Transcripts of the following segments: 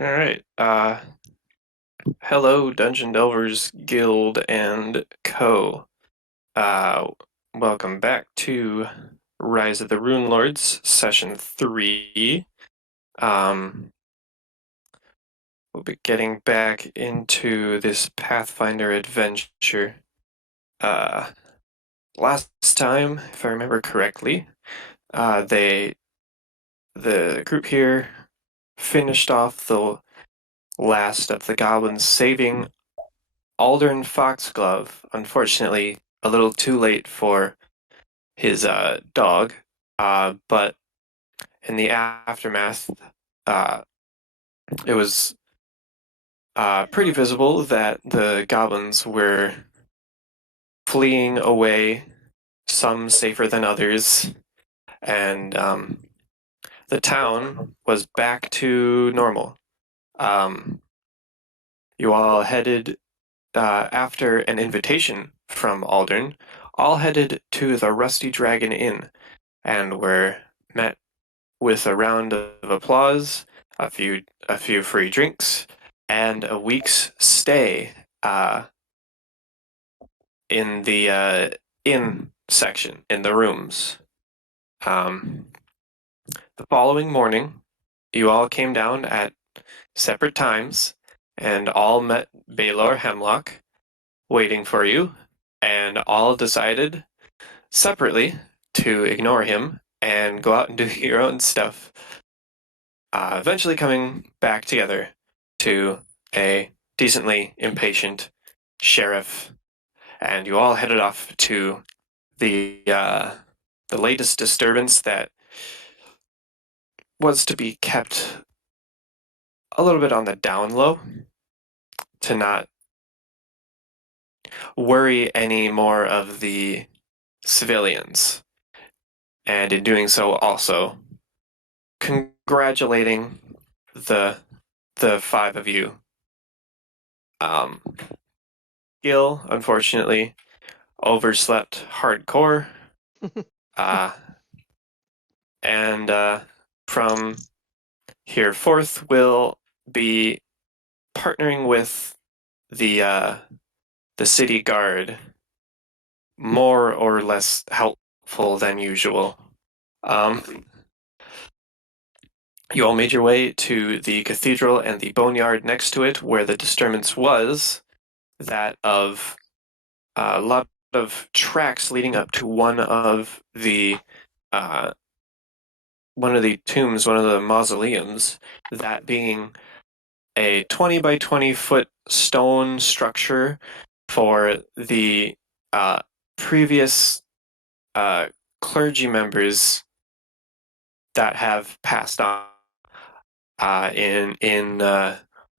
All right. Hello, Dungeon Delvers Guild and Co. Uh, Welcome back to Rise of the Runelords, Session 3. Um, we'll be getting back into this Pathfinder adventure. Uh, Last time, if I remember correctly, the group here finished off the last of the goblins, saving Aldern Foxglove, unfortunately, a little too late for his dog, but in the aftermath, uh, it was pretty visible that the goblins were fleeing away, some safer than others, and the town was back to normal. Um, you all headed, after an invitation from Aldern, all headed to the Rusty Dragon Inn and were met with a round of applause, a few free drinks, and a week's stay in the inn section in the rooms. Um, the following morning, you all came down at separate times and all met Baylor Hemlock waiting for you, and all decided separately to ignore him and go out and do your own stuff, eventually coming back together to a decently impatient sheriff, and you all headed off to the latest disturbance that was to be kept a little bit on the down low to not worry any more of the civilians, and in doing so also congratulating the the five of you. Um, Gil, unfortunately, overslept hardcore. Uh, and from here forth, we'll be partnering with the city guard, more or less helpful than usual. Um, you all made your way to the cathedral and the boneyard next to it, where the disturbance was that of a lot of tracks leading up to uh, one of the tombs, one of the mausoleums, that being a 20 by 20 foot stone structure for the previous uh, clergy members that have passed on, in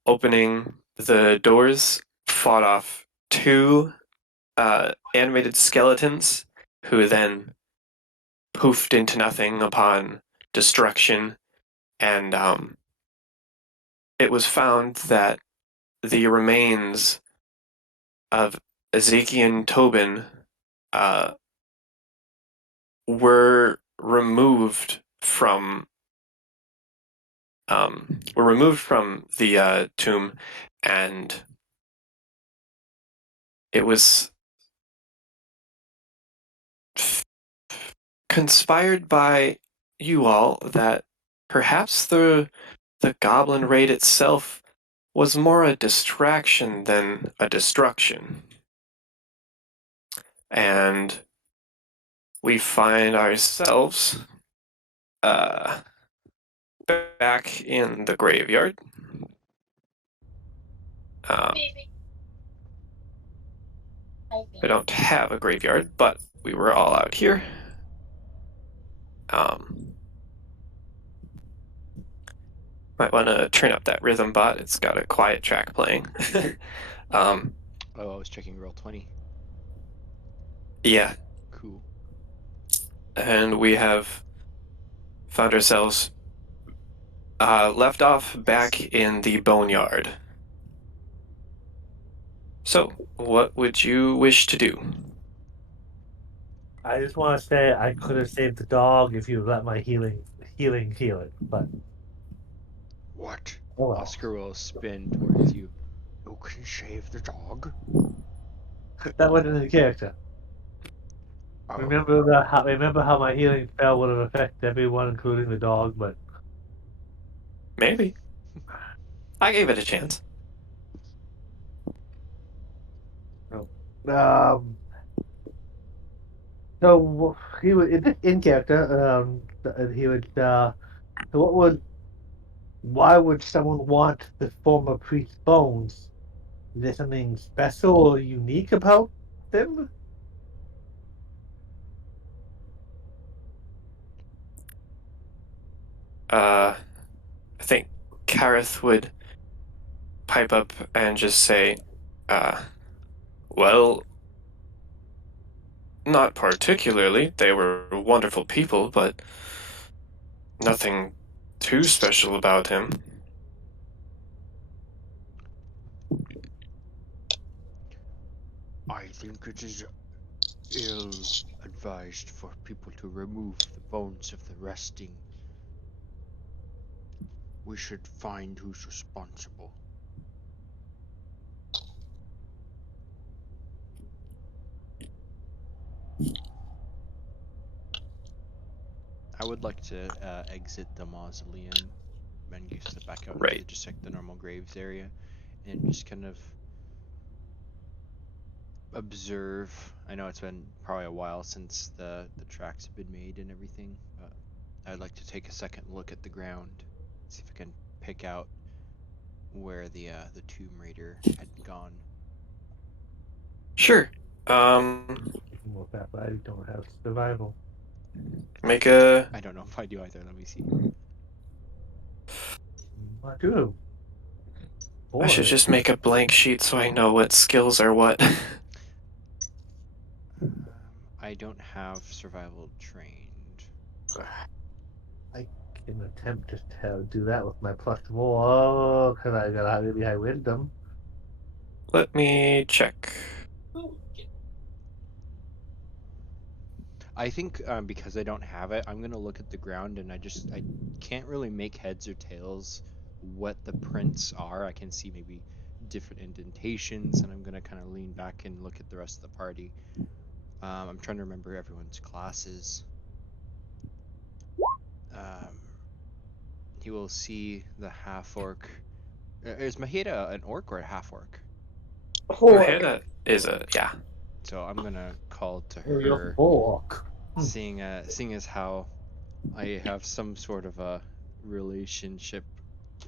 opening the doors, fought off two animated skeletons who then poofed into nothing upon destruction, and it was found that the remains of Ezekiel Tobin uh, were removed from the tomb, and it was conspired by you all that perhaps the goblin raid itself was more a distraction than a destruction. And we find ourselves uh, back in the graveyard. Um, I don't have a graveyard, but we were all out here. Um, might want to turn up that rhythm bot. It's got a quiet track playing. um, Oh, I was checking roll 20. yeah, Cool. and we have found ourselves left off back in the boneyard. So, what would you wish to do? I just want to say I could have saved the dog if you let my healing heal it. But What? Oh well. Oscar will spin towards you. You can save the dog. That wasn't in the character. Oh, Remember how my healing spell would have affected everyone, including the dog, but Maybe. I gave it a chance. no. So he would in character. He would. So why would someone want the former priest's bones? Is there something special or unique about them? I think Kareth would pipe up and just say, uh, well, not particularly. They were wonderful people, but nothing too special about him. I think it is ill advised for people to remove the bones of the resting. We should find who's responsible. I would like to exit the mausoleum and step back out into Right. just like the normal graves area and just kind of observe. I know it's been probably a while since the tracks have been made and everything, but I'd like to take a second look at the ground, see if I can pick out where the Tomb Raider had gone. Sure. Well, that I don't have survival. Make a. I don't know if I do either. Let me see. I do. I should Boy, just make a blank sheet so I know what skills are what. I don't have survival trained. I can attempt to do that with my +4 because I got a really high wisdom. Let me check. I think because I don't have it, I'm gonna look at the ground and I can't really make heads or tails what the prints are. I can see maybe different indentations, and I'm gonna kind of lean back and look at the rest of the party. I'm trying to remember everyone's classes. Um, he will see the half orc. Is Maheda an orc or a half orc? Orc. Maheda is a yeah. So I'm gonna call to Oh, you're her, fork. seeing as how I have some sort of a relationship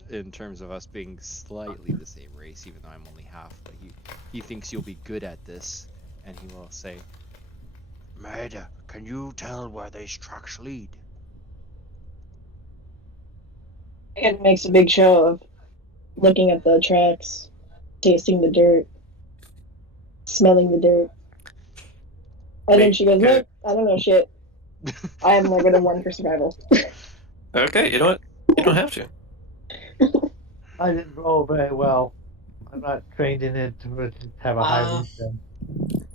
in terms of us being slightly the same race, even though I'm only half. But he thinks you'll be good at this, and he will say, "Maida, can you tell where these tracks lead?" It makes a big show of looking at the tracks, tasting the dirt, smelling the dirt. And then Make she goes, a, nope, I don't know shit. I have more than one for survival. okay. You know what? You don't have to. I didn't roll very well. I'm not trained in it to have a high wisdom.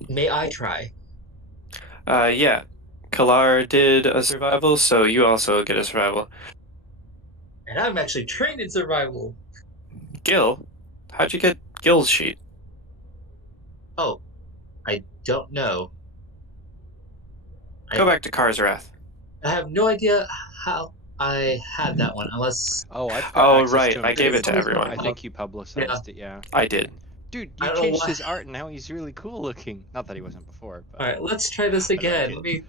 May I try? Yeah. Kalar did a survival, so you also get a survival. And I'm actually trained in survival. Gil, how'd you get Gil's sheet? Oh, I don't know. Go back to Kar's Wrath. I have no idea how I had that one, unless Oh, I've got Oh, access right. to him I gave too. it to I everyone. think you yeah, publicized it, yeah. I did. Dude, I you don't know changed why. his art and now he's really cool looking. Not that he wasn't before, but All right, let's try this I like again. it. Let me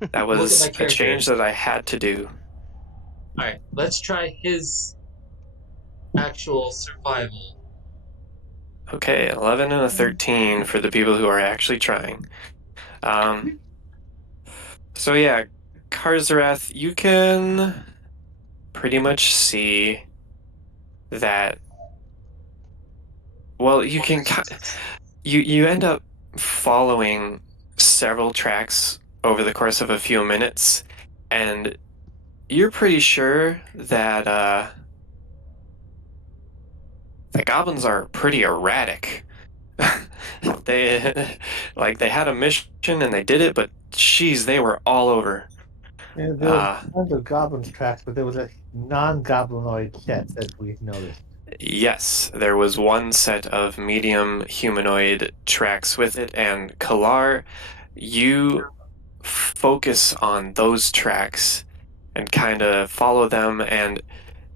That look at my was a character. change that I had to do. All right, let's try his actual survival. Okay, 11 and a 13 for the people who are actually trying. Um, so yeah, Kar's Wrath, you can pretty much see that. Well, you end up following several tracks over the course of a few minutes, and you're pretty sure that the goblins are pretty erratic. They they had a mission and they did it, but geez, they were all over. Yeah, there was Uh, tons of goblins tracks, but there was a non-goblinoid sets, as we've noticed. Yes, there was one set of medium humanoid tracks with it, and Kalar, you focus on those tracks and kind of follow them, and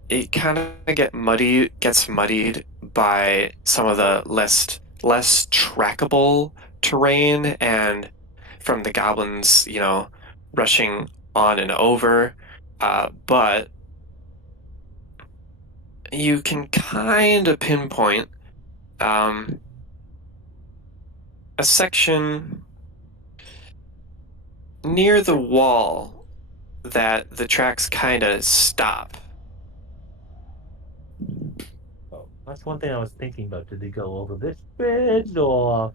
it kind of gets muddied by some of the less trackable terrain and from the goblins, rushing on and over. But you can kind of pinpoint um, a section near the wall that the tracks kind of stop. Oh, that's one thing I was thinking about. Did they go over this bridge, or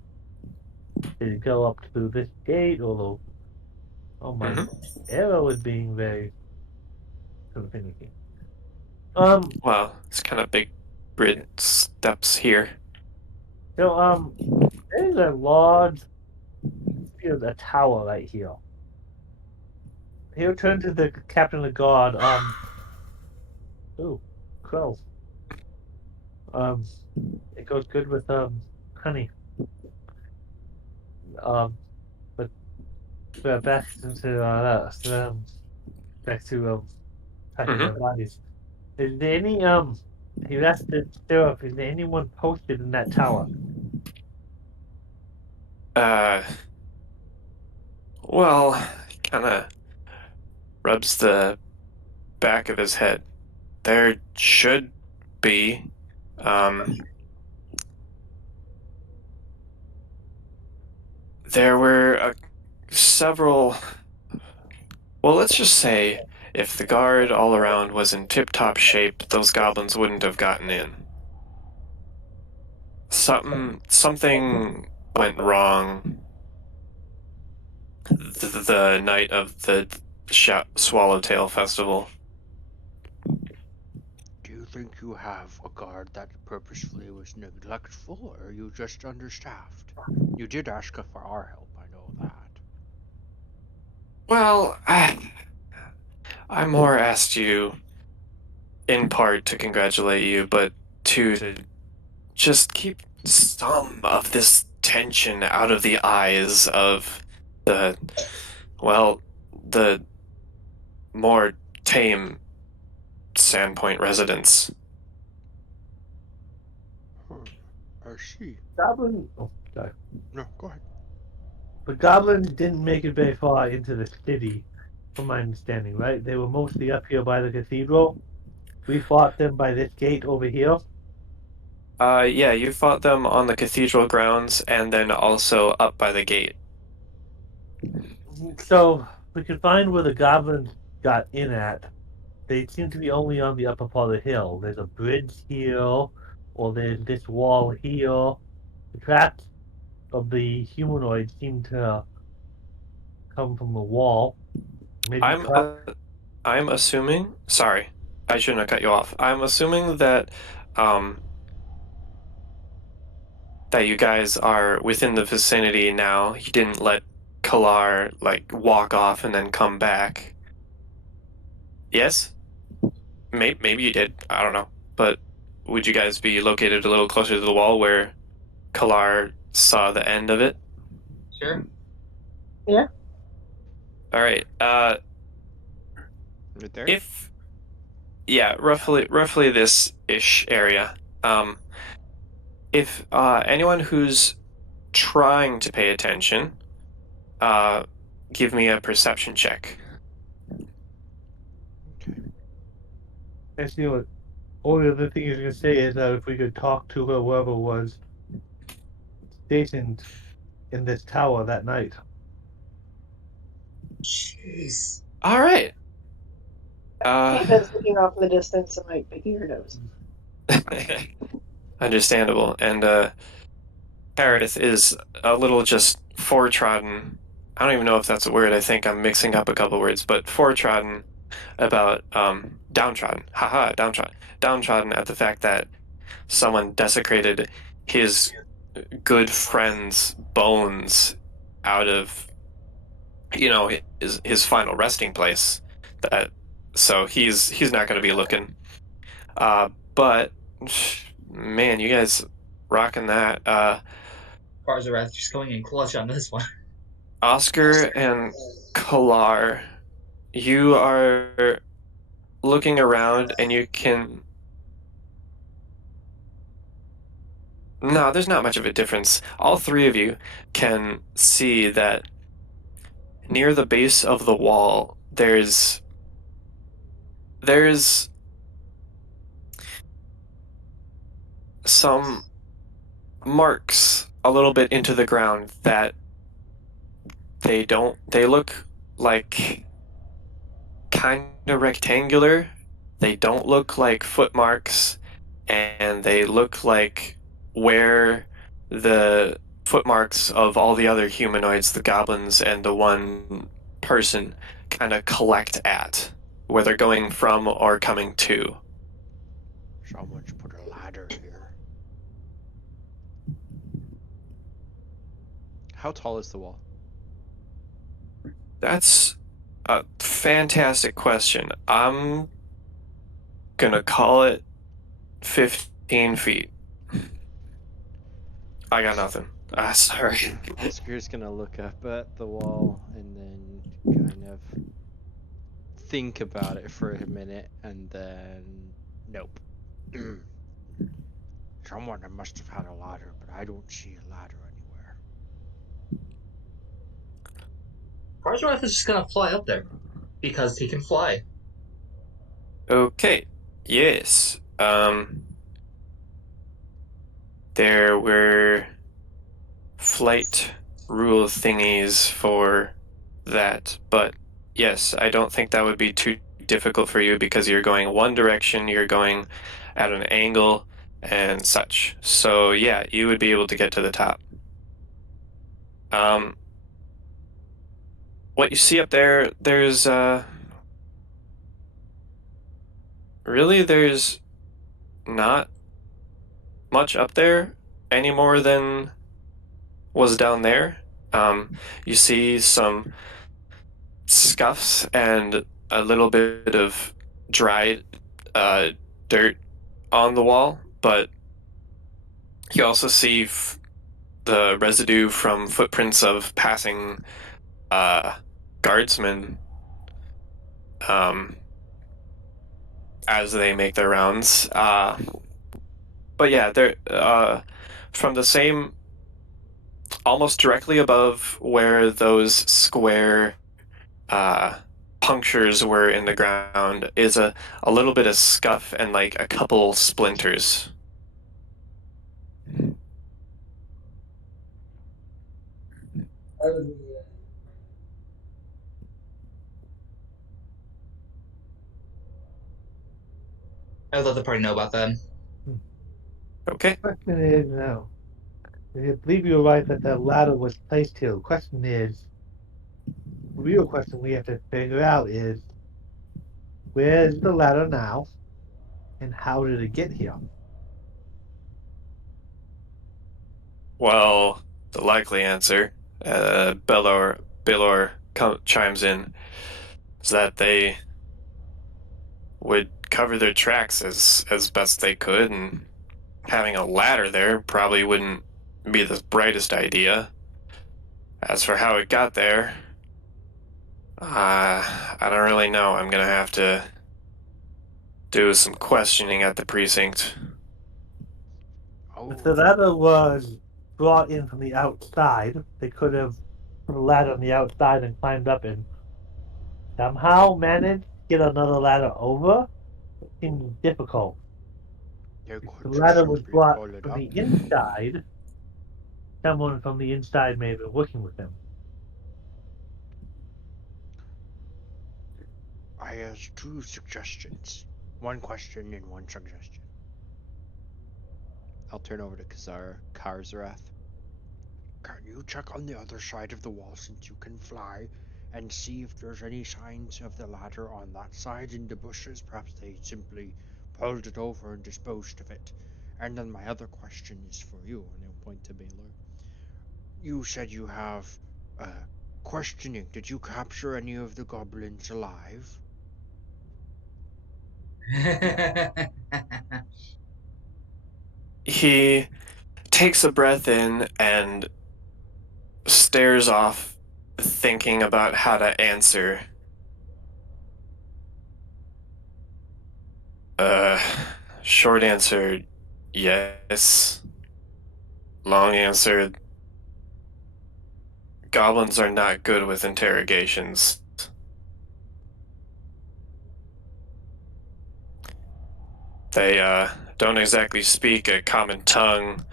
did it go up through this gate, or oh my Hmm. arrow is being very sort of finicky. Well, it's kind of big bridge steps here. So there's a large field, a tower right here. He'll turn to the captain of the guard. Ooh, crow. Um, it goes good with honey. Um, but back into back to packing Hmm. their bodies. Is there any he asked the sheriff, is there anyone posted in that tower? Uh, well, kind of rubs the back of his head. There should be. Um, there were several. Well, let's just say if the guard all around was in tip-top shape, those goblins wouldn't have gotten in. Something went wrong the night of the Swallowtail Festival. Do you think you have a guard that purposefully was neglectful, or are you just understaffed? You did ask for our help, I know that. Well, I more asked you in part to congratulate you, but to just keep some of this tension out of the eyes of the, well, the more tame Sandpoint residents. I see. Goblin. Oh, sorry. No, go ahead. The goblins didn't make it very far into the city, from my understanding, right? They were mostly up here by the cathedral. We fought them by this gate over here. Yeah, you fought them on the cathedral grounds and then also up by the gate. So we can find where the goblins got in at. They seem to be only on the upper part of the hill. There's a bridge here, or there's this wall here. The tracks of the humanoid seem to come from the wall. Maybe I'm trap. uh, I'm assuming, sorry, I shouldn't have cut you off. I'm assuming um that you guys are within the vicinity now. You didn't let Kalar like walk off and then come back. Yes? Maybe you did. I don't know. But would you guys be located a little closer to the wall where Kalar saw the end of it? Sure. Yeah. All right. Right there? If yeah, roughly this ish area. Um, if anyone who's trying to pay attention, uh, give me a perception check. Okay. And you know, only other thing he's gonna say is that if we could talk to whoever was stationed in this tower that night. Jeez. All right. Haven's looking off in the distance and like picking her nose. Understandable. And Meredith is a little just foretrodden. I don't even know if that's a word. I think I'm mixing up a couple words, but foretrodden about downtrodden. Haha, downtrodden. Downtrodden at the fact that someone desecrated his good friend's bones out of his final resting place. That so he's not going to be looking. But man, you guys rocking that. Barzarath just going in clutch on this one. Oscar and Kalar, you are looking around and you can. No, there's not much of a difference. All three of you can see that near the base of the wall, there's some marks a little bit into the ground that they look like kind of rectangular. They don't look like footmarks, and they look like where the footmarks of all the other humanoids, the goblins, and the one person kind of collect at, where they're going from or coming to. Someone's put a ladder here. How tall is the wall? That's a fantastic question. I'm gonna call it 15 feet. I got nothing. Sorry. Oscar's gonna look up at the wall and then kind of think about it for a minute and then nope. Someone must have had a ladder, but I don't see a ladder anywhere. Barzarath is just gonna fly up there because he can fly. Okay. Yes. There were flight rule thingies for that, but yes, I don't think that would be too difficult for you because you're going one direction, you're going at an angle and such. So yeah, you would be able to get to the top. Um, what you see up there, there's not much up there any more than was down there. You see some scuffs and a little bit of dried uh, dirt on the wall, but you also see the residue from footprints of passing uh, guardsmen um, as they make their rounds. But yeah, they're from the same, almost directly above where those square uh, punctures were in the ground is a little bit of scuff and like a couple splinters. I would let the party know about that. Okay. Question is now. I believe you're right that the ladder was placed here. The question is, the real question we have to figure out is, where is the ladder now, and how did it get here? Well, the likely answer, Belor chimes in, is that they would cover their tracks as best they could, and having a ladder there probably wouldn't be the brightest idea. As for how it got there, I don't really know. I'm gonna have to do some questioning at the precinct. If Oh, the ladder was brought in from the outside, they could have put a ladder on the outside and climbed up and somehow managed to get another ladder over. It seems difficult. they If the could just ladder was simply brought pull it from up. the inside, someone from the inside may have been working with him. I have two suggestions. One question and one suggestion. I'll turn over to Karzarath. Can you check on the other side of the wall since you can fly and see if there's any signs of the ladder on that side in the bushes? Perhaps they simply pulled it over and disposed of it. And then my other question is for you, and I'll point to Baylor. You said you have questioning. Did you capture any of the goblins alive? He takes a breath in and stares off, thinking about how to answer. Uh, Short answer, yes. Long answer, goblins are not good with interrogations. They, don't exactly speak a common tongue,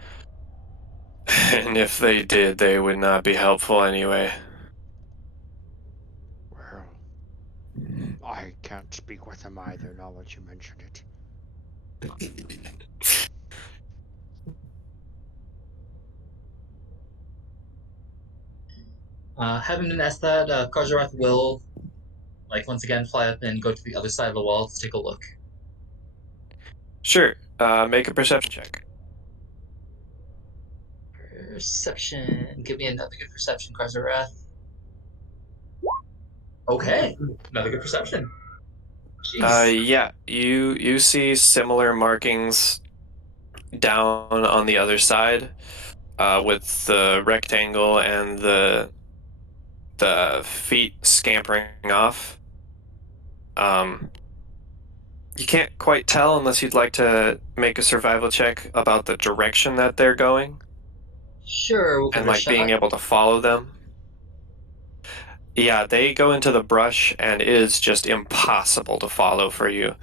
and if they did, they would not be helpful anyway. Well, I can't speak with them either now that you mention it. Having been asked that, Karjaroth will, like, once again fly up and go to the other side of the wall to take a look. Sure, make a perception check. Perception. Give me another good perception, Karjaroth. Okay, another good perception. Jeez. Yeah, you see similar markings down on the other side, with the rectangle and the feet scampering off. Um, you can't quite tell unless you'd like to make a survival check about the direction that they're going Sure, we'll give and it a like being shot. able to follow them. Yeah, they go into the brush and it is just impossible to follow for you.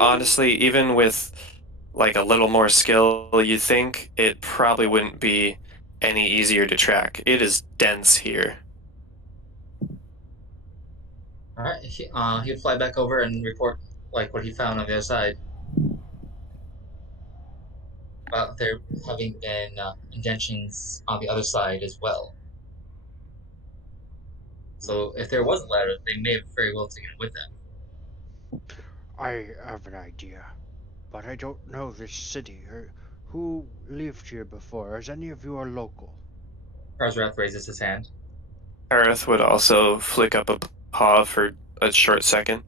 Honestly, even with like a little more skill, you think it probably wouldn't be any easier to track. It is dense here. All right, he'll fly back over and report like what he found on the other side about there having been indentions on the other side as well. So if there was a ladder, they may have very well taken it with them. I have an idea, but I don't know this city. Who lived here before? As any of you are local? Karsrath raises his hand. Aerith would also flick up a paw for a short second.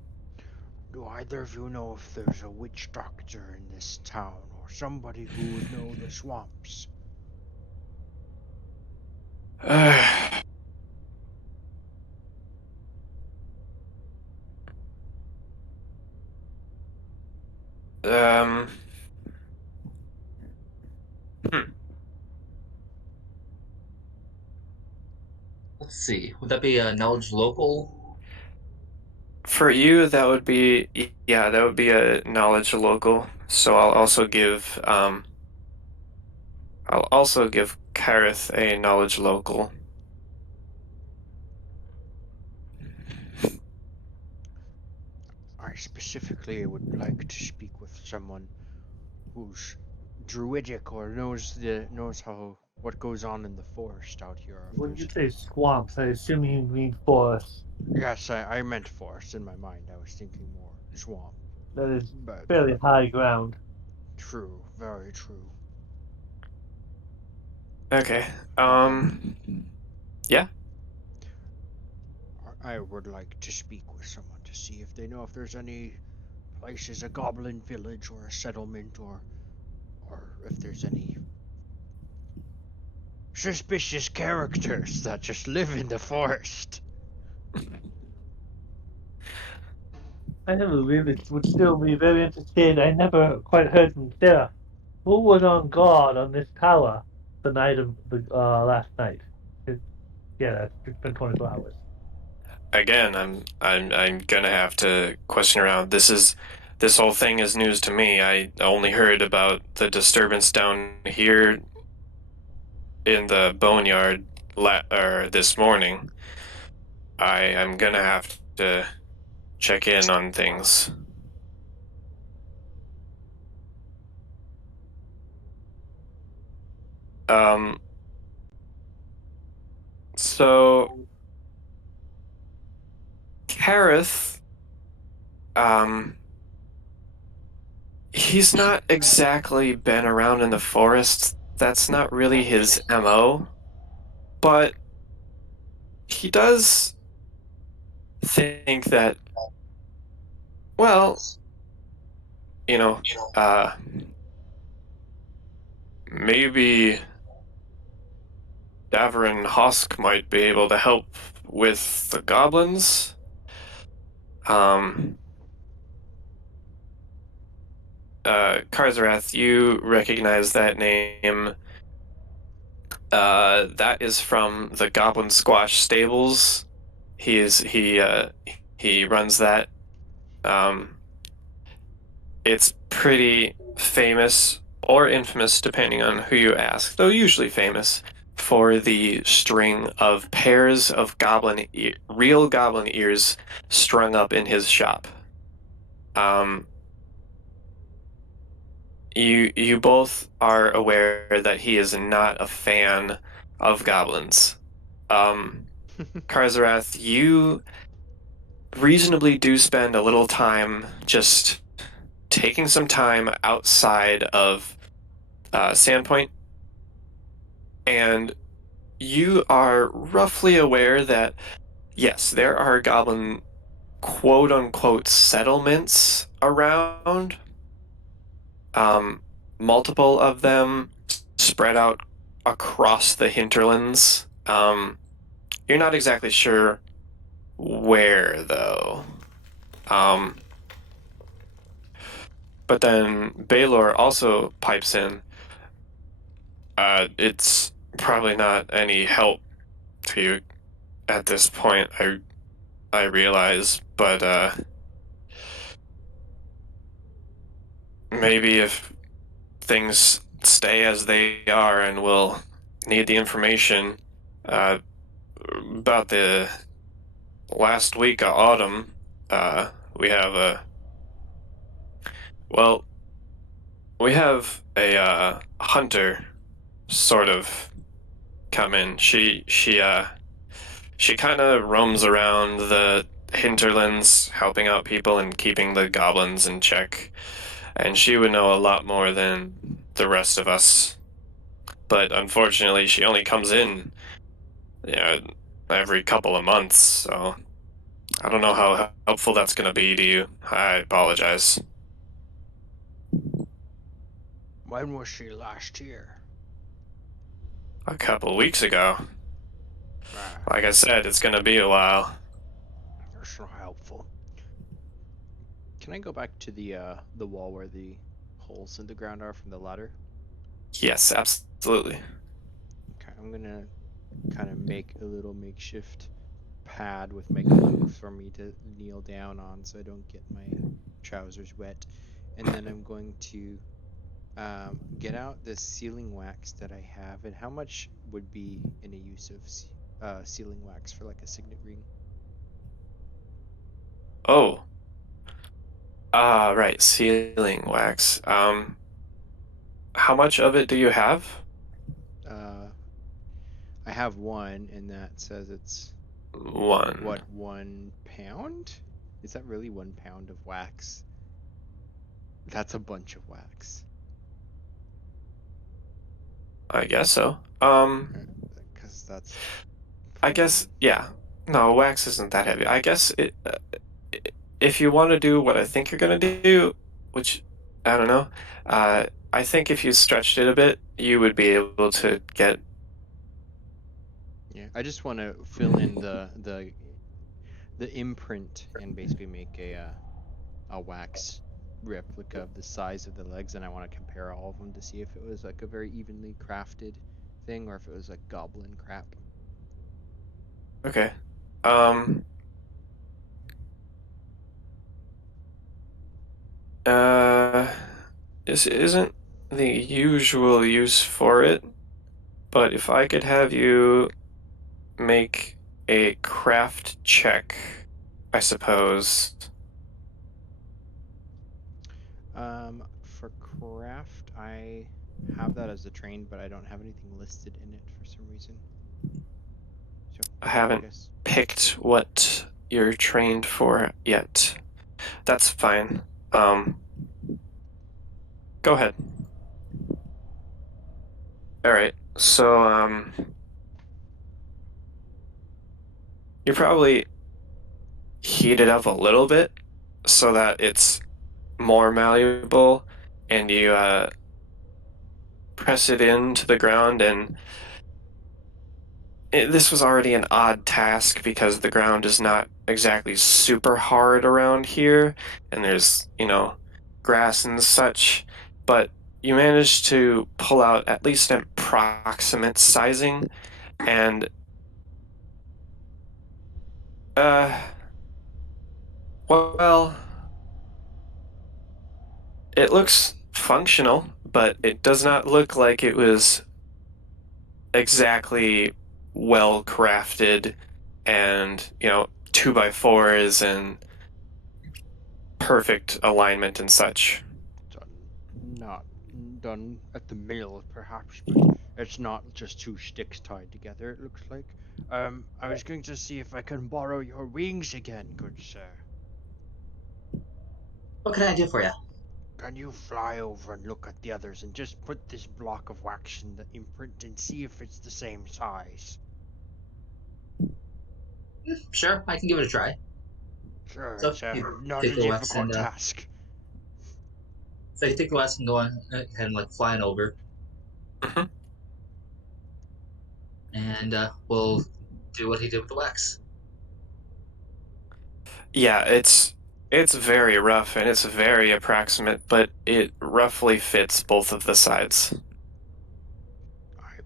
Do either of you know if there's a witch doctor in this town, or somebody who would know the swamps? um, hmm. Let's see. Would that be a knowledge local? For you, that would be, yeah, that would be a knowledge local. So I'll also give Kareth a knowledge local. I specifically would like to speak with someone who's druidic or knows how what goes on in the forest out here. If When you there's say swamps, I assume you mean forests. Yes, I meant forest in my mind. I was thinking more swamp, That is but fairly high ground. true, very true. Okay. Um, Yeah. I would like to speak with someone to see if they know if there's any places, a goblin village or a settlement, or if there's any suspicious characters that just live in the forest. I never really would still be very interested. I never quite heard from Sarah. Who was on guard on this tower the night of the last night? It, yeah, it's been 24 hours. Again, I'm gonna have to question around. This whole thing is news to me. I only heard about the disturbance down here in the boneyard or this morning. I'm gonna have to check in on things. Um, so Kareth, um, he's not exactly been around in the forest. That's not really his MO, but he does think that, well, you know, uh, maybe Davern Hosk might be able to help with the goblins. Um, Karzarath, you recognize that name. That is from the Goblin Squash Stables. He runs that. Um, it's pretty famous or infamous, depending on who you ask, though usually famous for the string of pairs of real goblin ears strung up in his shop. Um, you both are aware that he is not a fan of goblins. Karzarath, you reasonably do spend a little time just taking some time outside of Sandpoint, and you are roughly aware that, yes, there are goblin quote unquote settlements around, um, multiple of them spread out across the hinterlands. You're not exactly sure where, though. Um, but then Baylor also pipes in. It's probably not any help to you at this point, I realize, but maybe if things stay as they are and we'll need the information uh, about the last week of autumn, we have well, we have a hunter sort of come in. She kind of roams around the hinterlands, helping out people and keeping the goblins in check. And she would know a lot more than the rest of us. But unfortunately, she only comes in, you know, every couple of months. So I don't know how helpful that's going to be to you. I apologize. When was she last here? A couple weeks ago. Ah, Like I said, it's going to be a while. that's not helpful. Can I go back to the wall where the holes in the ground are from the ladder? Yes, absolutely. Okay, I'm gonna kind of make a little makeshift pad with my clothes for me to kneel down on so I don't get my trousers wet. And then I'm going to get out the sealing wax that I have. And how much would be in a use of sealing wax for like a signet ring? Oh, right, sealing wax. How much of it do you have? Uh, I have one, and that says it's One. what, 1 pound? Is that really 1 pound of wax? That's a bunch of wax. I guess so. Because that's I guess, probably. yeah. No, wax isn't that heavy. I guess if you want to do what I think you're gonna do, which I don't know, I think if you stretched it a bit, you would be able to get. Yeah, I just want to fill in the imprint and basically make a wax replica of the size of the legs, and I want to compare all of them to see if it was like a very evenly crafted thing or if it was like goblin crap. Okay. Um. Uh. This isn't the usual use for it, but if I could have you make a craft check, I suppose. For craft, I have that as a train, but I don't have anything listed in it for some reason. So I yeah, I haven't guess. picked what you're trained for yet. That's fine. Go ahead. All right. So, you probably heat it up a little bit so that it's more malleable, and you press it into the ground, and this was already an odd task because the ground is not exactly super hard around here, and there's, grass and such, but you managed to pull out at least an approximate sizing, and uh, well, it looks functional, but it does not look like it was exactly well crafted and, 2x4s and perfect alignment and such. Not done at the mill, perhaps, but it's not just two sticks tied together, it looks like. I was going to see if I can borrow your wings again, good sir. What can I do for you? Can you fly over and look at the others and just put this block of wax in the imprint and see if it's the same size? Sure, I can give it a try. Sure, So it's you not take a the wax and difficult task. so you take the wax and go on ahead and like flying over, Mhm. and we'll do what he did with the wax. Yeah, it's very rough and it's very approximate, but it roughly fits both of the sides. I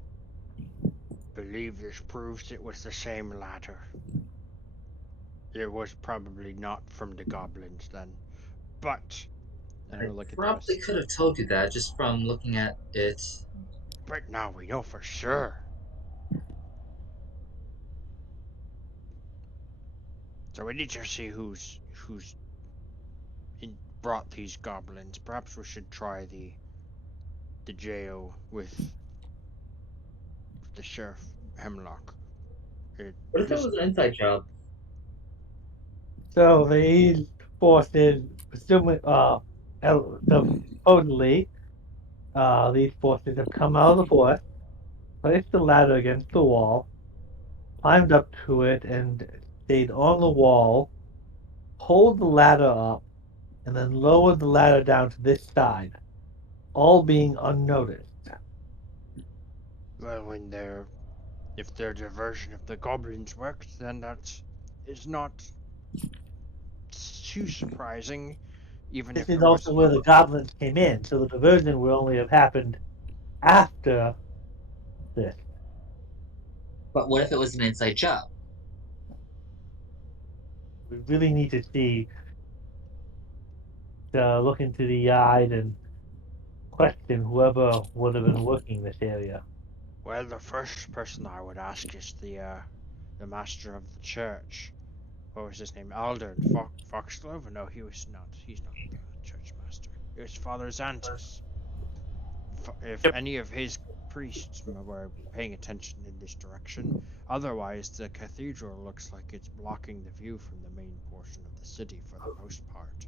believe this proves it was the same ladder. It was probably not from the goblins then. But, and I I'll look at the probably rest. could have told you that just from looking at it. But now we know for sure. So we need to see who's brought these goblins. Perhaps we should try the jail with the sheriff Hemlock. It What if it just was an inside job? So these forces, presumably, supposedly, these forces have come out of the forest, placed the ladder against the wall, climbed up to it, and stayed on the wall, pulled the ladder up, and then lowered the ladder down to this side, all being unnoticed. well, when their if their diversion of the goblins worked, then that is not too surprising. Even This if is there was also where the goblins came in, so the diversion would only have happened after this. But what if it was an inside job? We really need to see, look into the yard and question whoever would have been working this area. well, the first person I would ask is the master of the church. What was his name? Alden Foxglove? No, he was not. He's not the church master. It was Father Xantus. If Yep. any of his priests were paying attention in this direction, otherwise the cathedral looks like it's blocking the view from the main portion of the city for the most part.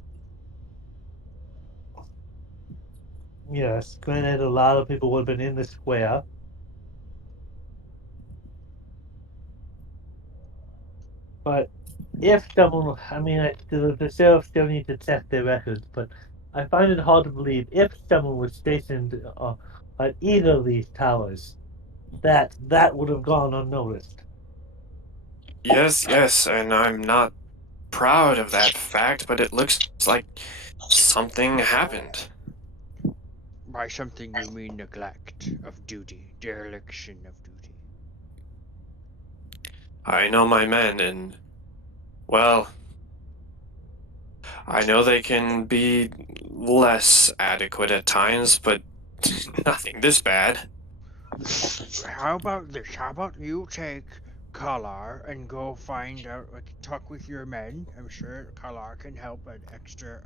Yes, granted, a lot of people would have been in the square, but if someone, I mean, the sheriff still needs to check their records, but I find it hard to believe if someone was stationed at either of these towers, that would have gone unnoticed. Yes, yes, and I'm not proud of that fact, but it looks like something happened. By something you mean neglect of duty, dereliction of duty. I know my men, and, well, I know they can be less adequate at times, but nothing this bad. How about this? How about you take Kalar and go find out, like, talk with your men? I'm sure Kalar can help. An extra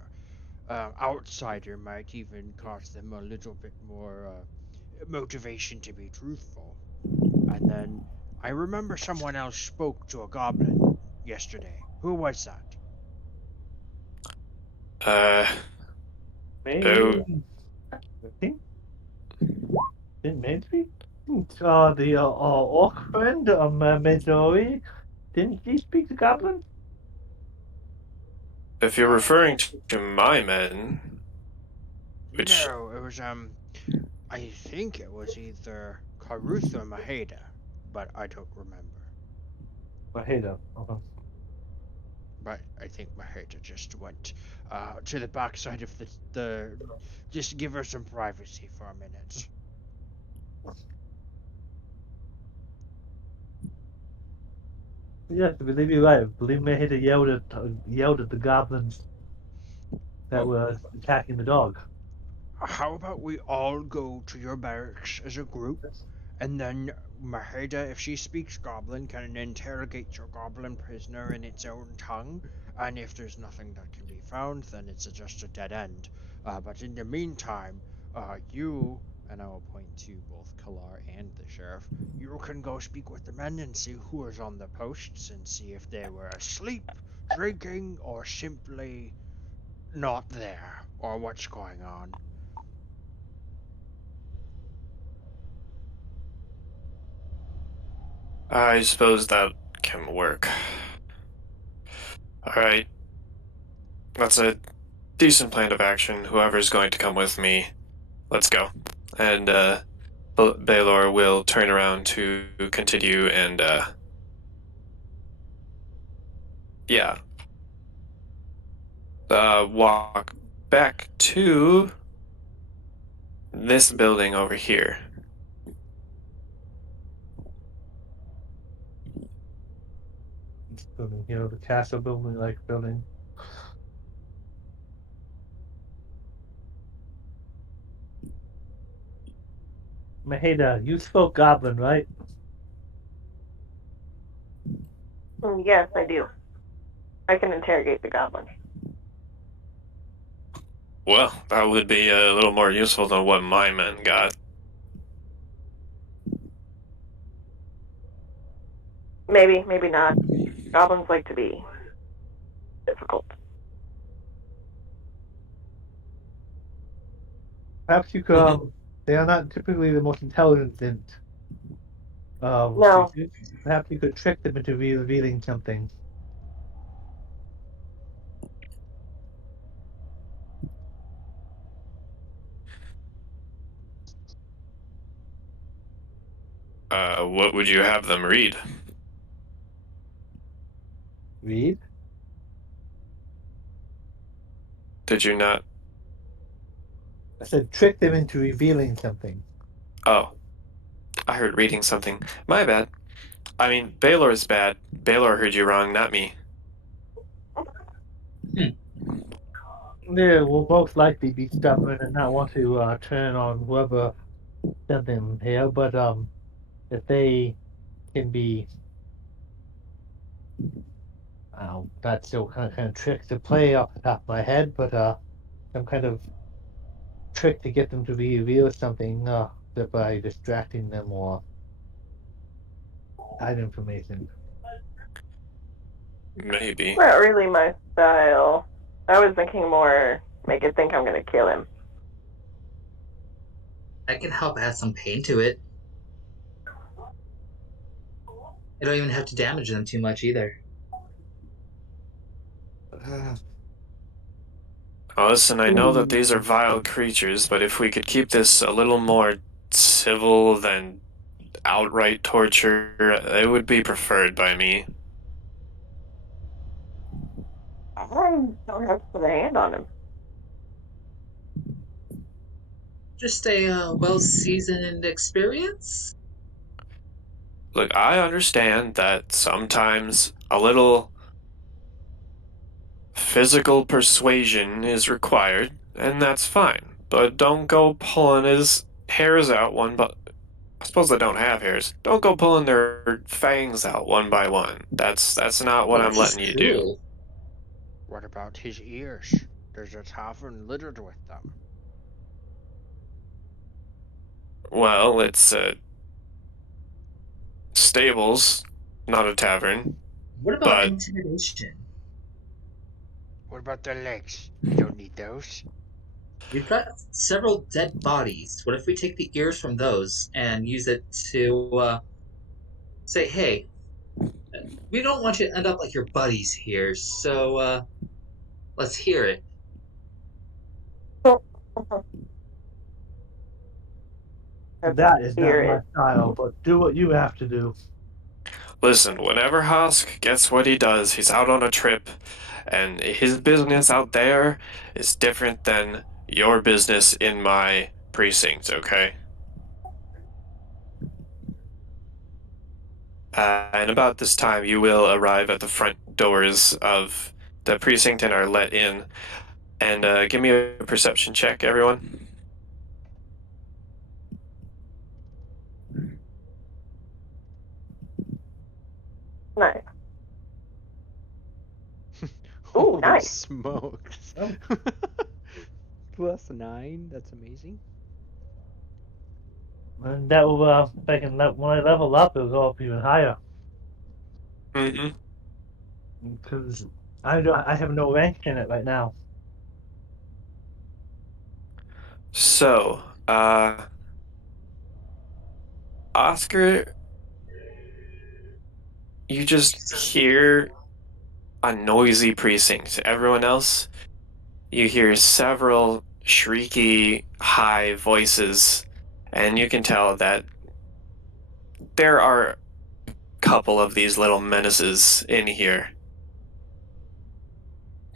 outsider might even cause them a little bit more motivation to be truthful. And then I remember someone else spoke to a goblin yesterday. Who was that? Uh, oh, Maybe, I think, in Main Street? The orc friend, Midori, didn't he speak to goblins? if you're referring to my men, Which No, it was I think it was either Caruth or Maheda, but I don't remember. But hey, though. But I think Maheda just went to the backside of the just give her some privacy for a minute. Yes, I believe you're right. I believe Mahita yelled at the goblins that Well, were attacking the dog. how about we all go to your barracks as a group, and then Maheda, if she speaks Goblin, can interrogate your Goblin prisoner in its own tongue, and if there's nothing that can be found, then it's just a dead end. But in the meantime, you, and I will point to both Kalar and the sheriff, you can go speak with the men and see who is on the posts and see if they were asleep, drinking, or simply not there, or what's going on. I suppose that can work. All right, that's a decent plan of action. Whoever's going to come with me, let's go. And Baylor will turn around to continue and yeah, walk back to this building over here. This building, the castle building, like building. Maheda, you spoke goblin, right? Yes, I do. I can interrogate the goblin. Well, that would be a little more useful than what my men got. Maybe, maybe not. Goblins like to be difficult. Perhaps you could. They are not typically the most intelligent No. creatures. Perhaps you could trick them into revealing something. What would you have them read? Read? Did you not? I said trick them into revealing something. Oh, I heard reading something. My bad. I mean, Baylor's bad. Baylor heard you wrong, not me. Yeah, will most likely be stubborn and not want to turn on whoever sent them here. But if they can be, that's still kind of trick to play off the top of my head. But some kind of trick to get them to reveal something by distracting them or hide information. Maybe. Not really my style. I was thinking more make it think I'm gonna kill him. I can help add some pain to it. I don't even have to damage them too much either. Oh, listen, I know that these are vile creatures, but if we could keep this a little more civil than outright torture, it would be preferred by me. I don't have to put a hand on him. Just a well-seasoned experience. Look, I understand that sometimes a little physical persuasion is required, and that's fine. But don't go pulling his hairs out one by. I suppose they don't have hairs. Don't go pulling their fangs out one by one. That's not what Oh, I'm he's letting you do. cool. What about his ears? There's a tavern littered with them. Well, it's stables, not a tavern. What about But intimidation? What about the legs? You don't need those. We've got several dead bodies. What if we take the ears from those and use it to say, hey, we don't want you to end up like your buddies here, so let's hear it. That is not Here my is. style, but do what you have to do. Listen, whenever Hosk gets what he does, he's out on a trip, and his business out there is different than your business in my precinct, okay? And about this time, you will arrive at the front doors of the precinct and are let in. And give me a perception check, everyone. Nice. Ooh, Holy nice. smokes. Oh. +9, that's amazing. And that will, when I level up, it'll go up even higher. Mm-hmm. Because I have no rank in it right now. So, Oscar, you just hear a noisy precinct. Everyone else, you hear several shrieky, high voices, and you can tell that there are a couple of these little menaces in here.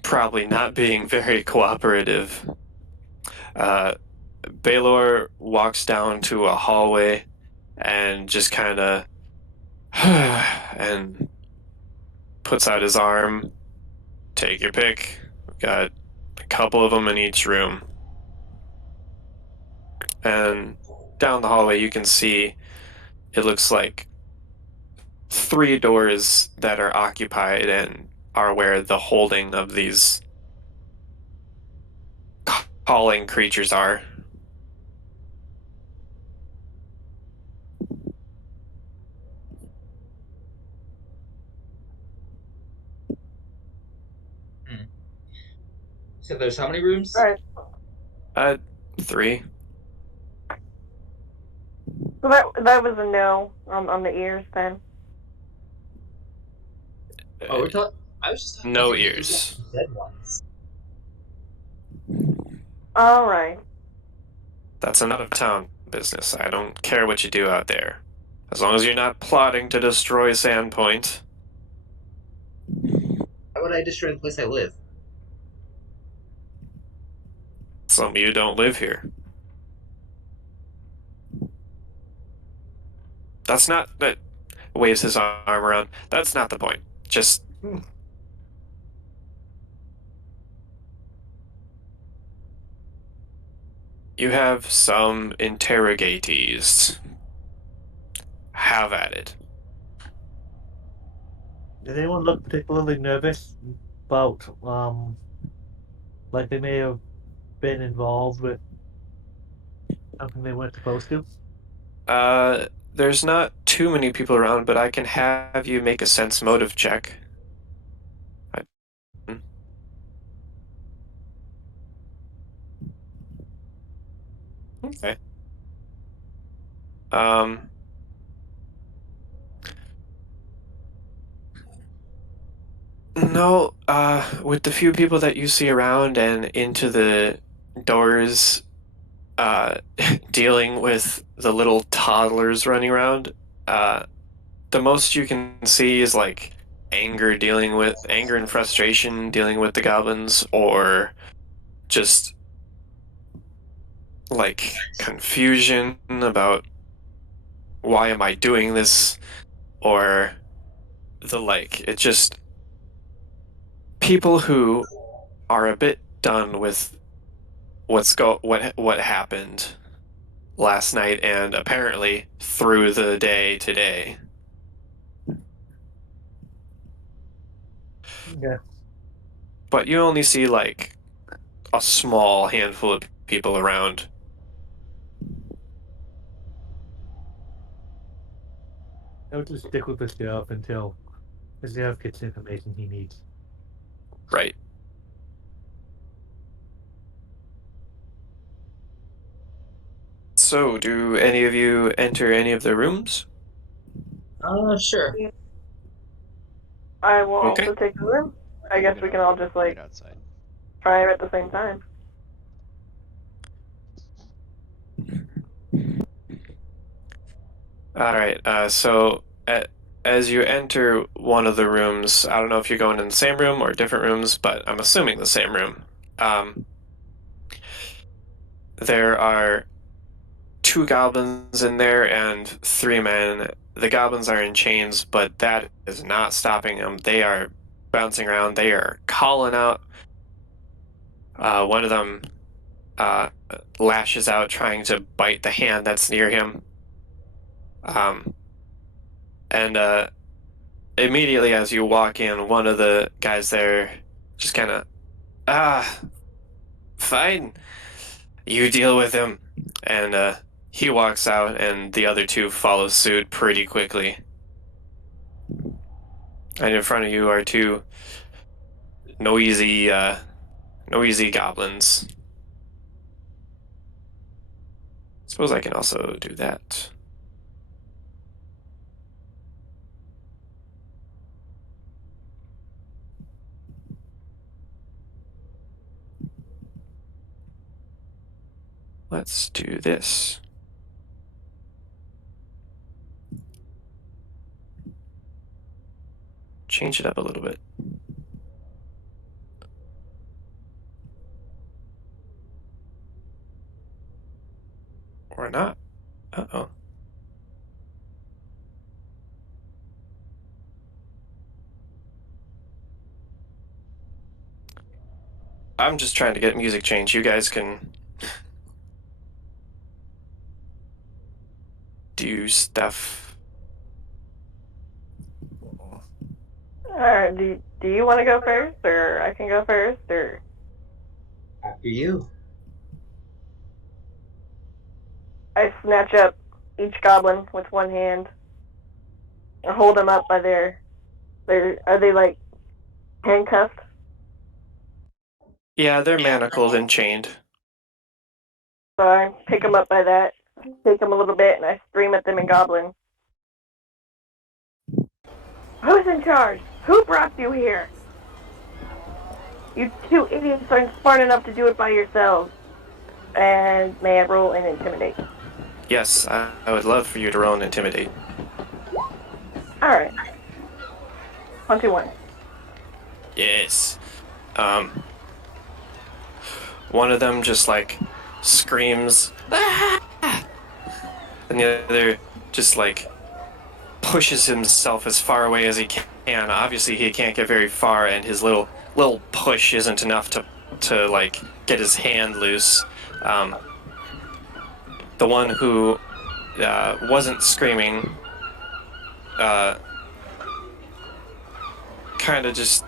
Probably not being very cooperative. Uh, Baylor walks down to a hallway and just kind of and puts out his arm. Take your pick. We've got a couple of them in each room. And down the hallway, you can see it looks like 3 doors that are occupied and are where the holding of these calling creatures are. So there's how many rooms? All right. Uh, 3. So that was a no on the ears then. Oh, we're talking. I was just. I No think we got ears. dead ones. All right. That's an out of town business. I don't care what you do out there. As long as you're not plotting to destroy Sandpoint. Why would I destroy the place I live? Some of you don't live here. That's not that waves his arm around. That's not the point. Just you have some interrogatees. Have at it. Did anyone look particularly nervous about like they may have been involved with something they weren't supposed to? There's not too many people around, but I can have you make a sense motive check. Okay. Um, no, with the few people that you see around and into the doors, uh, dealing with the little toddlers running around, uh, the most you can see is like anger and frustration dealing with the goblins, or just like confusion about why am I doing this, or the like. It's just people who are a bit done with what happened last night and apparently through the day today. Yeah. But you only see like a small handful of people around. I'll just stick with the sheriff until the sheriff gets the information he needs. Right. So, do any of you enter any of the rooms? Sure. I will Okay. also take the room. I guess we can all just right like outside. try it at the same time. All right. As you enter one of the rooms, I don't know if you're going in the same room or different rooms, but I'm assuming the same room. There are two goblins in there and three men. The goblins are in chains, but that is not stopping them. They are bouncing around. They are calling out. One of them uh, lashes out, trying to bite the hand that's near him. And immediately as you walk in, one of the guys there just kind of, ah, fine, you deal with him. And he walks out, and the other two follow suit pretty quickly. And in front of you are two noisy, noisy goblins. Suppose I can also do that. Let's do this. Change it up a little bit. Or not. Uh-oh. I'm just trying to get music changed. You guys can do stuff. Alright, do you want to go first, or I can go first, or? After you. I snatch up each goblin with one hand. I hold them up by are they like handcuffed? Yeah, they're manacled and chained. So I pick them up by that, take them a little bit, and I scream at them in goblin. Who's in charge? Who brought you here? You two idiots aren't smart enough to do it by yourselves. And may I roll and intimidate? Yes, I would love for you to roll and intimidate. Alright. 21. Yes. One of them just like screams, "Ah!" And the other just like pushes himself as far away as he can. Obviously, he can't get very far, and his little push isn't enough to like get his hand loose. The one who wasn't screaming, kind of just,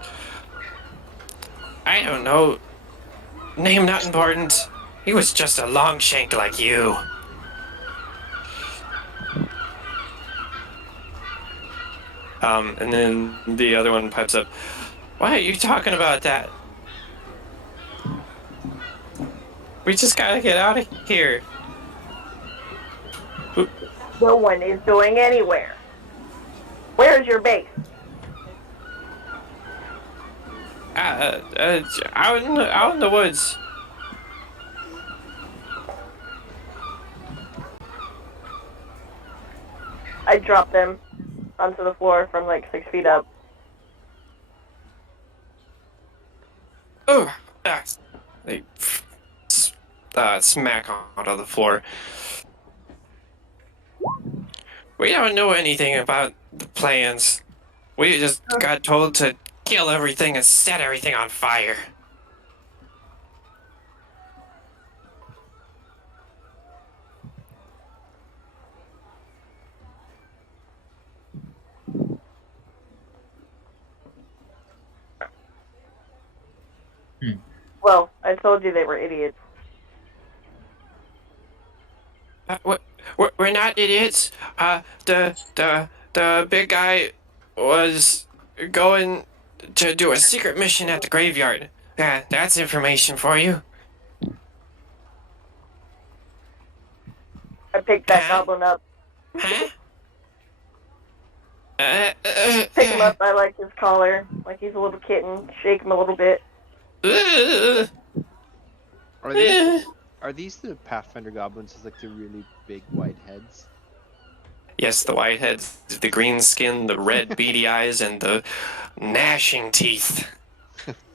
I don't know, name not important. He was just a long shank like you. And then the other one pipes up, why are you talking about that? We just gotta get out of here. No one is going anywhere. Where's your base? Out in the woods. I drop them onto the floor from like 6 feet up. Oh, they smack onto the floor. We don't know anything about the plans. We just got told to kill everything and set everything on fire. Well, I told you they were idiots. We're not idiots. The big guy was going to do a secret mission at the graveyard. Yeah, that's information for you. I pick that goblin up. Huh? Pick him up by like his collar, like he's a little kitten. Shake him a little bit. Are these the Pathfinder goblins with like the really big white heads? Yes, the white heads, the green skin, the red beady eyes, and the gnashing teeth.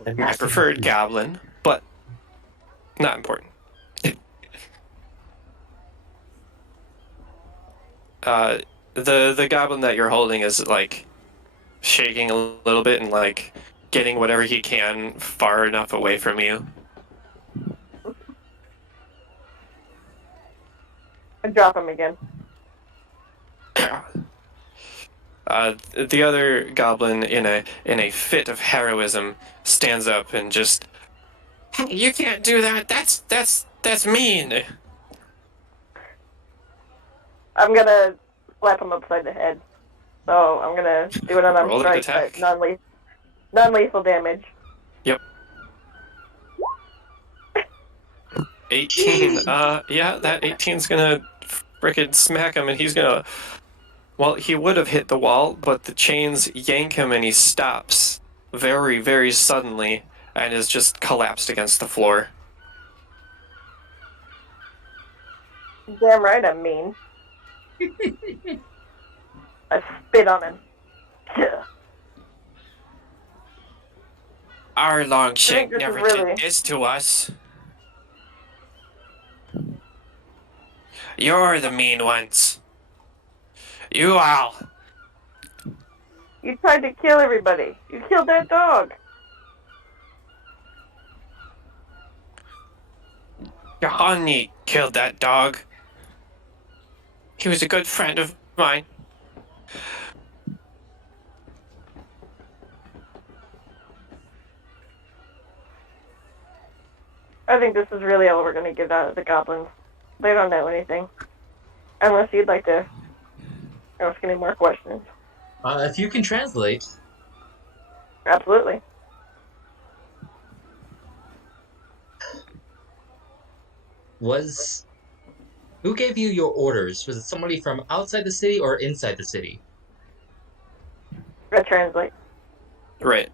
And My that's preferred the- goblin, but not important. Uh, the goblin that you're holding is like shaking a little bit and like getting whatever he can far enough away from you. I drop him again. The other goblin, in a fit of heroism, stands up and just, "Hey, you can't do that. That's mean." I'm gonna slap him upside the head. So I'm gonna do an unarmed Roll an strike, but attack. non-lethal damage. Yep. 18. Jeez. Yeah, that 18's gonna frickin' smack him, and he's gonna. Well, he would have hit the wall, but the chains yank him, and he stops very, very suddenly, and is just collapsed against the floor. Damn right I'm mean. I spit on him. Our Longshank this is never really- did this to us. You're the mean ones. You all. You tried to kill everybody. You killed that dog. Your honey killed that dog. He was a good friend of mine. I think this is really all we're gonna get out of the goblins. They don't know anything. Unless you'd like to ask any more questions. If you can translate, Absolutely. who gave you your orders? Was it somebody from outside the city or inside the city? I translate. Right.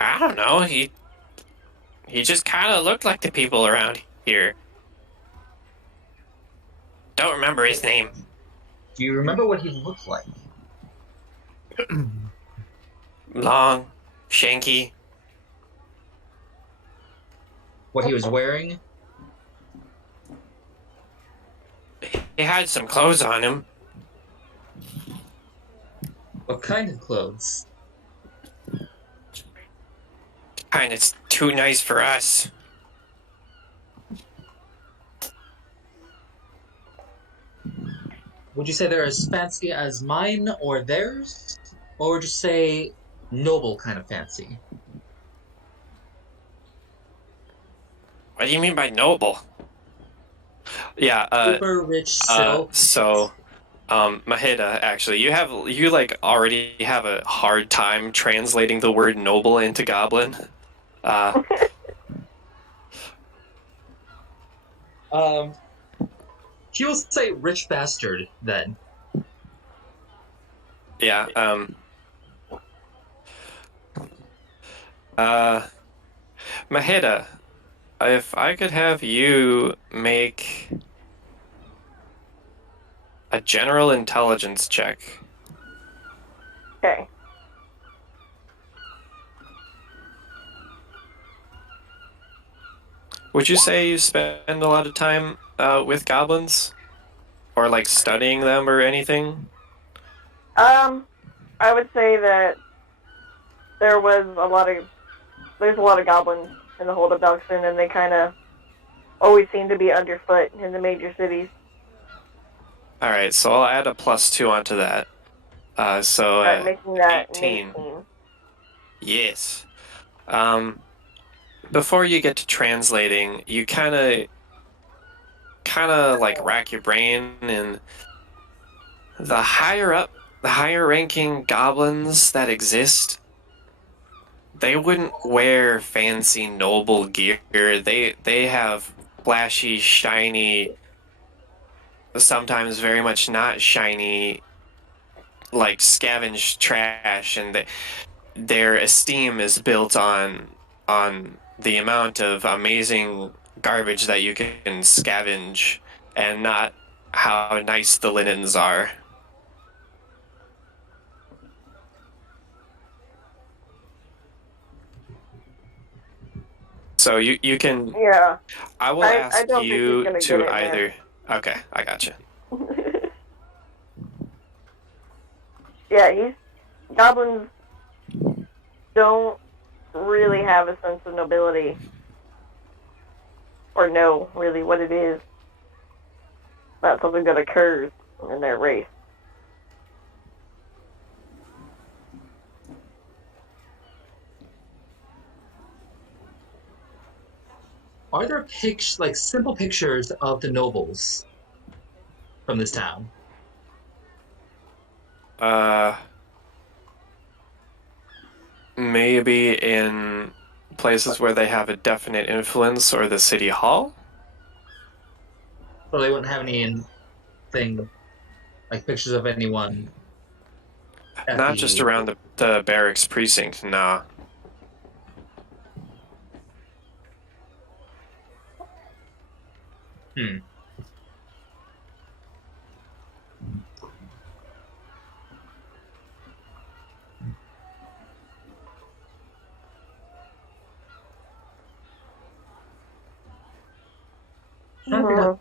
I don't know. He just kind of looked like the people around here. Don't remember his name. Do you remember what he looked like? Long, shanky. What he was wearing? He had some clothes on him. What kind of clothes? Kind of too nice for us. Would you say they're as fancy as mine or theirs? Or would you say noble kind of fancy? What do you mean by noble? Yeah, Super rich silk. Maheda, actually, you like already have a hard time translating the word noble into goblin. He will say rich bastard then. Yeah, Maheda, if I could have you make a general intelligence check. Okay. Would you say you spend a lot of time with goblins? Or like studying them or anything? I would say that there's a lot of goblins in the hold of Doxton, and they kind of always seem to be underfoot in the major cities. Alright, so I'll add a +2 onto that. Making that 18. 18. Yes. Before you get to translating, you kind of like rack your brain, and the higher ranking goblins that exist, they wouldn't wear fancy noble gear. They have flashy, shiny, sometimes very much not shiny, like scavenged trash, and their esteem is built on the amount of amazing garbage that you can scavenge, and not how nice the linens are. So you can. Yeah. I will I ask don't think he's you gonna get to in there. either. Okay, I gotcha. Yeah, goblins don't really have a sense of nobility or know really what it is. Not something that occurs in their race. Are there like simple pictures of the nobles from this town? Uh, maybe in places where they have a definite influence or the city hall. So they wouldn't have anything like pictures of anyone at Not just the. around the barracks precinct, nah. Hmm. Trying to figure Mhm.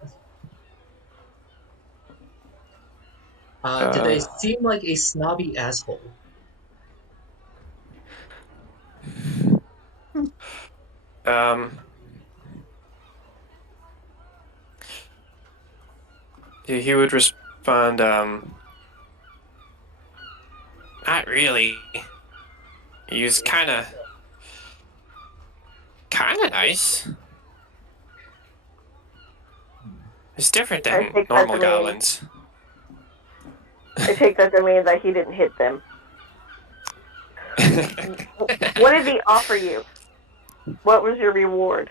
out. Did they Uh, seem like a snobby asshole? um, he would respond, not really. He was kinda nice. It's different I than take that to normal mean goblins. I take that to mean that he didn't hit them. What did he offer you? What was your reward?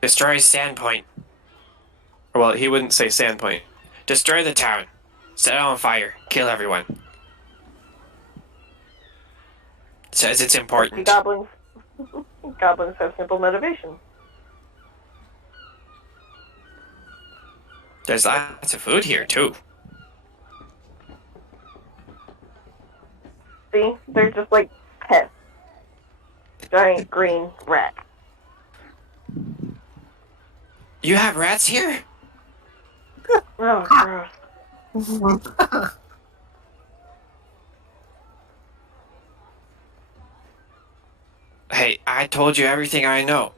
Destroy Sandpoint. Well, he wouldn't say Sandpoint. Destroy the town. Set it on fire. Kill everyone. Says it's See, important. goblins have simple motivation. There's lots of food here, too. See, they're just like pests, giant green rats. You have rats here? Oh, gross. Hey, I told you everything I know.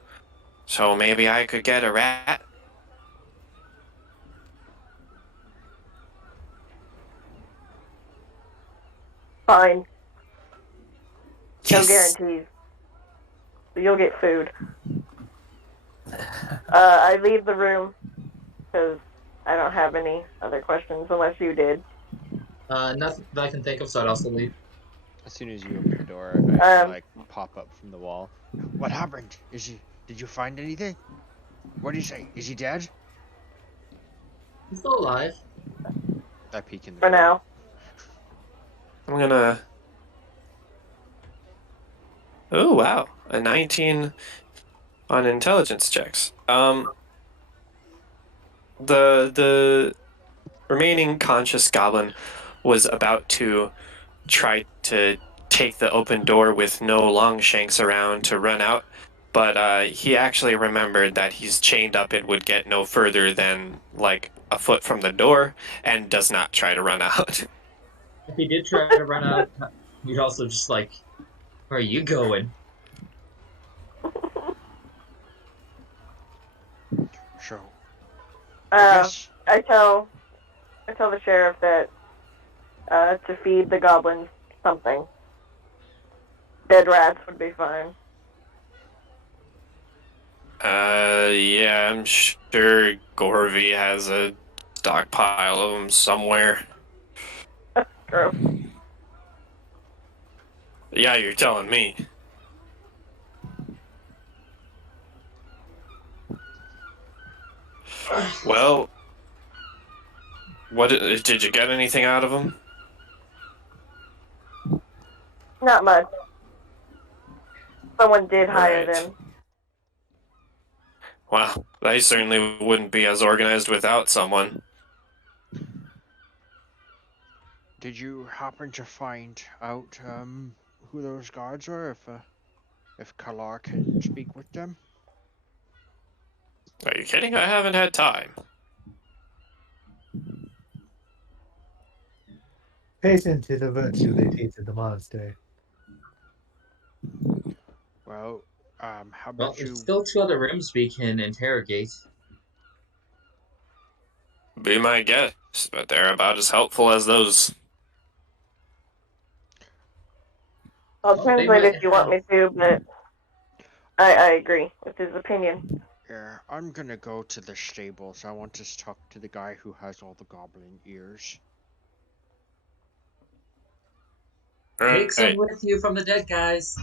So maybe I could get a rat? Fine, no Yes. guarantees. You'll get food. I leave the room because I don't have any other questions unless you did. Nothing that I can think of, so I'd also leave. As soon as you open the door, I Um, like pop up from the wall. What happened? Did you find anything? What do you say? Is he dead? He's still alive. I peek in the for room. now. I'm gonna. Oh, wow. A 19 on intelligence checks. The remaining conscious goblin was about to try to take the open door with no Longshanks around to run out, but he actually remembered that he's chained up and would get no further than like a foot from the door, and does not try to run out. If he did try to run out, we'd also just like, where are you going? So, I Uh, guess. I tell the sheriff that to feed the goblins something. Dead rats would be fine. Yeah, I'm sure Gorvy has a stockpile of them somewhere. Gross. Yeah, you're telling me. Well, what did you get anything out of them? Not much. Someone did hire Right. them. Well, they certainly wouldn't be as organized without someone. Did you happen to find out who those guards are? If Kalar can speak with them? Are you kidding? I haven't had time. Patience is a virtue they teach at the monastery. Well, how Well, about there's you? still 2 other rooms we can interrogate. Be my guest, but they're about as helpful as those. I'll Well, they translate might if you want have. me to, but I agree with his opinion. Yeah, I'm gonna go to the stables. I want to talk to the guy who has all the goblin ears. Take some Right. with you from the dead, guys.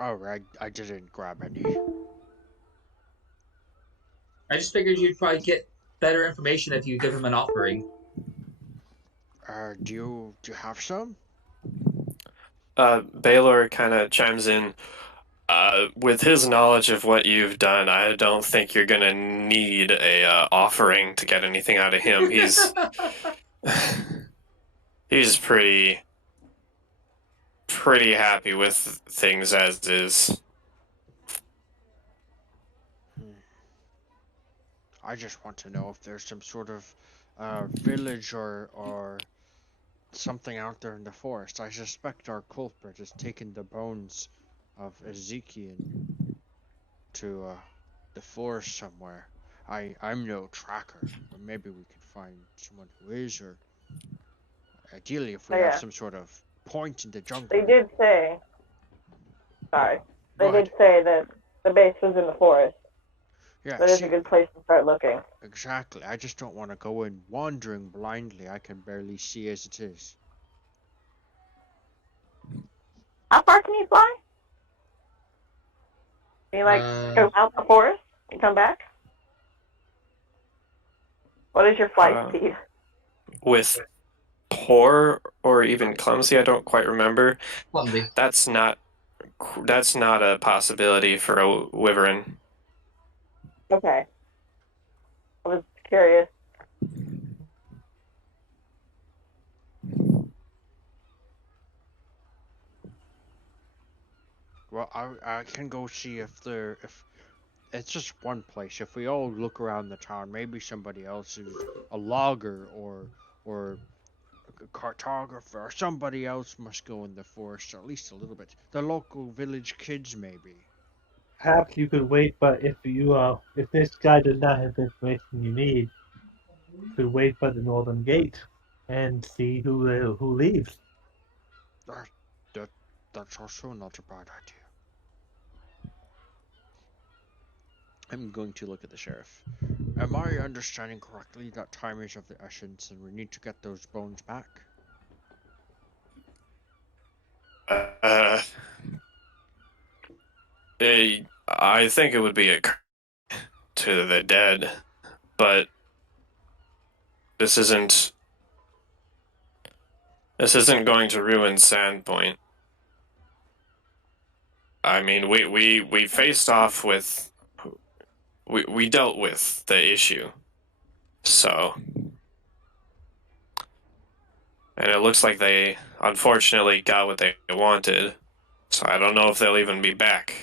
Oh, I didn't grab any. I just figured you'd probably get better information if you give him an offering. Do you have some? Baylor kind of chimes in. With his knowledge of what you've done, I don't think you're gonna need a offering to get anything out of him. He's pretty happy with things as is. Hmm. I just want to know if there's some sort of village or something out there in the forest. I suspect our culprit has taken the bones of Ezekiel to the forest somewhere. I'm no tracker, but maybe we could find someone who is, or ideally if we Oh have yeah, some sort of point in the they jungle. did say. Sorry, Go they did ahead. say that the base was in the forest. Yeah, That is a see, good place to start looking. exactly. I just don't want to go in wandering blindly. I can barely see as it is. How far can you fly? Can you Uh, go out the forest and come back? What is your flight Uh, speed? with poor or even clumsy, I don't quite remember. clumsy. That's not a possibility for a wyvern. Okay, I was curious. Well, I can go see if it's just one place. If we all look around the town, maybe somebody else who's a logger or a cartographer or somebody else must go in the forest, or at least a little bit. The local village kids, maybe. Perhaps you could wait, but if this guy does not have the information you need, you could wait by the northern gate and see who leaves. That, that that's also not a bad idea. I'm going to look at the sheriff. Am I understanding correctly that time is of the essence and we need to get those bones back? Uh, I think it would be a to the dead, but this isn't this isn't going to ruin Sandpoint. I mean, we faced off with we dealt with the issue. So, and it looks like they unfortunately got what they wanted. So I don't know if they'll even be back.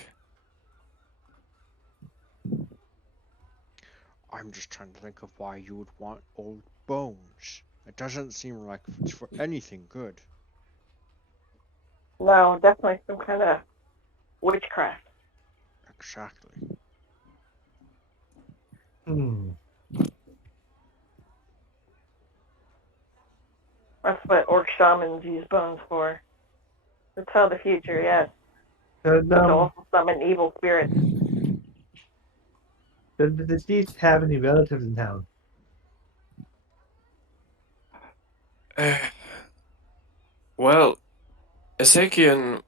I'm just trying to think of why you would want old bones. It doesn't seem like it's for anything good. No, definitely some kind of witchcraft. Exactly. Hmm. That's what orc shamans use bones for. To tell the future, yes. Does, To also summon evil spirits. does the deceased have any relatives in town? Well, Ezekiel,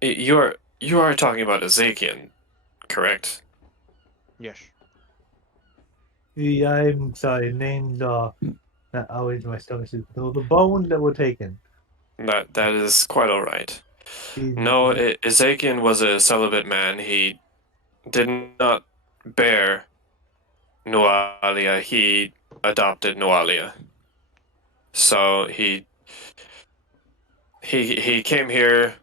you are talking about Ezekiel, correct? Yes. I'm sorry, names are not always my stomach. So the bones that were taken. That is quite all right. No, Ezekiel was a celibate man. He did not bear Nualia. He adopted Nualia. So he came here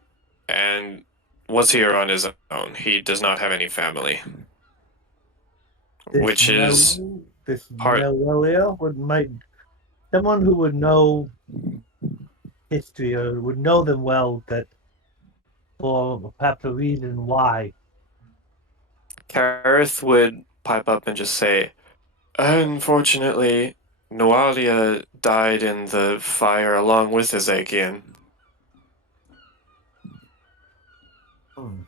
and was here on his own. He does not have any family, This which is part. Noelia might someone who would know history or would know them well that for perhaps a reason why. Kareth would pipe up and just say, "Unfortunately, Noalia died in the fire along with Ezekiel." Hmm.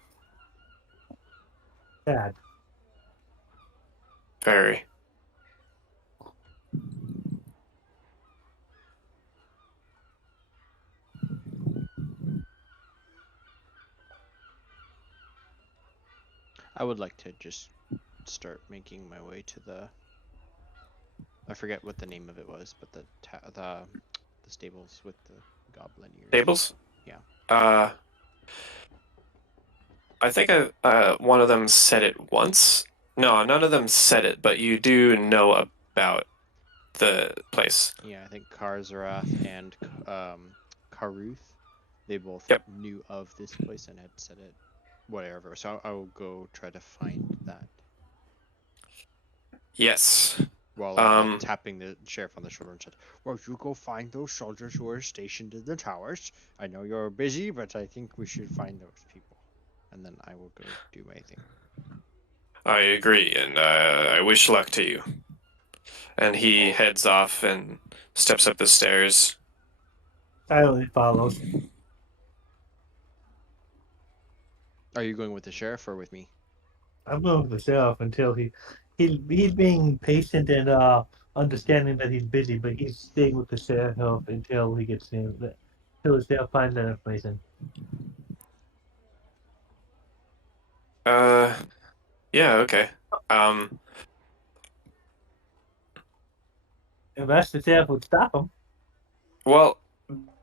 Sad. Very. I would like to just start making my way to the. I forget what the name of it was, but the stables with the goblin ears. Stables? Yeah. I think one of them said it once. No, none of them said it, but you do know about the place. Yeah, I think Karzarath and Karuth, they both Yep. knew of this place and had said it, whatever. So I will go try to find that Yes. while tapping the sheriff on the shoulder and said, "Well, you go find those soldiers who are stationed in the towers. I know you're busy, but I think we should find those people." And then I will go do my thing. I agree, and I wish luck to you. And he heads off and steps up the stairs. Silently follows. Are you going with the sheriff or with me? I'm going with the sheriff until he's being patient and understanding that he's busy, but he's staying with the sheriff until he gets until the sheriff finds that information. Yeah, okay. Unless the sheriff would stop him. Well,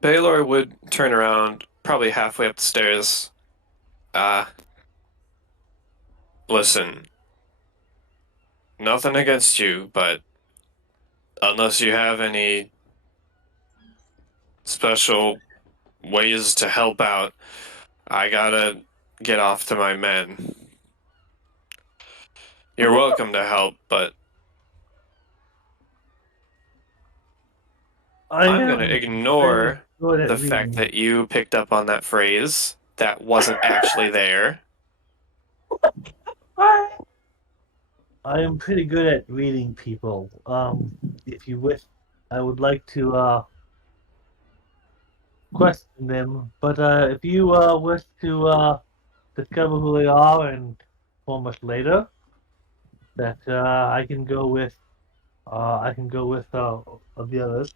Baylor would turn around probably halfway up the stairs. Listen, nothing against you, but unless you have any special ways to help out, I gotta get off to my men. You're welcome to help, but I'm gonna ignore the fact that you picked up on that phrase that wasn't actually there. What? I am pretty good at reading people. If you wish, I would like to question them, but if you wish to discover who they are and inform us later, that I can go with the others.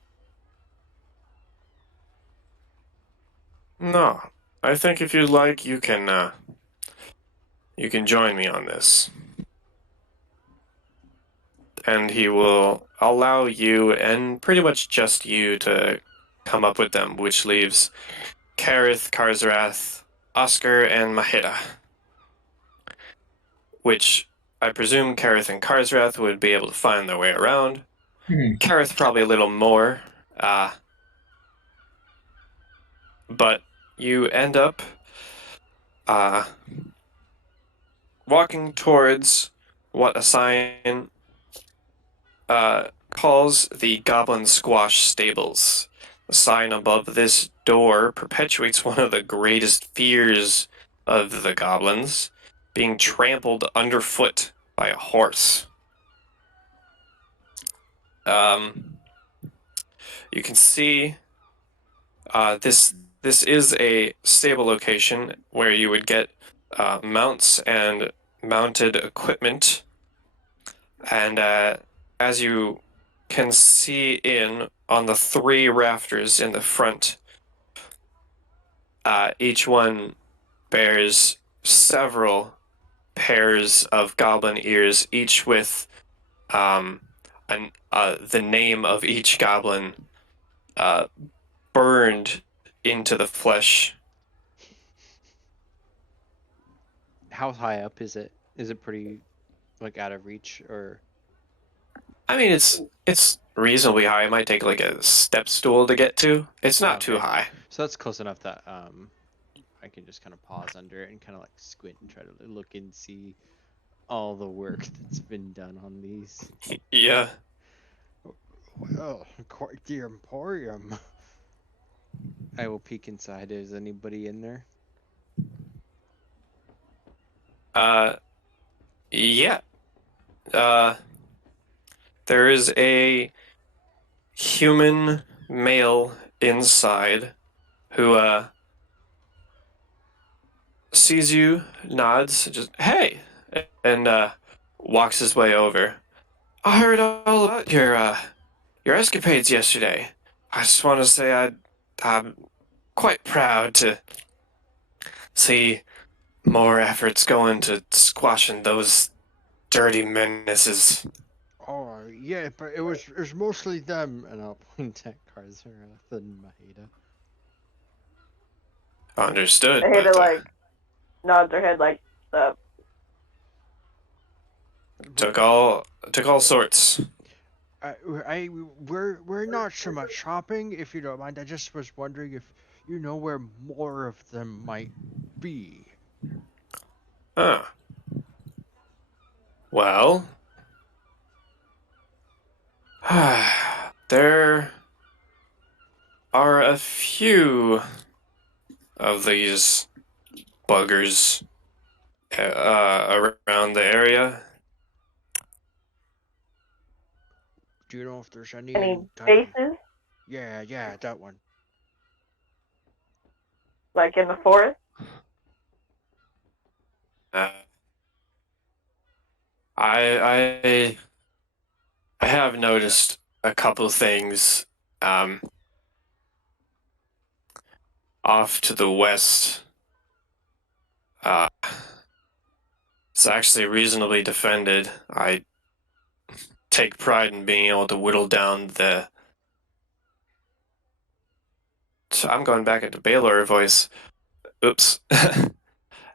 No, I think if you'd like, you can join me on this. And he will allow you, and pretty much just you, to come up with them, which leaves Kareth, Karzarath, Oscar, and Mahida. Which I presume Kareth and Karzarath would be able to find their way around. Kareth probably a little more. But you end up walking towards what a sign calls the Goblin Squash Stables. The sign above this door perpetuates one of the greatest fears of the goblins, being trampled underfoot by a horse. You can see this is a stable location where you would get mounts and mounted equipment, and as you can see in on the 3 rafters in the front, each one bears several pairs of goblin ears, each with the name of each goblin burned into the flesh how high up is it? Is it pretty like out of reach or? I mean, it's reasonably high. It might take like a step stool to get to. It's not too Okay, high. so that's close enough that I can just kind of pause under it and kind of like squint and try to look and see all the work that's been done on these. Yeah. Well, quite the emporium. I will peek inside. Is anybody in there? Uh, yeah. Uh, there is a human male inside who sees you, nods, just hey, and walks his way over. I heard all about your escapades yesterday. I just want to say I'm quite proud to see more efforts go into squashing those dirty menaces. Oh yeah, but it was mostly them, and I'll point at Karzaroth and Maheda. Understood, Maheda but like nods her head like took all sorts. We're not so much shopping, if you don't mind. I just was wondering if you know where more of them might be. Huh. Well, there are a few of these buggers around the area. Do you know if there's any any in kind of? bases Yeah, that one. like in the forest. Uh, I I have noticed a couple things off to the west. Uh, it's actually reasonably defended. I take pride in being able to whittle down the. So I'm going back into Baylor voice. Oops.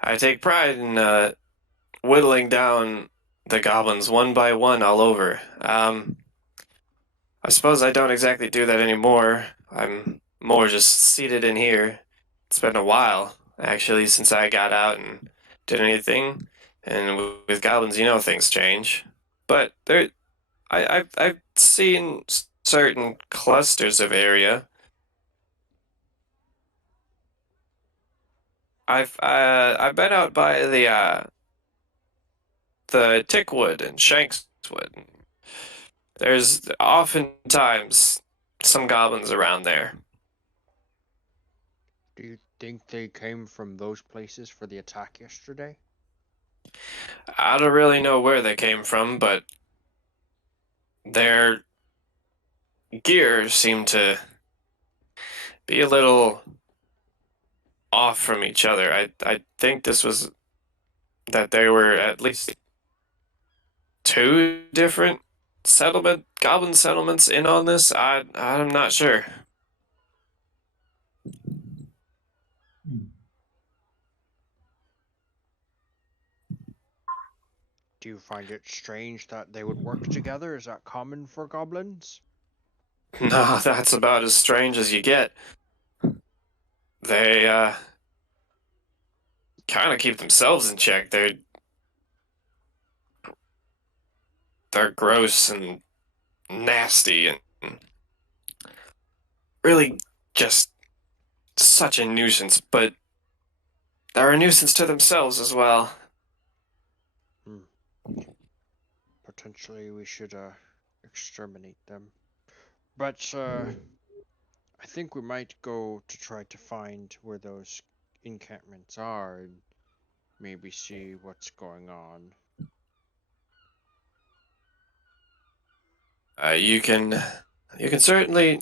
I take pride in whittling down the goblins one by one all over. I suppose I don't exactly do that anymore. I'm more just seated in here. It's been a while, actually, since I got out and did anything. And with goblins, you know things change. But I've seen certain clusters of area. I've been out by the Tickwood and Shankswood. There's oftentimes some goblins around there. Do you think they came from those places for the attack yesterday? I don't really know where they came from, but their gear seemed to be a little off from each other. I think this was that there were at least two different goblin settlements in on this. I'm not sure. Do you find it strange that they would work together? Is that common for goblins? No, that's about as strange as you get. They kind of keep themselves in check. They're gross and nasty and really just such a nuisance, but they're a nuisance to themselves as well. Potentially we should exterminate them. But I think we might go to try to find where those encampments are and maybe see what's going on. You can certainly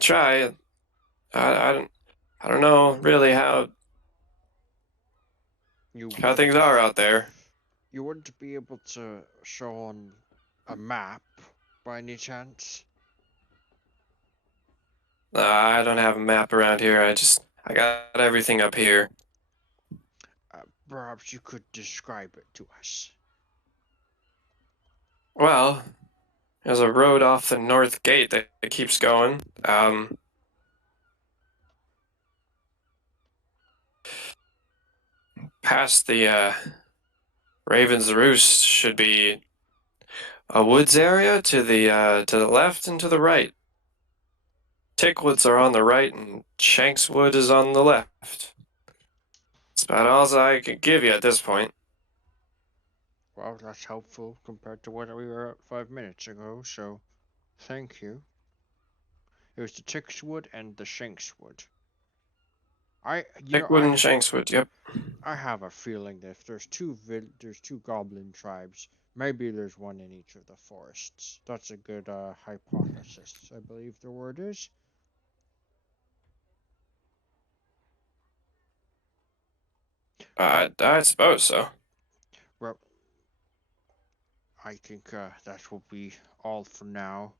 try. I don't know really You how things are out there. you wouldn't be able to show on a map by any chance? I don't have a map around here. I got everything up here. Perhaps you could describe it to us. Well, there's a road off the north gate that keeps going. Past the Raven's Roost should be a woods area to the left and to the right. Tickwoods are on the right and Shankswood is on the left. That's about all I can give you at this point. Well, that's helpful compared to what we were at 5 minutes ago, so thank you. It was the Tixwood and the Shankswood. Tickwood and Shankswood, yep. I have a feeling that if there's two goblin tribes, maybe there's one in each of the forests. That's a good hypothesis, I believe the word is. I suppose so. Well, I think that will be all for now.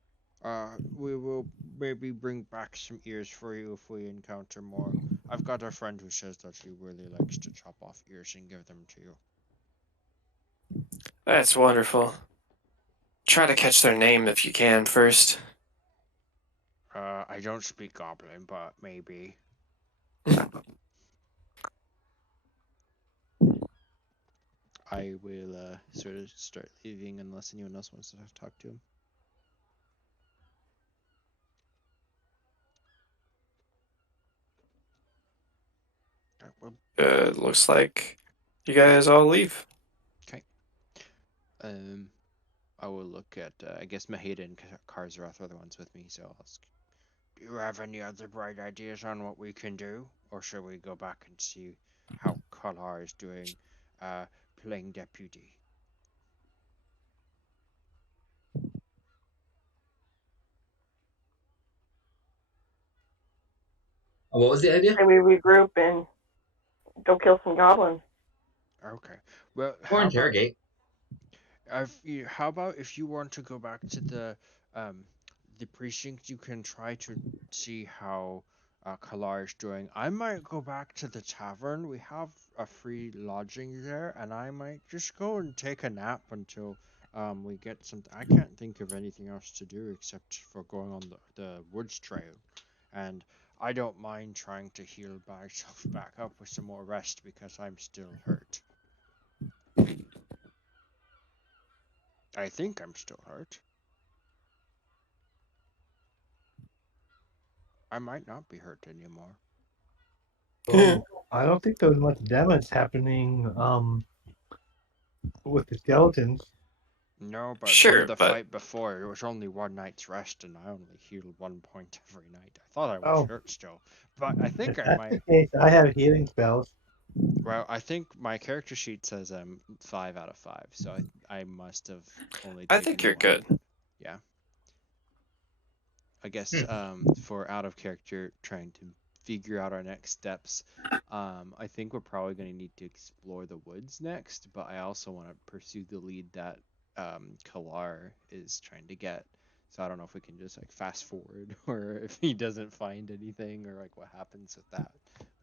We will maybe bring back some ears for you if we encounter more. I've got a friend who says that he really likes to chop off ears and give them to you. That's wonderful. Try to catch their name if you can first. I don't speak goblin, but maybe. I will sort of start leaving unless anyone else wants to talk to him. Looks like you guys all leave. Okay. I will look at. I guess Maheda and Karzaroth are the ones with me, so I'll ask. Do you have any other bright ideas on what we can do, or shall we go back and see how Kalar is doing, playing deputy? What was the idea? And we regroup and go kill some goblins. Okay. Well, Or interrogate. how about if you want to go back to the precinct, you can try to see how Kalar is doing. I might go back to the tavern. We have a free lodging there, and I might just go and take a nap until we get some. I can't think of anything else to do except for going on the woods trail, and I don't mind trying to heal myself back up with some more rest because I'm still hurt. I think I'm still hurt. I might not be hurt anymore. Well, I don't think there was much damage happening with the skeletons. No, but Sure, from the but fight before, it was only one night's rest, and I only healed 1 point every night. I thought I was Oh, hurt still, but I if think I that's might. the case, I have healing spells. Well, I think my character sheet says 5 out of 5, so I must have only I taken think you're one. good. Yeah. I guess for out of character, trying to figure out our next steps, I think we're probably going to need to explore the woods next, but I also want to pursue the lead that Kalar is trying to get. So I don't know if we can just like fast forward or if he doesn't find anything or like what happens with that.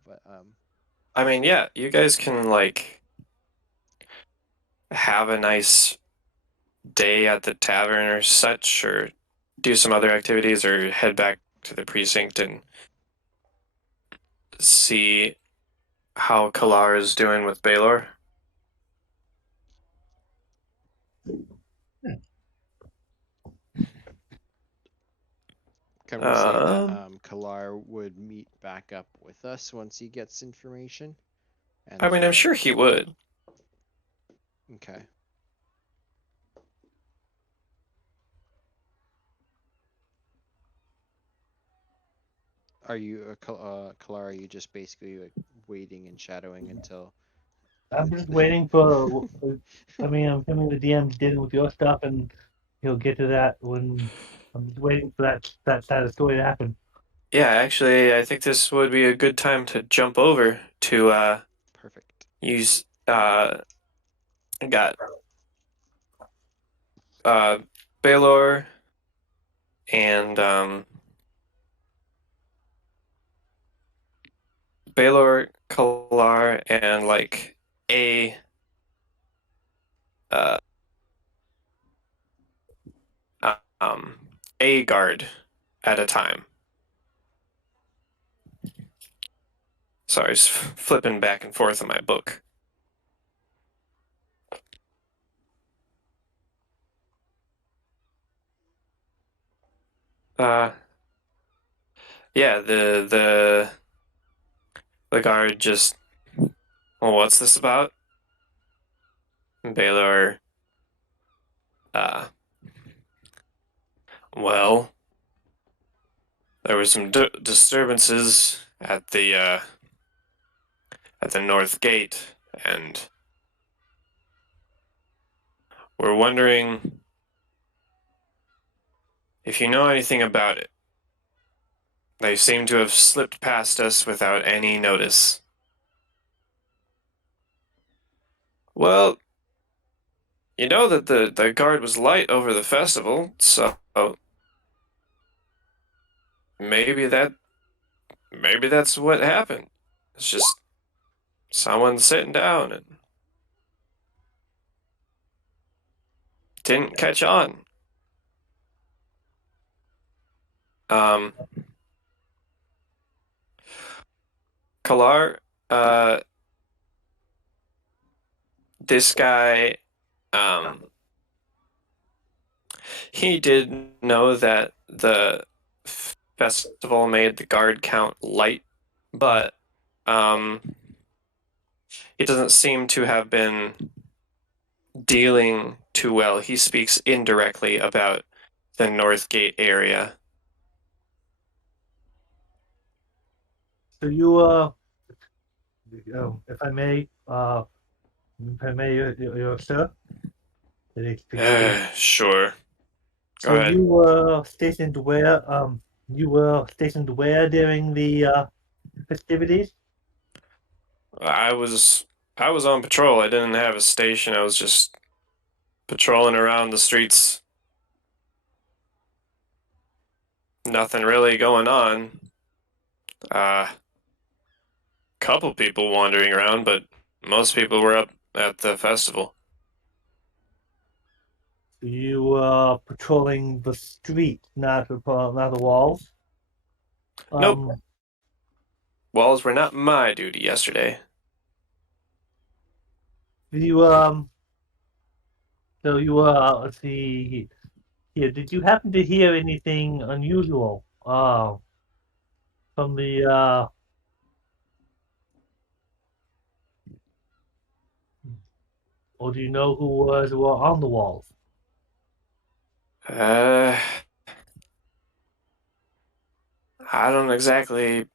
But I mean, yeah, you guys can like have a nice day at the tavern or such, or do some other activities, or head back to the precinct and see how Kalar is doing with Baylor. can we say that Um, Kalar would meet back up with us once he gets information? And I mean, I'm sure he would. Okay. Are you, Kalar, are you just basically like waiting and shadowing until? I'm just waiting for. I mean, I'm assuming the DM's dealing with your stuff, and he'll get to that when. I'm just waiting for that side of the story to happen. Yeah, actually, I think this would be a good time to jump over to Perfect. use got uh Baylor and Baylor, Kalar, and like a uh, um, a guard at a time. Sorry, just flipping back and forth in my book. Uh, yeah, the guard just, well, what's this about? Baylor, uh, well, there were some disturbances at the north gate, and we're wondering if you know anything about it. They seem to have slipped past us without any notice. Well, you know that the guard was light over the festival, so maybe maybe that's what happened. It's just someone sitting down and didn't catch on. Um, Kalar, uh, this guy, um, he did know that the festival made the guard count light, but um, he doesn't seem to have been dealing too well. He speaks indirectly about the Northgate area. So you, if I may, sir, it speaks to you. Sure. Go So ahead. you were stationed where? You were stationed where during the festivities? I was I was on patrol. I didn't have a station. I was just patrolling around the streets. Nothing really going on. Uh, couple people wandering around, but most people were up at the festival. You were patrolling the street, not the walls. Nope. Um, Walls were not my duty yesterday. you so you let's see here. Did you happen to hear anything unusual from the or do you know who were on the walls? Uh, I don't exactly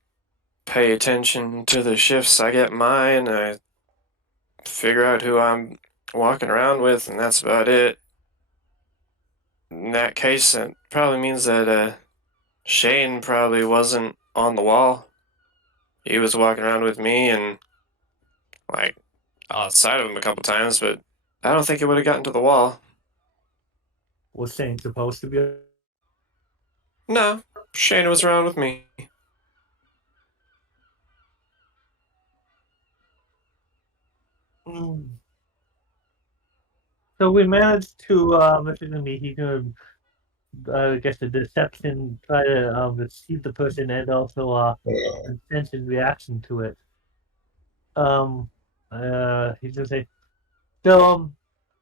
pay attention to the shifts. I get mine. I figure out who I'm walking around with, and that's about it. In that case, it probably means that Shane probably wasn't on the wall. He was walking around with me and like outside of him a couple times, but I don't think it would have gotten to the wall. Was Shane supposed to be? No, Shane was around with me. Mm. So we managed to this is gonna be he could I guess the deception try to deceive the person and also sense his reaction to it. Um he's gonna say so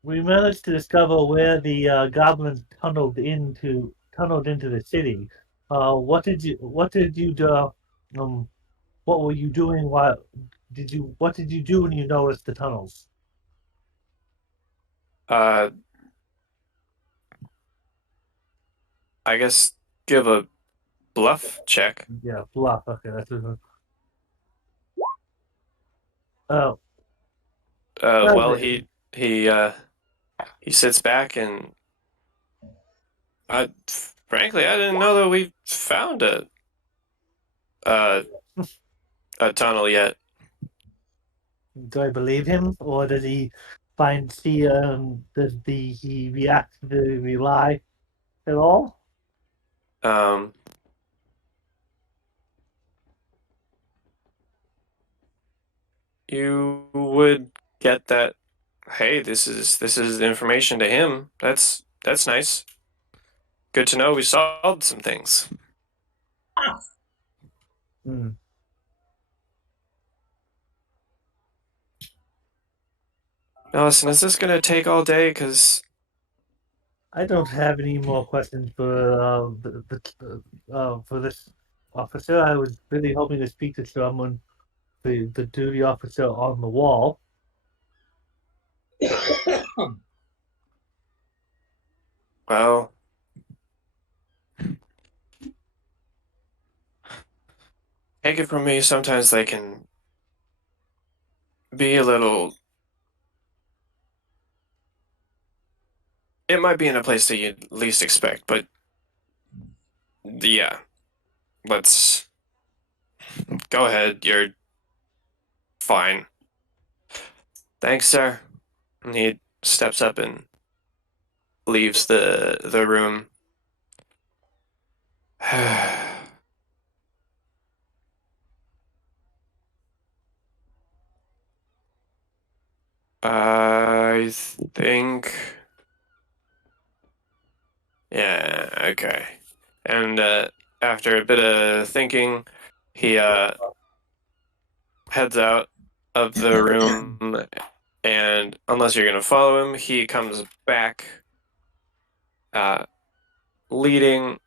we managed to discover where the goblins tunneled into the city. What did you do what were you doing while did you what did you do when you noticed the tunnels? Uh, I guess give a bluff check. Yeah, bluff. Okay, that's it. Oh, Well, okay. he sits back and I frankly I didn't know that we found uh, a tunnel yet. Do I believe him, or does he he react to the lie at all? Um, you would get that. Hey, this is information to him. That's nice. Good to know we solved some things. Hmm. Now listen, is this gonna take all day? Cause I don't have any more questions for for this officer. I was really hoping to speak to someone, the duty officer on the wall. well, take it from me. Sometimes they can be a little. It might be in a place that you'd least expect, but yeah, let's go ahead. You're fine. Thanks, sir. And he steps up and leaves the room. I think. Yeah, okay. And after a bit of thinking, he heads out of the room, and unless you're gonna follow him, he comes back, uh, leading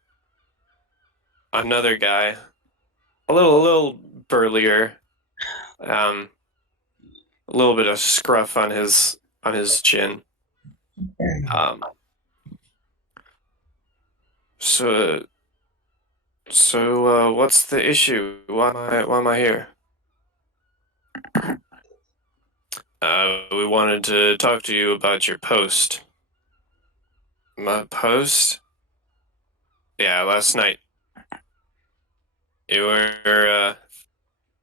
another guy, a little burlier, um, a little bit of scruff on his chin. Um, so what's the issue? Why am I here? We wanted to talk to you about your post. My post? Yeah, last night. You were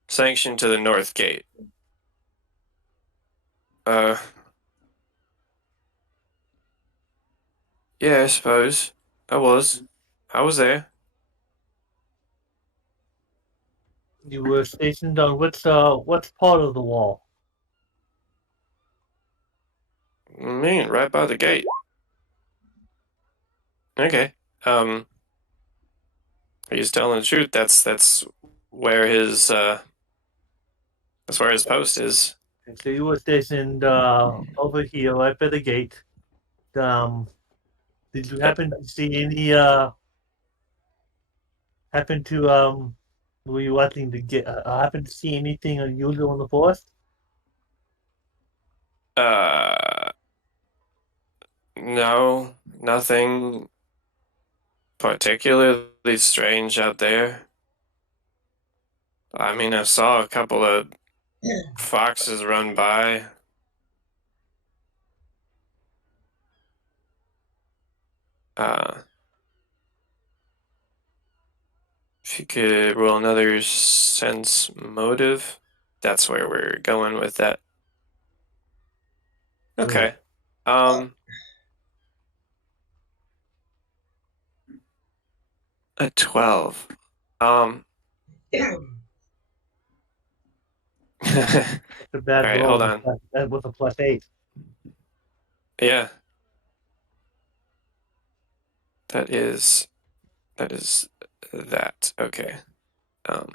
sanctioned to the North Gate. Uh, yeah, I suppose. I was. I was there. You were stationed on what's part of the wall? Man, right by the gate. Okay. Um, he's telling the truth. That's where his that's where his post is. And so you were stationed over here, right by the gate. Um, did you Yep. happen to see any happen to were you watching to get happen to see anything unusual in the forest? Uh, no, nothing particularly strange out there. I mean, I saw a couple of foxes run by. Uh, if you could roll another sense motive, that's where we're going with that. Okay. Um, a 12. Um, all It's a bad right, roll hold on. with a +8. Yeah, that is that is that. Okay. Um,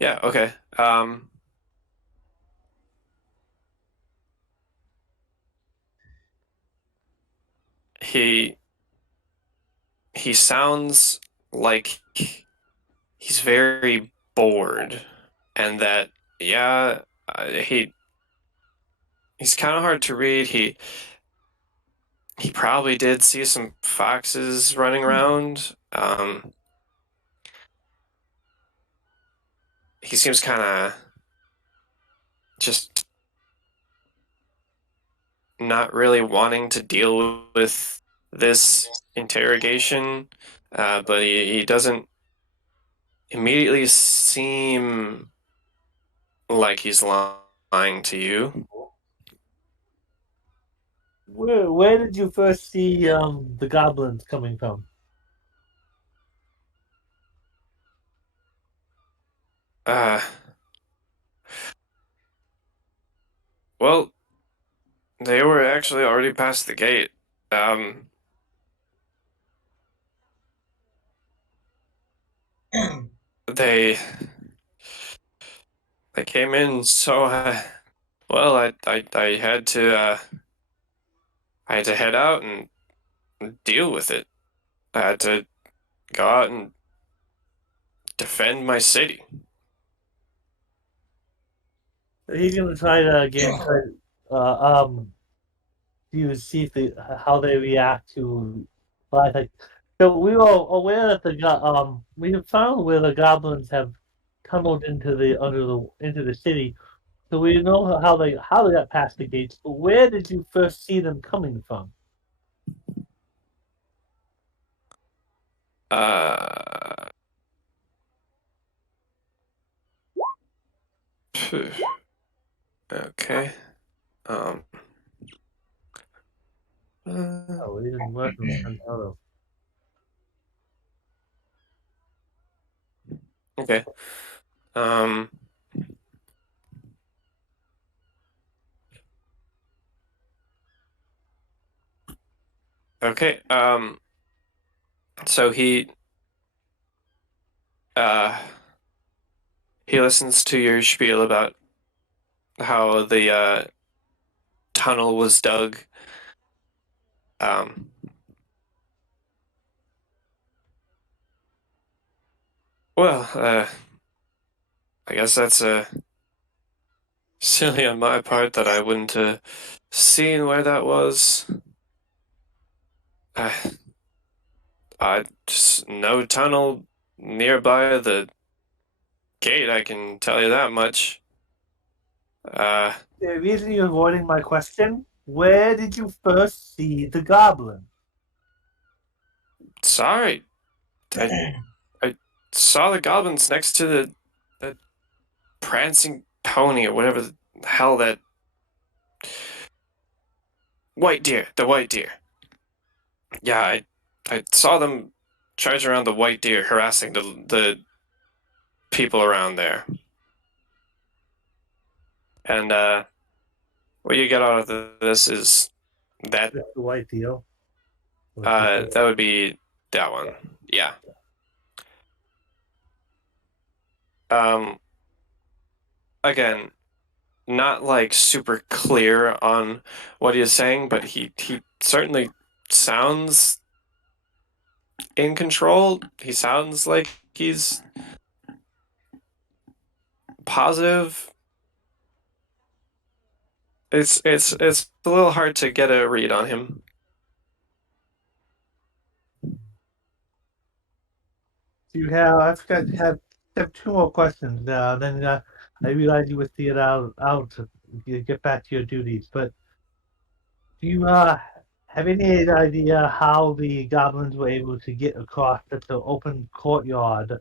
yeah, okay. He he sounds like he's very bored, and that yeah, he's kind of hard to read. He probably did see some foxes running around. He seems kind of just not really wanting to deal with this interrogation, but he doesn't immediately seem like he's lying to you. Where did you first see the goblins coming from? Uh, well, they were actually already past the gate. Um, they they came in, so well, I had to head out and deal with it. I had to go out and defend my city. He's gonna try to again try to see if how they react to I think so we were aware that we have found where the goblins have tunneled into the under the into the city. So we know how they got past the gates, but where did you first see them coming from? Uh, phew. Okay. Um. Oh, we didn't work in Santoro. Okay. Um. Okay. So uh he listens to your spiel about how the tunnel was dug. Um. Well, I guess that's silly on my part that I wouldn't have seen where that was. I, I just no tunnel nearby the gate. I can tell you that much. Uh, The reason you're avoiding my question, where did you first see the goblin? sorry. I I saw the goblins next to the prancing pony or whatever the hell that white deer. The white deer. Yeah, I saw them charge around the white deer, harassing the people around there. And what you get out of this is that That's the white deal. that would be that one. Yeah. Um. Again, not like super clear on what he is saying, but he certainly sounds in control. He sounds like he's positive. It's a little hard to get a read on him. You have I forgot to have two more questions. Then I realize you would see it out to get back to your duties. But do you have any idea how the goblins were able to get across such an open courtyard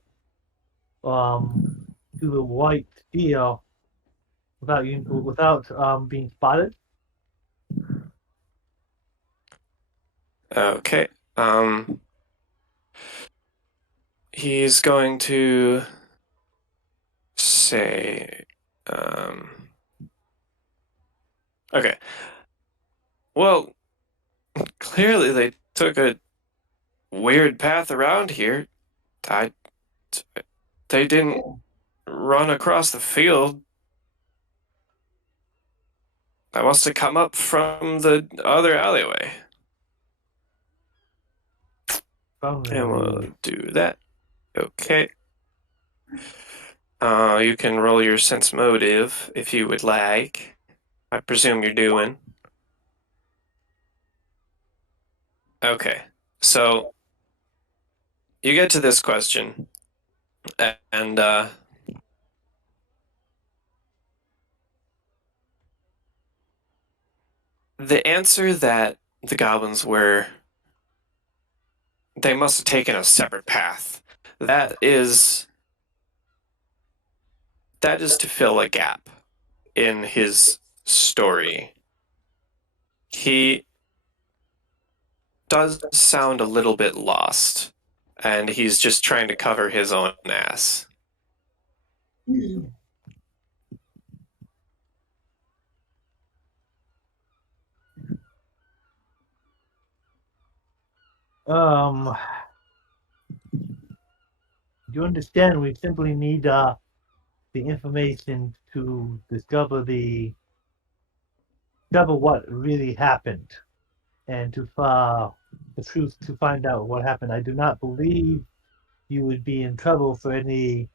um to the white deal without being spotted? Okay. Um. He's going to say. Um. Okay. Well, clearly they took a weird path around here. I. They didn't run across the field. I must have come up from the other alleyway. From And we'll the do that. Okay. You can roll your sense motive if you would like. I presume you're doing. Okay. So you get to this question, and the answer that the goblins were, they must have taken a separate path. That is that is to fill a gap in his story. He does sound a little bit lost, and he's just trying to cover his own ass. Um, you understand? We simply need the information to discover what really happened, and to the truth to find out what happened. I do not believe you would be in trouble for any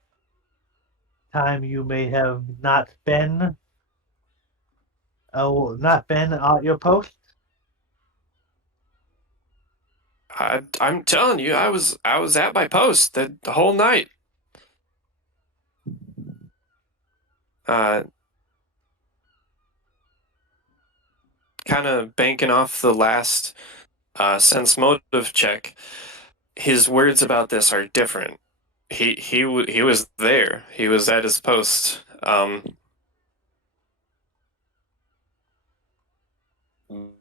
time you may have not been at your post. I'm telling you, I was at my post the whole night. Uh, kind of banking off the last sense motive check. His words about this are different. He was there. He was at his post.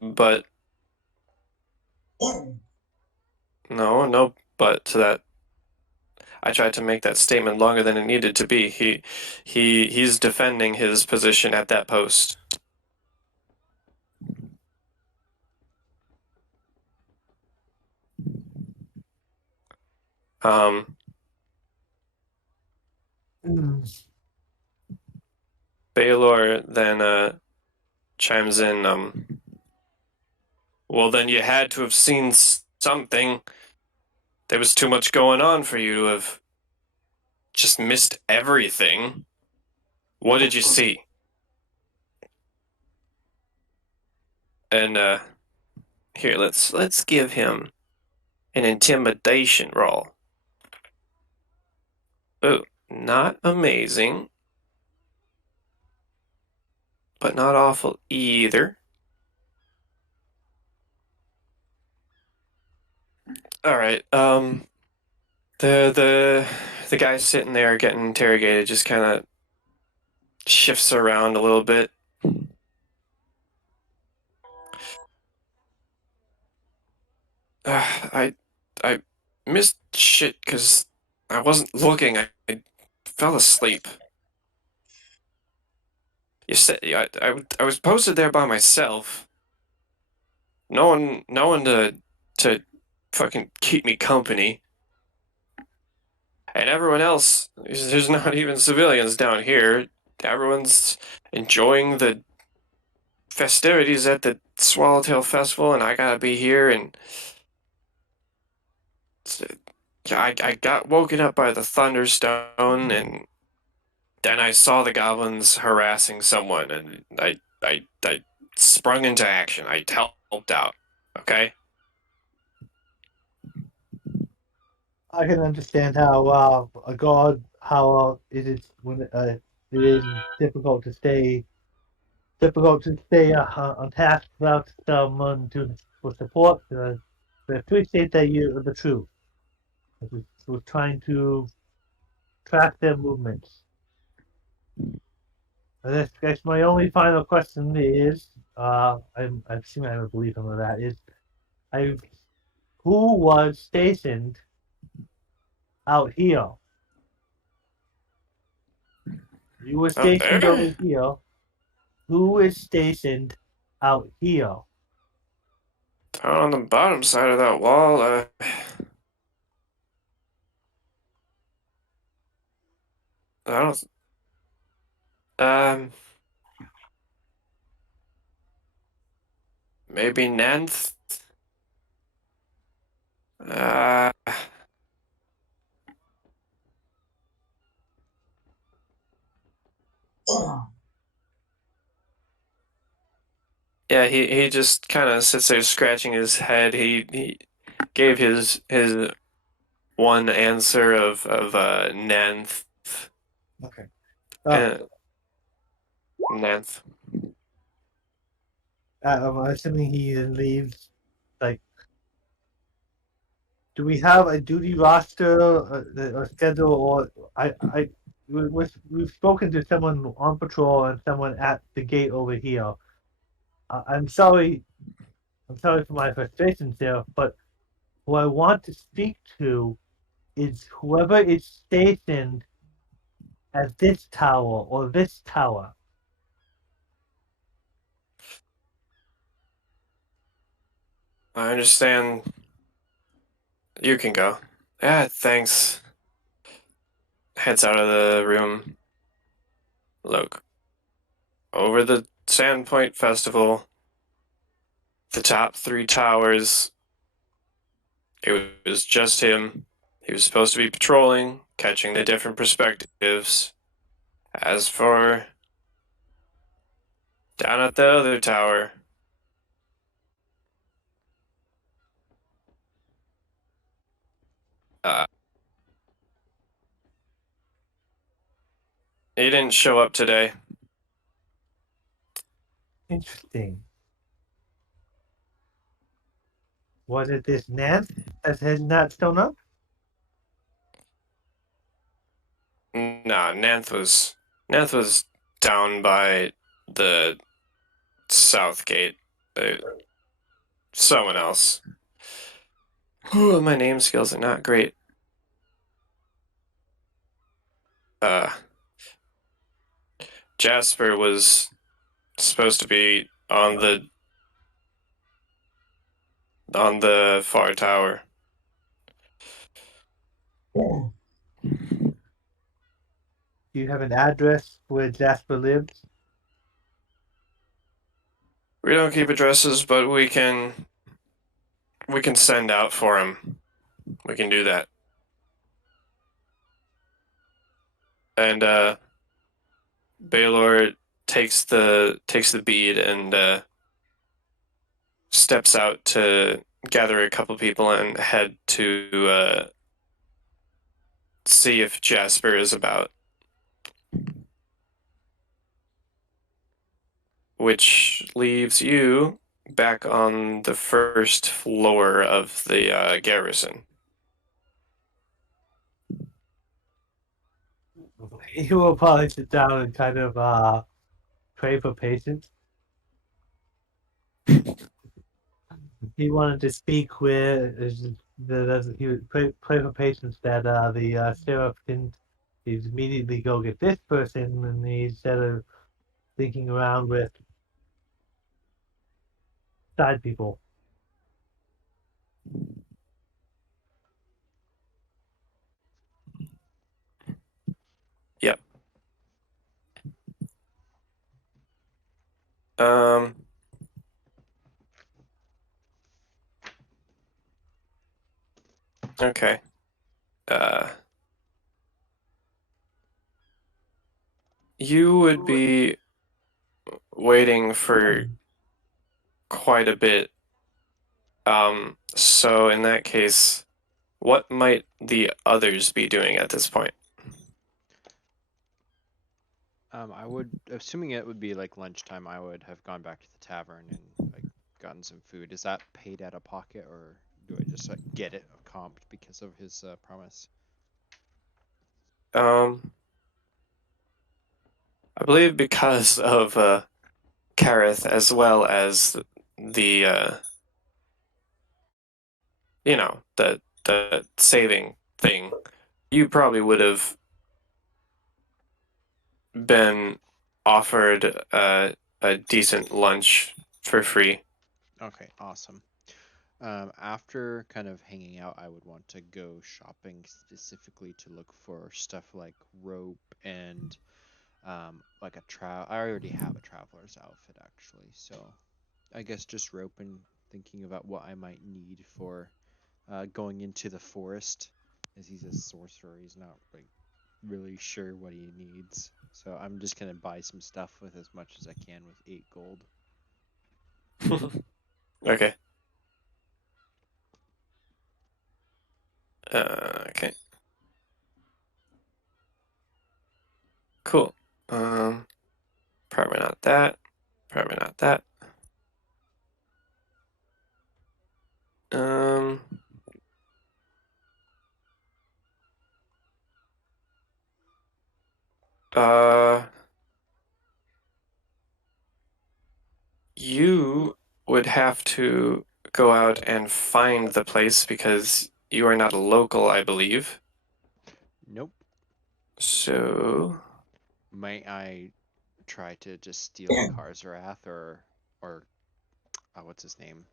But no, but to that. I tried to make that statement longer than it needed to be. He's defending his position at that post. Um, Baylor then chimes in. Well, then you had to have seen something. There was too much going on for you to have just missed everything. What did you see? And here, let's give him an intimidation roll. Oh, not amazing, but not awful either. All right. The guy sitting there getting interrogated just kind of shifts around a little bit. I missed shit because I wasn't looking. I fell asleep. You said I was posted there by myself. No one to fucking keep me company. And everyone else, there's not even civilians down here. Everyone's enjoying the festivities at the Swallowtail Festival, and I gotta be here. And I got woken up by the thunderstone, and then I saw the goblins harassing someone, and I sprung into action. I helped out. Okay. I can understand how a god how it is when it is difficult to stay on task without someone to for support. We appreciate that you the truth. We're trying to track their movements. That's my only final question is I'm assuming I believe some of that is I who was stationed out here? You were Out stationed there? over here. Who is stationed out here? Down on the bottom side of that wall. I don't. Um. Maybe Nanth. Uh. Yeah, he just kind of sits there scratching his head. He gave his one answer of Nanth. Okay. Uh, Nanth. I'm assuming he then leaves. Like, do we have a duty roster or schedule? Or we've spoken to someone on patrol and someone at the gate over here. I'm sorry. I'm sorry for my frustrations there, but who I want to speak to is whoever is stationed as this tower or this tower. I understand. You can go. Yeah, thanks. Heads out of the room. Look, over the Sandpoint Festival, the top 3 towers, it was just him. He was supposed to be patrolling, catching the different perspectives. As for down at the other tower, uh, he didn't show up today. Interesting. Was it this Nance that has not shown up? Nah, Nanth was down by the south gate. Someone else. Ooh, my name skills are not great. Uh, Jasper was supposed to be on the far tower. Do you have an address where Jasper lives? We don't keep addresses, but we can send out for him. We can do that. And Baylor takes the bead and steps out to gather a couple people and head to see if Jasper is about. Which leaves you back on the first floor of the garrison. He will probably sit down and kind of pray for patience. He wanted to speak with he would pray for patience that the sheriff didn't immediately go get this person, and instead of thinking around with side people. Yep. Um. Okay. You would be waiting for quite a bit. So in that case, what might the others be doing at this point? I would, assuming it would be like lunchtime, I would have gone back to the tavern and like gotten some food. Is that paid out of pocket, or do I just like get it comped because of his promise? I believe because of Kareth, as well as the the saving thing, you probably would have been offered a decent lunch for free. Okay, awesome. After kind of hanging out, I would want to go shopping specifically to look for stuff like rope and like I already have a traveler's outfit actually, so I guess just rope and thinking about what I might need for going into the forest, as he's a sorcerer. He's not like really sure what he needs, so I'm just gonna buy some stuff with as much as I can with 8 gold. Okay. Okay. Cool. Probably not that. Probably not that. Um. Uh. You would have to go out and find the place because you are not a local, I believe. Nope. So Might I try to just steal Karzarath or what's his name?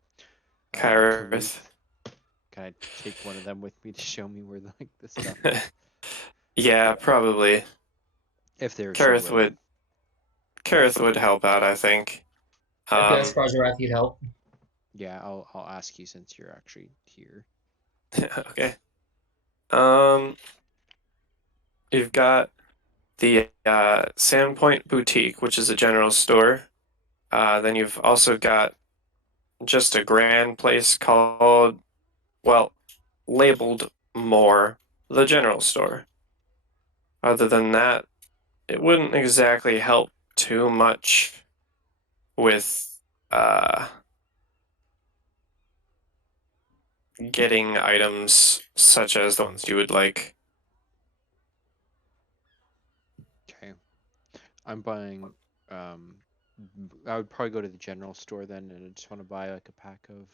Kyrith. Karuth. Can I take one of them with me to show me where like the stuff is? Yeah, probably. If they're so Kareth would willing. Kareth would help out, I think. I could ask Um, Rajarath you'd help. Yeah, I'll ask you since you're actually here. okay. Um, you've got the Sandpoint Boutique, which is a general store. Then you've also got just a grand place called, well, labeled More, the general store. Other than that, it wouldn't exactly help too much with getting items such as the ones you would like. Okay. I'm buying I would probably go to the general store then and I just want to buy like a pack of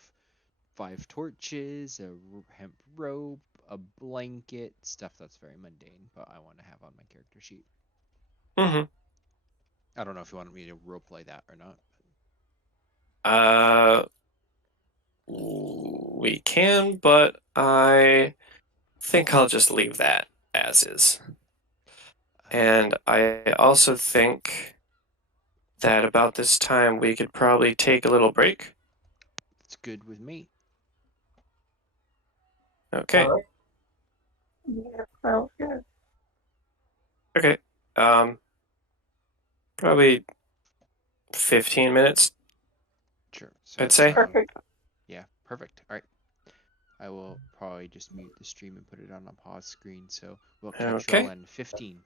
5 torches, a hemp rope, a blanket, stuff that's very mundane, but I want to have on my character sheet. Mm-hmm. I don't know if you wanted me to roleplay that or not. Uh, we can, but I think I'll just leave that as is. And I also think that about this time we could probably take a little break. It's good with me. Okay. All right. Yeah, sounds good. Okay. Um, Probably 15 minutes, Sure. So I'd it's say. Perfect. yeah, perfect. All right. I will probably just mute the stream and put it on a pause screen. So we'll catch you all Okay. in 15.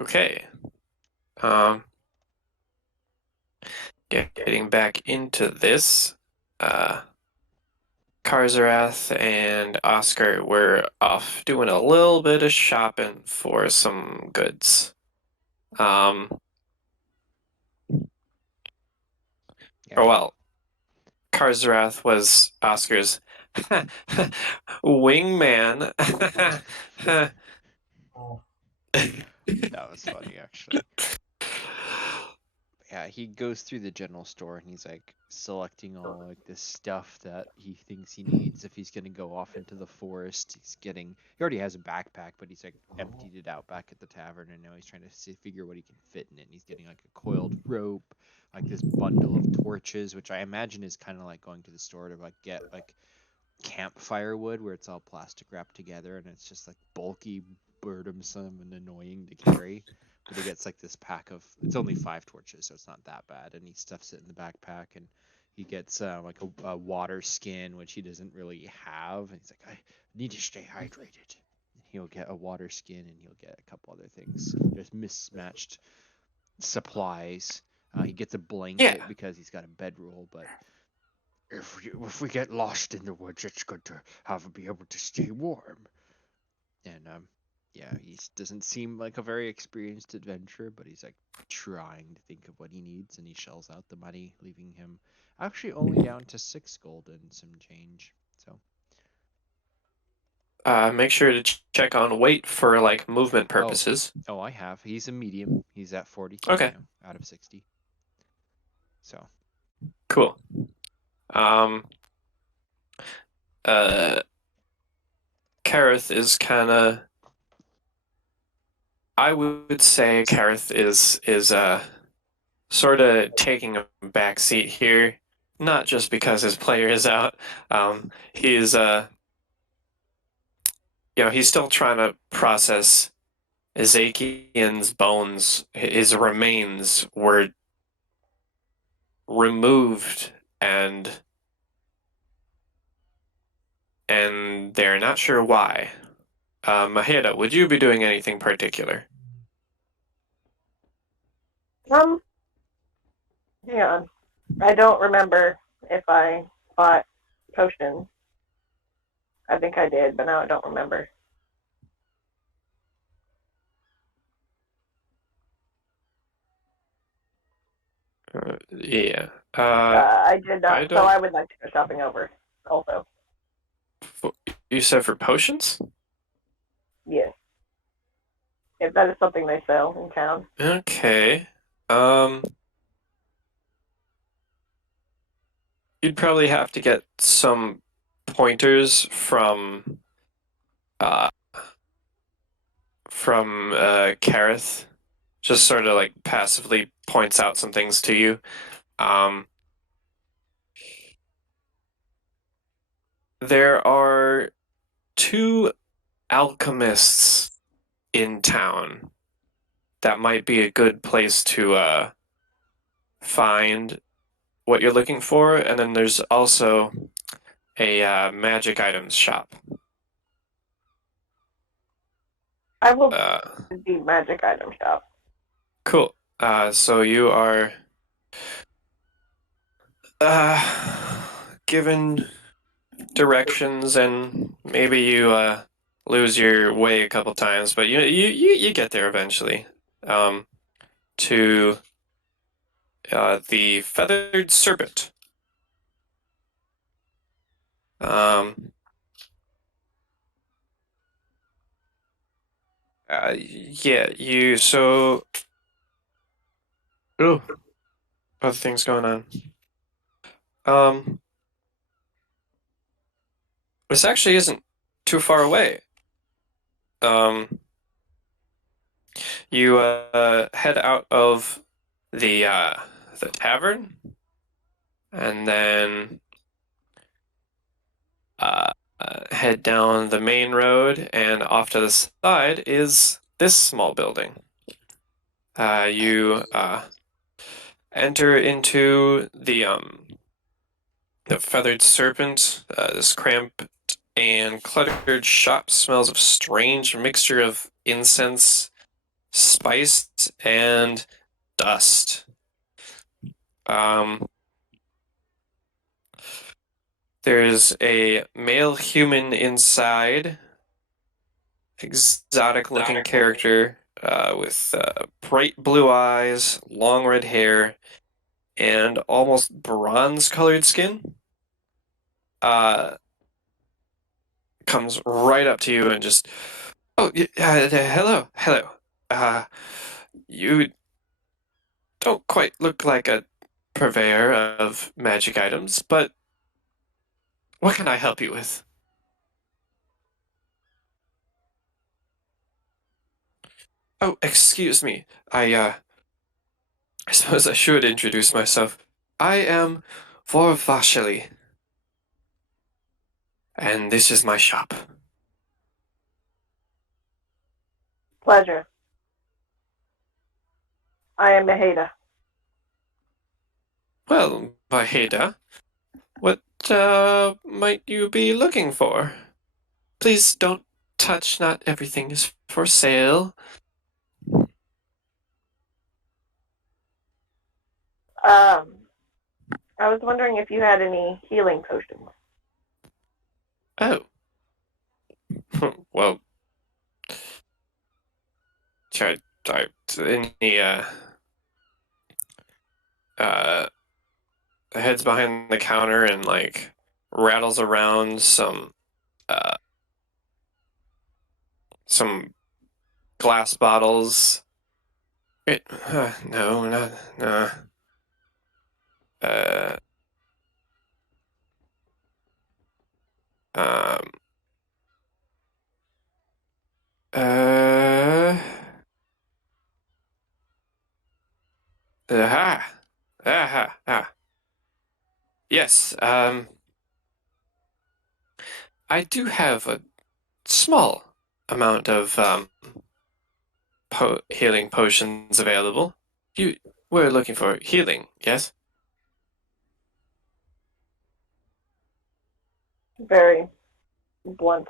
Okay. Getting back into this, Karzarath and Oscar were off doing a little bit of shopping for some goods. Yeah, Or well, Karzarath was Oscar's wingman. Oh, that was funny actually. Yeah, he goes through the general store and he's like selecting all like this stuff that he thinks he needs if he's gonna go off into the forest. He already has a backpack, but he's like emptied it out back at the tavern, and now he's trying to figure what he can fit in it. And he's getting like a coiled rope, like this bundle of torches, which I imagine is kind of like going to the store to like get like campfire wood, where it's all plastic wrapped together and it's just like bulky, burdensome, and annoying to carry. But he gets like this pack of, it's only 5 torches, so it's not that bad. And he stuffs it in the backpack, and he gets like a water skin, which he doesn't really have. And he's like, I need to stay hydrated. He'll get a water skin, and he'll get a couple other things. There's mismatched supplies. He gets a blanket Yeah. because he's got a bedroll, but if we get lost in the woods, it's good to be able to stay warm. And yeah, he doesn't seem like a very experienced adventurer, but he's like trying to think of what he needs, and he shells out the money, leaving him actually only down to 6 gold and some change. So Make sure to check on weight for like movement purposes. oh, I have. He's a medium. He's at 43 Okay, now, out of 60. So cool. Uh, Kareth is kind of. I would say Kareth is sort of taking a back seat here, not just because his player is out. He's he's still trying to process Ezekiel's bones. His remains were removed, and they're not sure why. Maheda, would you be doing anything particular? Hang on. I don't remember if I bought potions. I think I did, but now I don't remember. Yeah. I did not, I so don't. I would like to go shopping over also. You said for potions? Yes. If that is something they sell in town. Okay. You'd probably have to get some pointers uh from Kareth. Just sort of like passively points out some things to you. Um, there are 2 alchemists in town that might be a good place to find what you're looking for, and then there's also a magic items shop. I will Uh, the magic item shop. cool. So you are given directions, and maybe you lose your way a couple times, but you get there eventually. To the Feathered Serpent. Um, yeah, you so. Oh, other things going on. This actually isn't too far away. You head out of the tavern, and then head down the main road, and off to the side is this small building. You enter into the Feathered Serpent. This cramped and cluttered shop smells of strange mixture of incense, spice and dust. There's a male human inside, exotic looking character with bright blue eyes, long red hair, and almost bronze colored skin. Comes right up to you and just, oh, hello, hello. You don't quite look like a purveyor of magic items, but what can I help you with? Oh, excuse me. I suppose I should introduce myself. I am Vorvasheli, and this is my shop. Pleasure. I am Maheda. Well, Vaheda, what might you be looking for? Please don't touch, not everything is for sale. I was wondering if you had any healing potions. Oh, well, I, any, uh, heads behind the counter and, like, rattles around some glass bottles. No, not, no. Uh, um, uh, aha, aha, ah. Yes, I do have a small amount of, healing potions available. You were looking for healing, yes? Very blunt.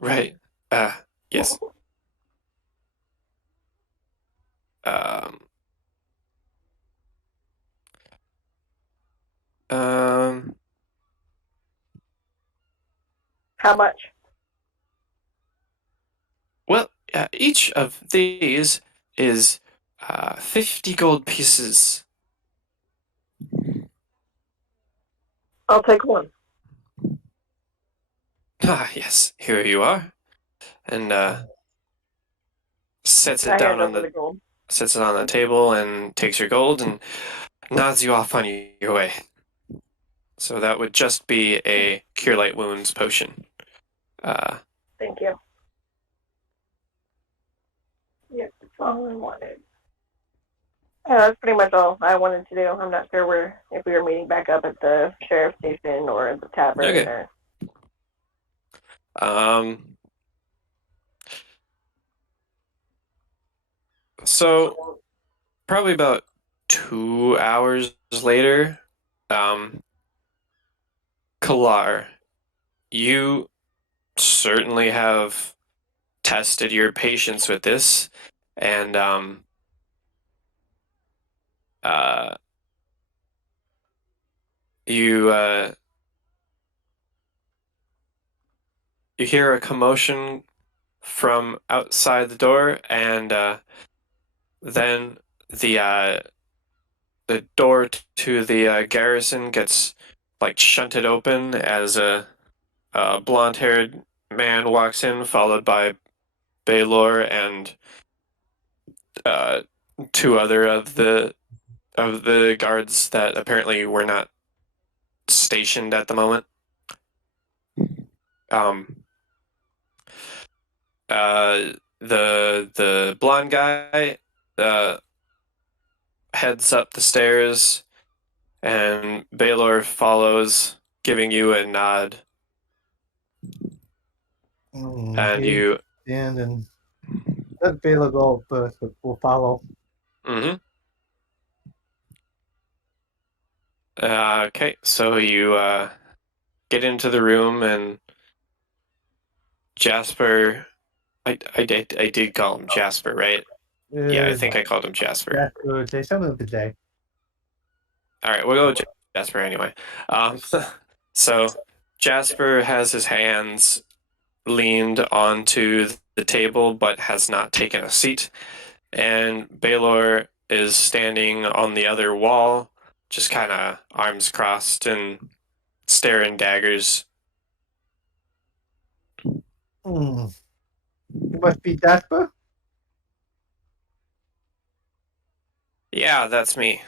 Right. Yes. Um, um, How much? well, each of these is 50 gold pieces. I'll take one. Ah, yes, here you are. And sets it I down hand on over the the gold. sets it on the table and takes your gold and nods you off on your way. So that would just be a Cure Light Wounds potion. Thank you. Yep, that's all I wanted. Yeah, that's pretty much all I wanted to do. I'm not sure if we were meeting back up at the sheriff's station or at the tavern Okay. or. So probably about 2 hours later, Kalar, you certainly have tested your patience with this, and uh, you you hear a commotion from outside the door, and then the uh, the door to the garrison gets like shunted open as a blonde-haired man walks in, followed by Baylor and uh, two other of the guards that apparently were not stationed at the moment. Um, the blonde guy uh, heads up the stairs, and Baylor follows, giving you a nod, and He you. stand and let Bela go first, but we'll follow. Mm-hmm. Okay, so you get into the room, and Jasper I did call him Jasper, right? Yeah, I think I called him Jasper. That's good. Say something today. All right, we'll go with Jasper anyway. Um, so Jasper has his hands leaned onto the table, but has not taken a seat, and Baylor is standing on the other wall, just kind of arms crossed and staring daggers. Hmm. You must be Jasper. Yeah, that's me.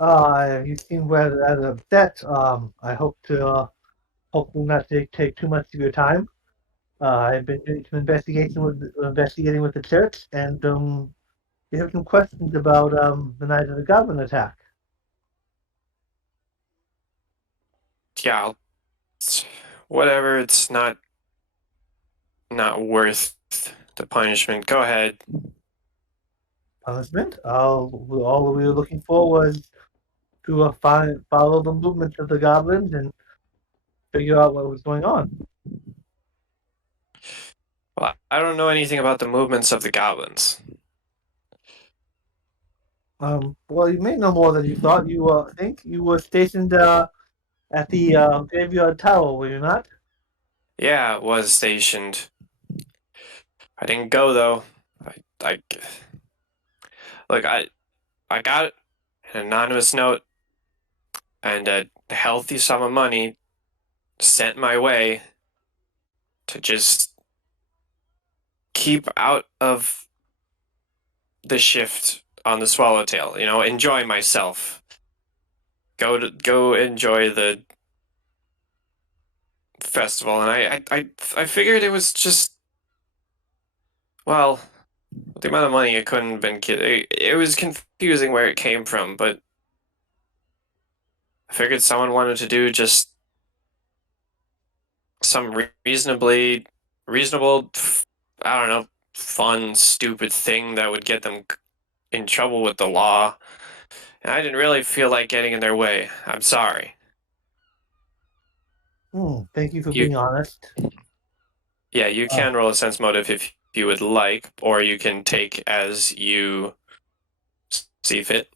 You seem rather upset. I hope to hopefully not take too much of your time. I've been doing some investigating with the church, and we have some questions about the night of the Goblin attack. Yeah, whatever. It's not worth the punishment. Go ahead. Punishment. All we were looking for was to follow the movements of the goblins and figure out what was going on. Well, I don't know anything about the movements of the goblins. Well, you may know more than you thought. You think you were stationed at the graveyard tower, were you not? Yeah, it was stationed. I didn't go though. I look. I got an anonymous note and a healthy sum of money sent my way to just keep out of the shift on the Swallowtail. You know, enjoy myself. Go enjoy the festival, and I figured it was just well, the amount of money it couldn't have been. It was confusing where it came from, but I figured someone wanted to do just some reasonable, I don't know, fun, stupid thing that would get them in trouble with the law. And I didn't really feel like getting in their way. I'm sorry. Thank you for You, being honest. yeah, you Uh, can roll a sense motive if you would like, or you can take as you see fit.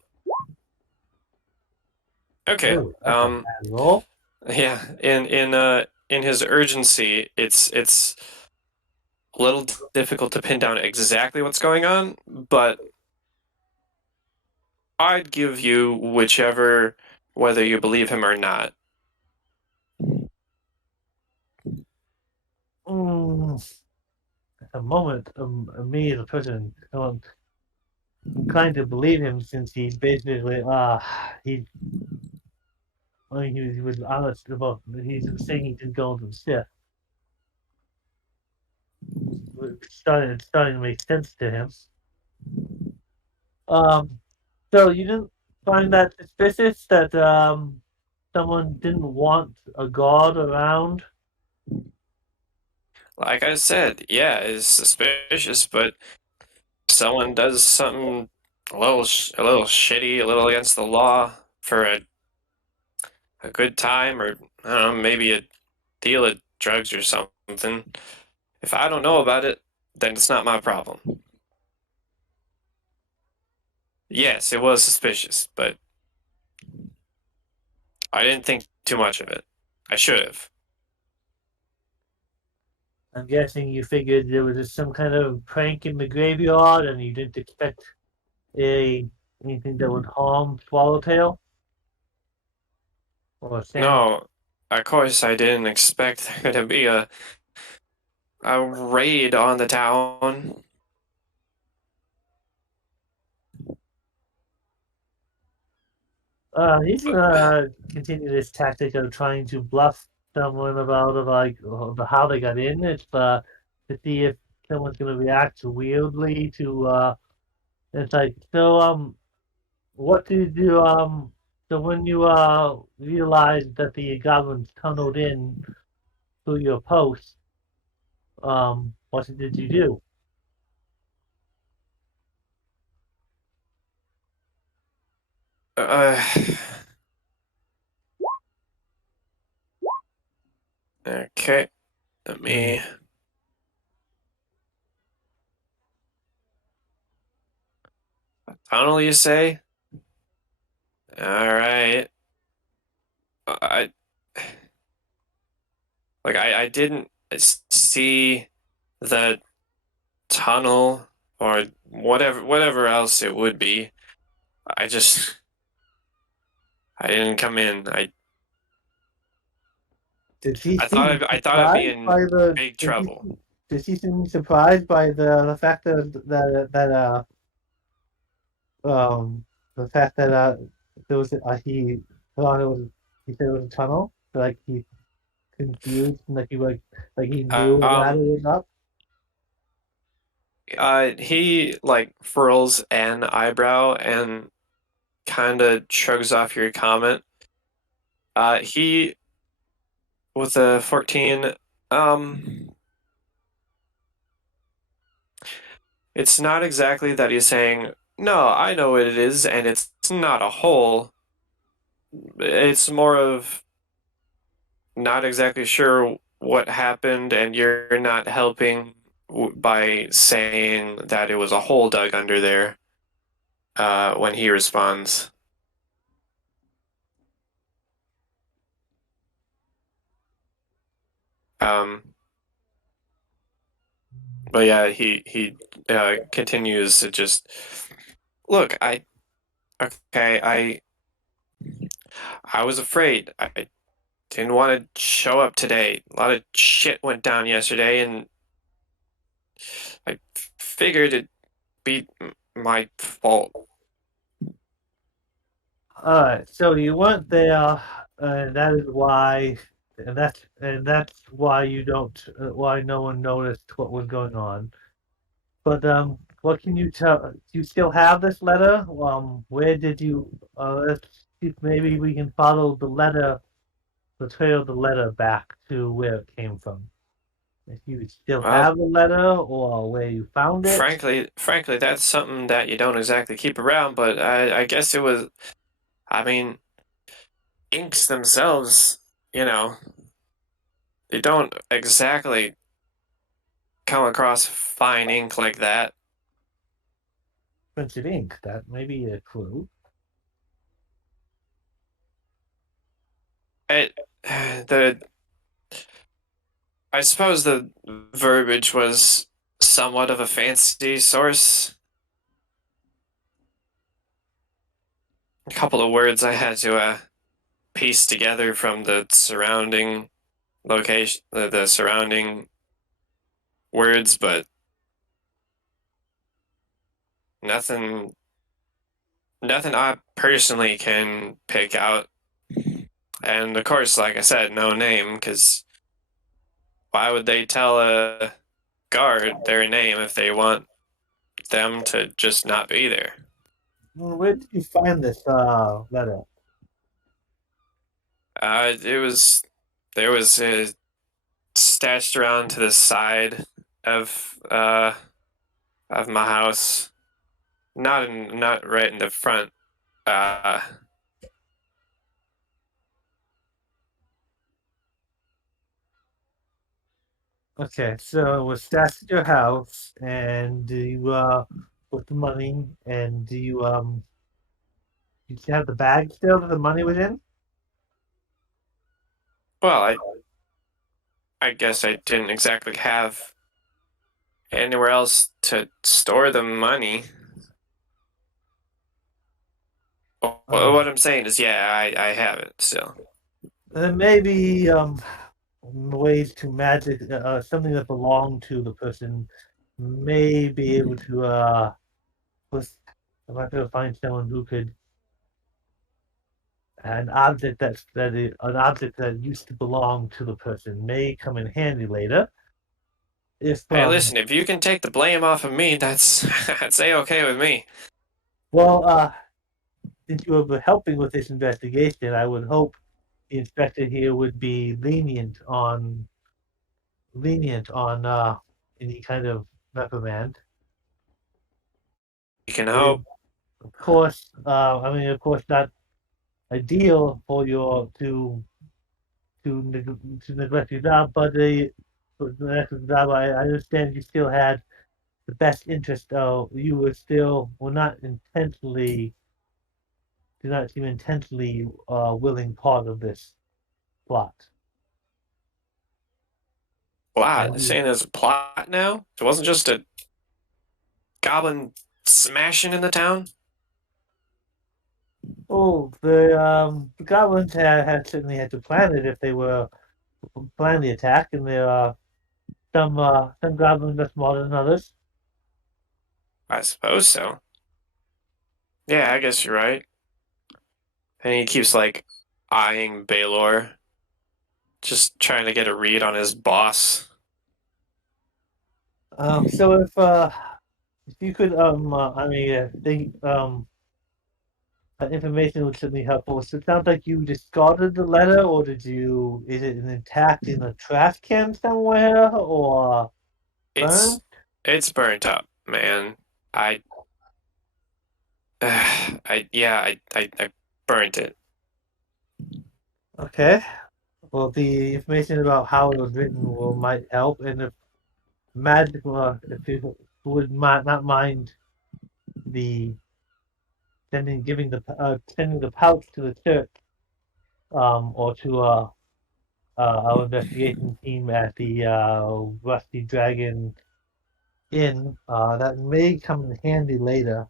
Okay. that's a bad roll. Yeah. In his urgency, it's a little difficult to pin down exactly what's going on, but I'd give you whichever, whether you believe him or not. Mm, at the moment, me as a person, I'm inclined to believe him since he basically, he, well, he was honest about, he was saying he didn't go into the Sith. It's starting to make sense to him. Um, so you didn't find that suspicious that someone didn't want a god around? Like I said, yeah, it's suspicious, but if someone does something a little shitty, a little against the law for a good time, or I don't know, maybe a deal of drugs or something. If I don't know about it, then it's not my problem. Yes, it was suspicious, but I didn't think too much of it. I should have. I'm guessing you figured there was just some kind of prank in the graveyard and you didn't expect a anything that would harm Swallowtail or Sam. No, of course I didn't expect there to be a raid on the town. He's continue this tactic of trying to bluff someone about how they got in. It's to see if someone's gonna react weirdly to it's like what did you so when you realized that the goblins tunneled in through your post, what did you do? Uh, okay. Let me. Tunnel, you say? All right. I I didn't see the tunnel or whatever else it would be. I just I didn't come in. Did he I seem thought I'd be surprised in by the? big trouble. Did he seem surprised by the fact um the fact that there was he thought it was he said it was a tunnel, like he confused, like he Uh, knew a ladder um was up. he like furls an eyebrow and kind of shrugs off your comment. He with a 14, um it's not exactly that he's saying, no, I know what it is, and it's not a hole. It's more of not exactly sure what happened, and you're not helping by saying that it was a hole dug under there when he responds. Um, but yeah, he continues to just look. Okay, I was afraid. I didn't want to show up today. A lot of shit went down yesterday, and I figured it'd be my fault. All right, so you weren't there, and that is why, and that's why you don't, why no one noticed what was going on. But what can you tell? Do you still have this letter? Where did you? Let's see if maybe we can follow the letter, the trail of the letter back to where it came from. If you still Well, have the letter or where you found it. frankly, that's something that you don't exactly keep around. But I guess it was. I mean, inks themselves, you know, they don't exactly come across fine ink like that. Printed ink, that may be a clue. It the I suppose the verbiage was somewhat of a fancy source. A couple of words I had to piece together from the surrounding location, the surrounding words, but nothing, nothing I personally can pick out. And of course, like I said, no name, because why would they tell a guard their name if they want them to just not be there? Where did you find this letter? It was there was stashed around to the side of my house, not right in the front. Uh, Okay, so it was stashed at your house, and do you with the money, and do you have the bag still that the money was in? well, I guess I didn't exactly have anywhere else to store the money. What Um, I'm saying is, yeah, I have it still. there may be ways to magic something that belonged to the person may be able to was I might be able to find someone who could an object an object that used to belong to the person may come in handy later if Hey, listen, if you can take the blame off of me, that's that's a-okay with me. well since you were helping with this investigation, I would hope the inspector here would be lenient on any kind of reprimand. You can It is, hope. of course, I mean, of course, not ideal for your to neglect your job, but I understand you still had the best interest. You were still were not intensely do not seem intensely willing part of this plot. Wow, they're And saying there's a plot now? It wasn't just a goblin smashing in the town? the goblins had certainly had to plan it if they were plan the attack, and there are some goblins are smarter than others. I suppose so. Yeah, I guess you're right. And he keeps like eyeing Baylor, just trying to get a read on his boss. So if you could I mean the that information would certainly helpful. So it sounds like you discarded the letter, or did you? Is it intact in a trash can somewhere, or It's burned? it's burnt up, man. I I burnt it. Okay. Well, the information about how it was written will might help, and if you would not mind the sending the pouch to the church, or to our investigation team at the Rusty Dragon Inn, that may come in handy later.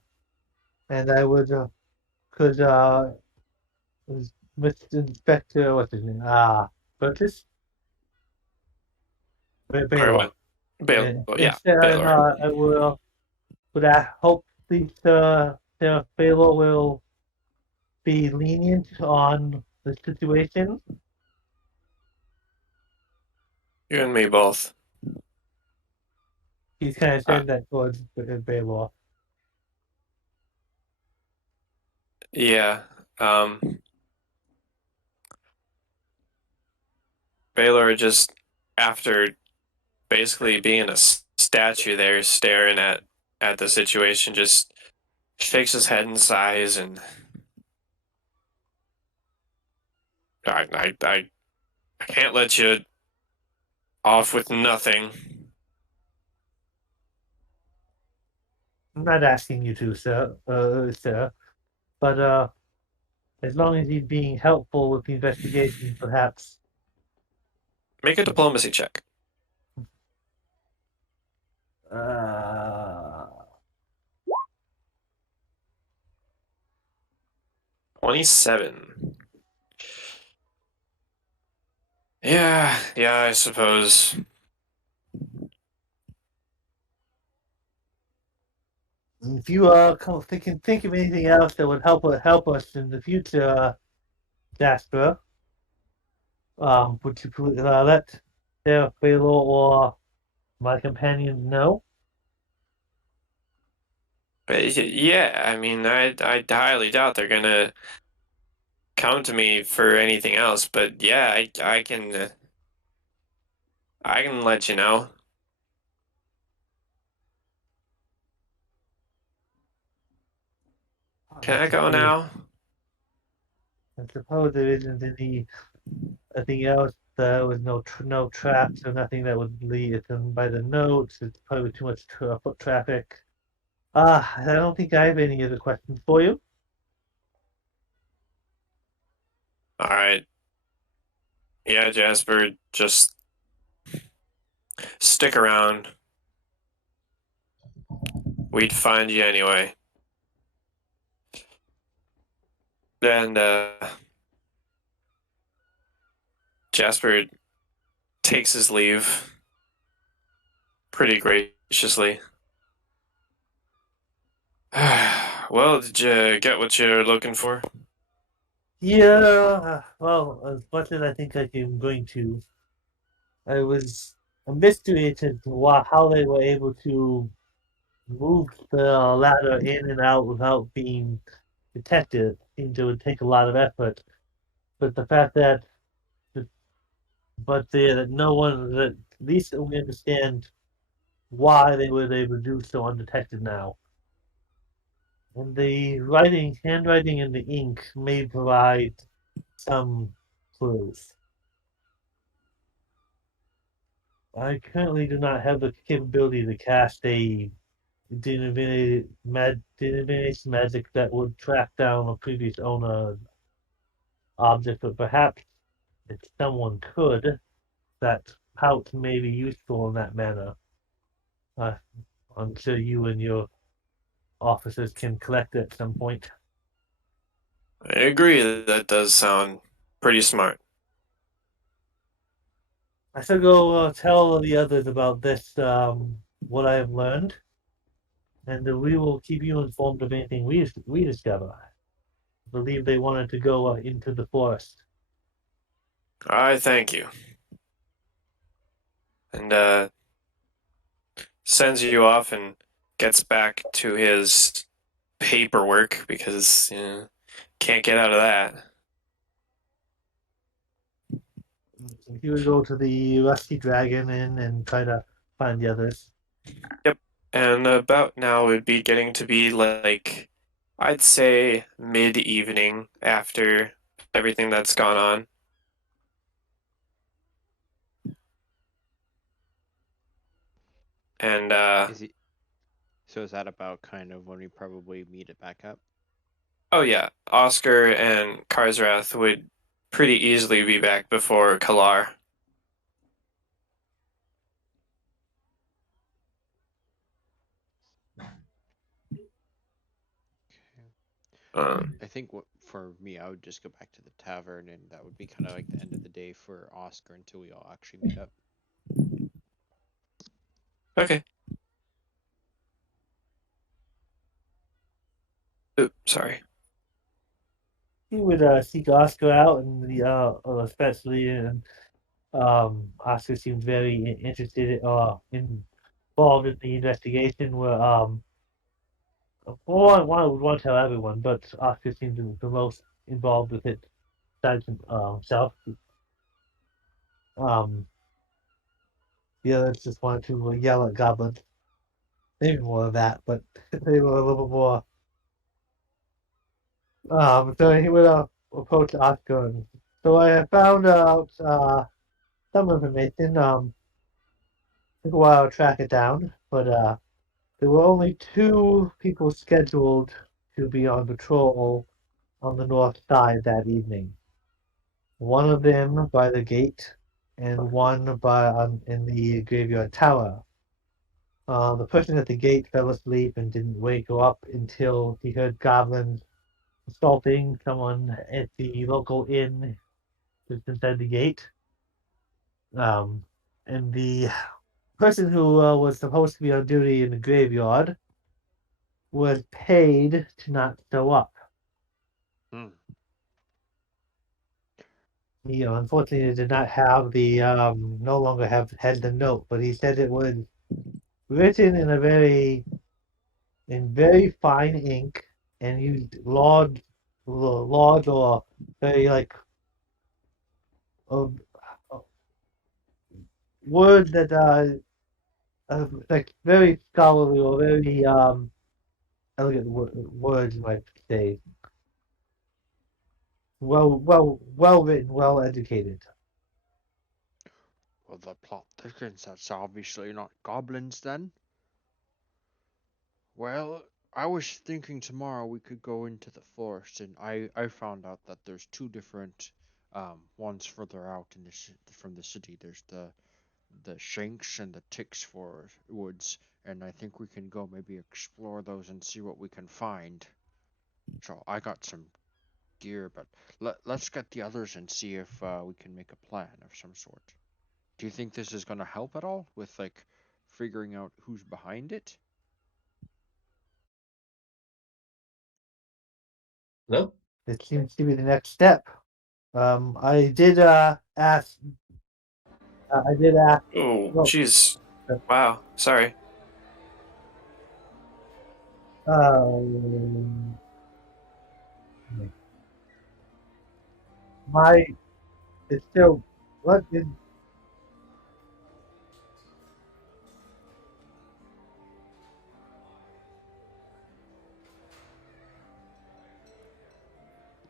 And I would could was Mr. Inspector, what's his name? Burtis Or Baylor. what? Baylor, And yeah, instead, Baylor. I will. Would I hope the Baylor will be lenient on the situation? You and me both. He's kind of Uh, said that towards Baylor. yeah. Um, Baylor just after basically being a statue there, staring at the situation, just shakes his head and sighs, and I can't let you off with nothing. I'm not asking you to, sir, but as long as he's being helpful with the investigation, perhaps. Make a diplomacy check. Uh, 27. Yeah, I suppose. if you think of anything else that would help us in the future, Jasper, would you please let Sarah Philo or my companions know? Yeah, I mean, I highly doubt they're gonna come to me for anything else, but yeah, I can let you know. Can I I go suppose now? there isn't anything else. There was no traps or nothing that would lead it them by the notes. It's probably too much foot traffic. I don't think I have any other questions for you. All right. Yeah, Jasper, just stick around. We'd find you anyway. And Jasper takes his leave pretty graciously. Well, did you get what you're looking for? Yeah, well, as much as I think I'm going to, I was a mystery to how they were able to move the ladder in and out without being detected. Seemed it would take a lot of effort. But the fact that, that no one, that at least we understand why they were able to do so undetected now. And the handwriting in the ink may provide some clues. I currently do not have the capability to cast a divination magic that would track down a previous owner object, but perhaps if someone could, that pouch may be useful in that manner. Uh, I'm sure you and your officers can collect it at some point. I agree that does sound pretty smart. I shall go tell the others about this, what I have learned, and we will keep you informed of anything we discover. I believe they wanted to go into the forest. I thank you. And sends you off and gets back to his paperwork because can't get out of that. He would go to the Rusty Dragon Inn and try to find the others. Yep. And about now would be getting to be like, I'd say mid-evening after everything that's gone on. And Is he? So is that about kind of when we probably meet it back up? oh yeah, Oscar and Karsrath would pretty easily be back before Kalar. Um, I think for me, I would just go back to the tavern, and that would be kind of like the end of the day for Oscar until we all actually meet up. okay. Oops, sorry. He would seek Oscar out, and the especially Oscar seemed very interested involved in the investigation. Where would want to tell everyone, but Oscar seemed to be the most involved with it, besides himself. Um, the others just wanted to yell at goblins. Maybe more of that, but they were a little more. So he would approach Oscar. And, so I found out some information. Took a while to track it down, but there were only two people scheduled to be on patrol on the north side that evening. One of them by the gate, and one in the graveyard tower. The person at the gate fell asleep and didn't wake up until he heard goblins assaulting someone at the local inn just inside the gate. Um, and the person who was supposed to be on duty in the graveyard was paid to not show up. Hmm. He unfortunately did not have the no longer have had the note, but he said it was written in very fine ink and used large or very like uh, words that like very scholarly or very elegant words, you might say. Well written, well educated. Well, the plot thickens. That's obviously not goblins then. Well, I was thinking tomorrow we could go into the forest, and I found out that there's two different ones further out in from the city. There's the Shanks and the Tix for woods, and I think we can go maybe explore those and see what we can find. So I got some gear, but let's get the others and see if we can make a plan of some sort. Do you think this is going to help at all with like figuring out who's behind it? Hello? It seems to be the next step. I did ask. I did ask. Oh, Well, jeez. Wow. Sorry. um, my it's still what is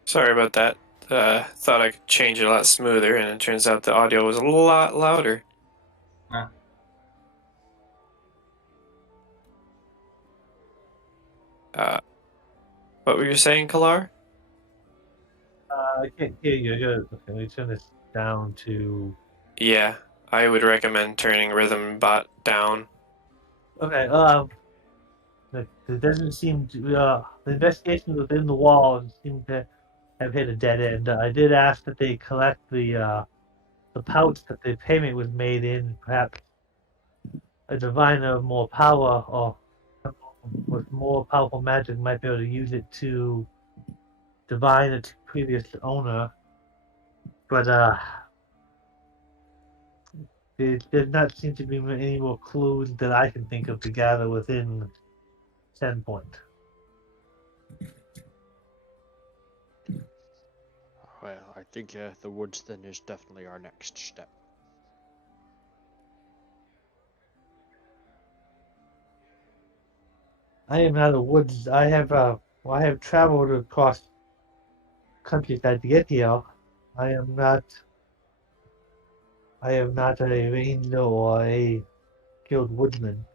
Sorry about that. Thought I could change it a lot smoother, and it turns out the audio was a lot louder. Uh, what were you saying, Kalar? I can't hear you. Okay, let me turn this down to. Yeah, I would recommend turning Rhythm Bot down. Okay. There doesn't seem to. The investigation within the walls seem to have hit a dead end. I did ask that they collect the pouch that the payment was made in. Perhaps a diviner of more power or with more powerful magic might be able to use it to divine its previous owner. But there does not seem to be any more clues that I can think of to gather within Sandpoint. Well, I think the woods then is definitely our next step. I am out of woods. I have traveled across countryside to get here. I am not I am not a ranger or a skilled woodsman.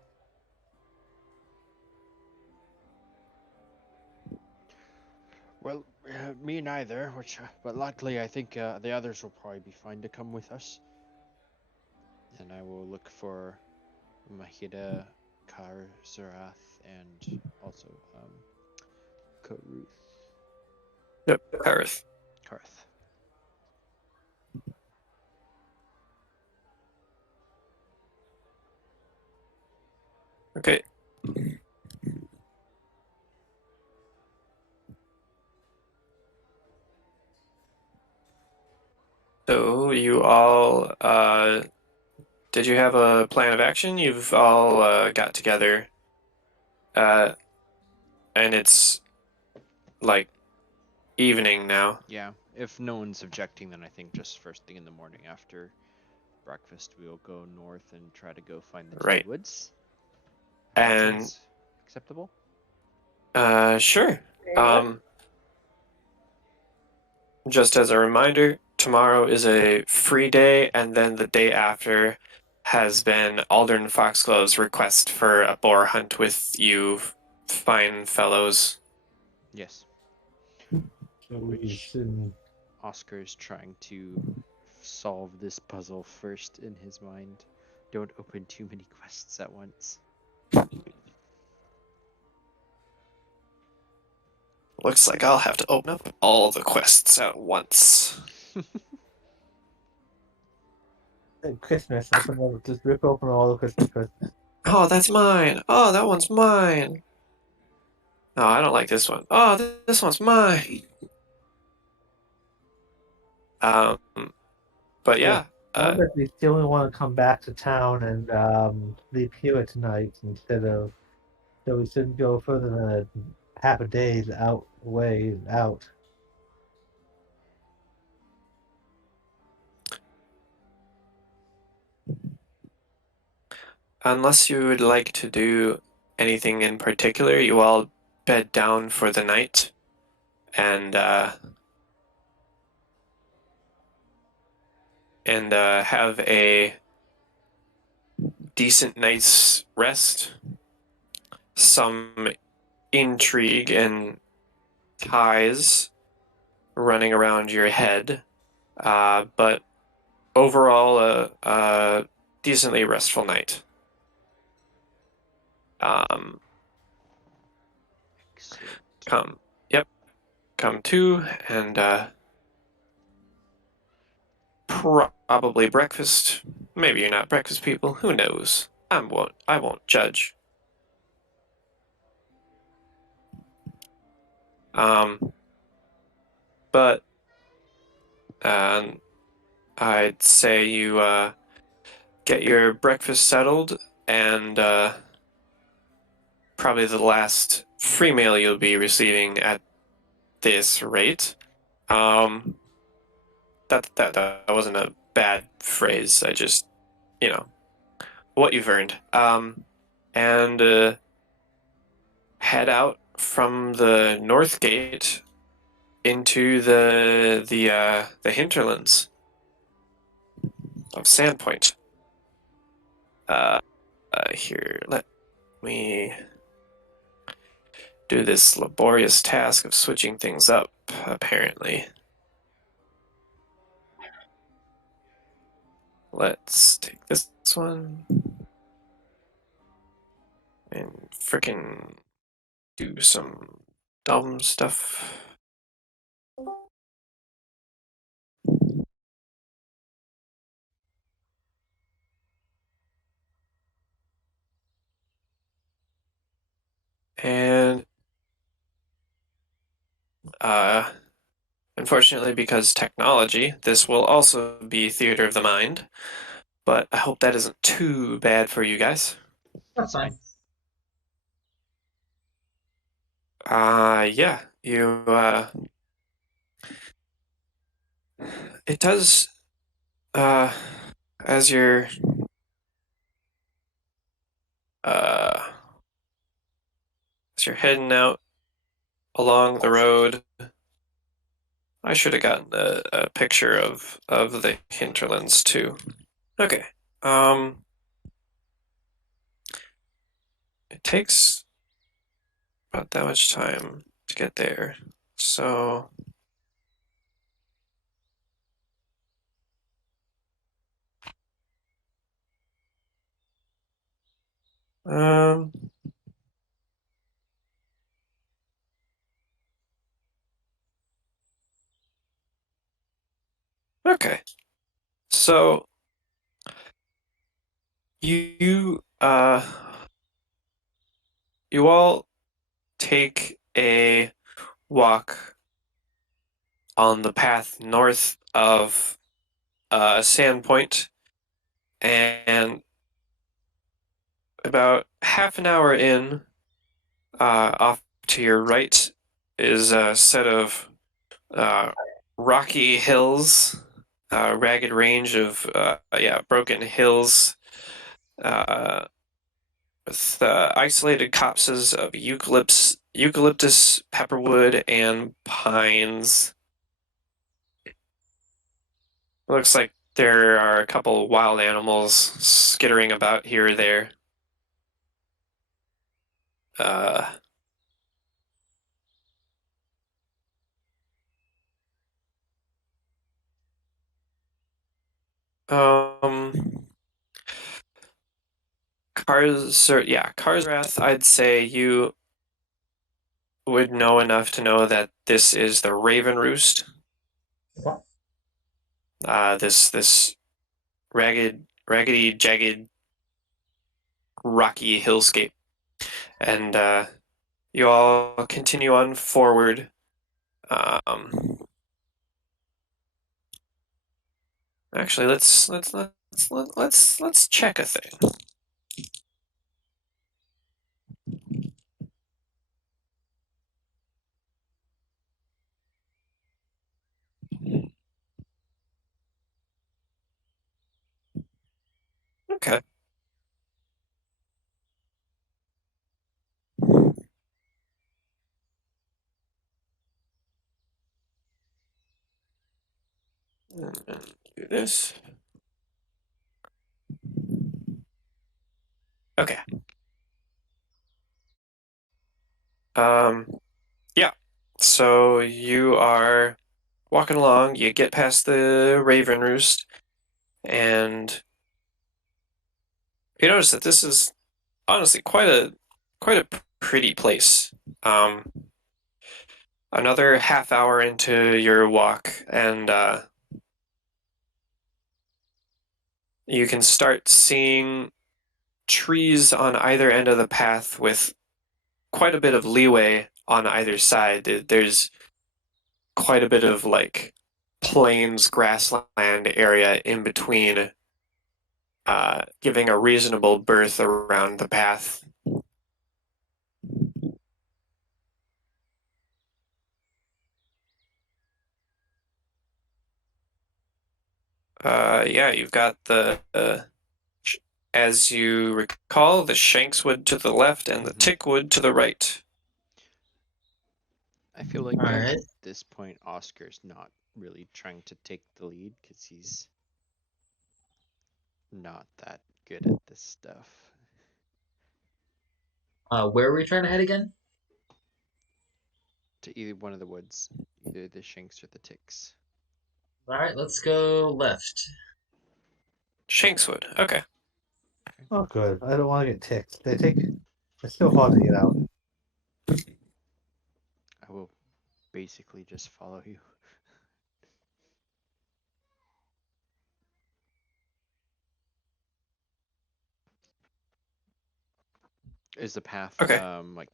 Well, me neither. But luckily, I think the others will probably be fine to come with us. And I will look for Mahida, Kar, Zarath, and also Karuth. Yep, Karth. Karth. Okay. So you all, did you have a plan of action? You've all got together, uh, and it's like evening now, Yeah, if no one's objecting, then I think just first thing in the morning after breakfast, we'll go north and try to go find the two right? woods. That And sounds acceptable. sure. Very well. Um, just as a reminder, tomorrow is a free day, and then the day after has been Aldern Foxglove's request for a boar hunt with you fine fellows. Yes. So Which in Oscar's trying to solve this puzzle first in his mind. Don't open too many quests at once. Looks like I'll have to open up all the quests at once. at Christmas, just rip open all the Christmas presents. Oh, that's mine. Oh, that one's mine. Oh, I don't like this one. Oh, this one's mine. Um, but So yeah, sounds like we still want to come back to town and sleep here tonight instead of. So we shouldn't go further than half a day's way out. unless you would like to do anything in particular, you all bed down for the night and have a decent night's rest. Some intrigue and ties running around your head, but overall, a decently restful night. Um, Excellent. yep, come to, and probably breakfast. Maybe you're not breakfast people. Who knows? I won't judge. Um, but I'd say you get your breakfast settled, and probably the last free meal you'll be receiving at this rate. Um, that wasn't a bad phrase. I just, you know, what you've earned. And head out from the north gate into the hinterlands of Sandpoint. Here, let me do this laborious task of switching things up, apparently. Let's take this one and frickin' do some dumb stuff. And unfortunately, because technology, this will also be theater of the mind. But I hope that isn't too bad for you guys. That's fine. Yeah, you, it does, uh, as you're, uh, as you're heading out along the road, I should have gotten a picture of the hinterlands too. Okay, it takes about that much time to get there, so, um, okay. So you you all take a walk on the path north of Sandpoint, and about half an hour in, off to your right is a set of uh, rocky hills, ragged range of broken hills uh, with isolated copses of eucalyptus, pepperwood, and pines. Looks like there are a couple wild animals skittering about here or there. Uh, um, Karsrath, I'd say you would know enough to know that this is the Raven Roost. What? This raggedy, jagged, rocky hillscape, and you all continue on forward. Actually, let's check a thing. Okay. Do this. Okay. Um, yeah. So you are walking along, you get past the Raven Roost, and you notice that this is honestly quite a pretty place. Um, Another half hour into your walk, and you can start seeing trees on either end of the path with quite a bit of leeway on either side. There's quite a bit of like plains grassland area in between, giving a reasonable berth around the path. Yeah, you've got as you recall, the Shankswood to the left and the Tickwood to the right. I feel like All at right. this point, Oscar's not really trying to take the lead because he's not that good at this stuff. Where are we trying to head again? to either one of the woods, either the shanks or the ticks. All right, let's go left. Shankswood. Okay. Oh, good. I don't want to get ticked. It's so hard to get out. I will basically just follow you. Is the path Okay. like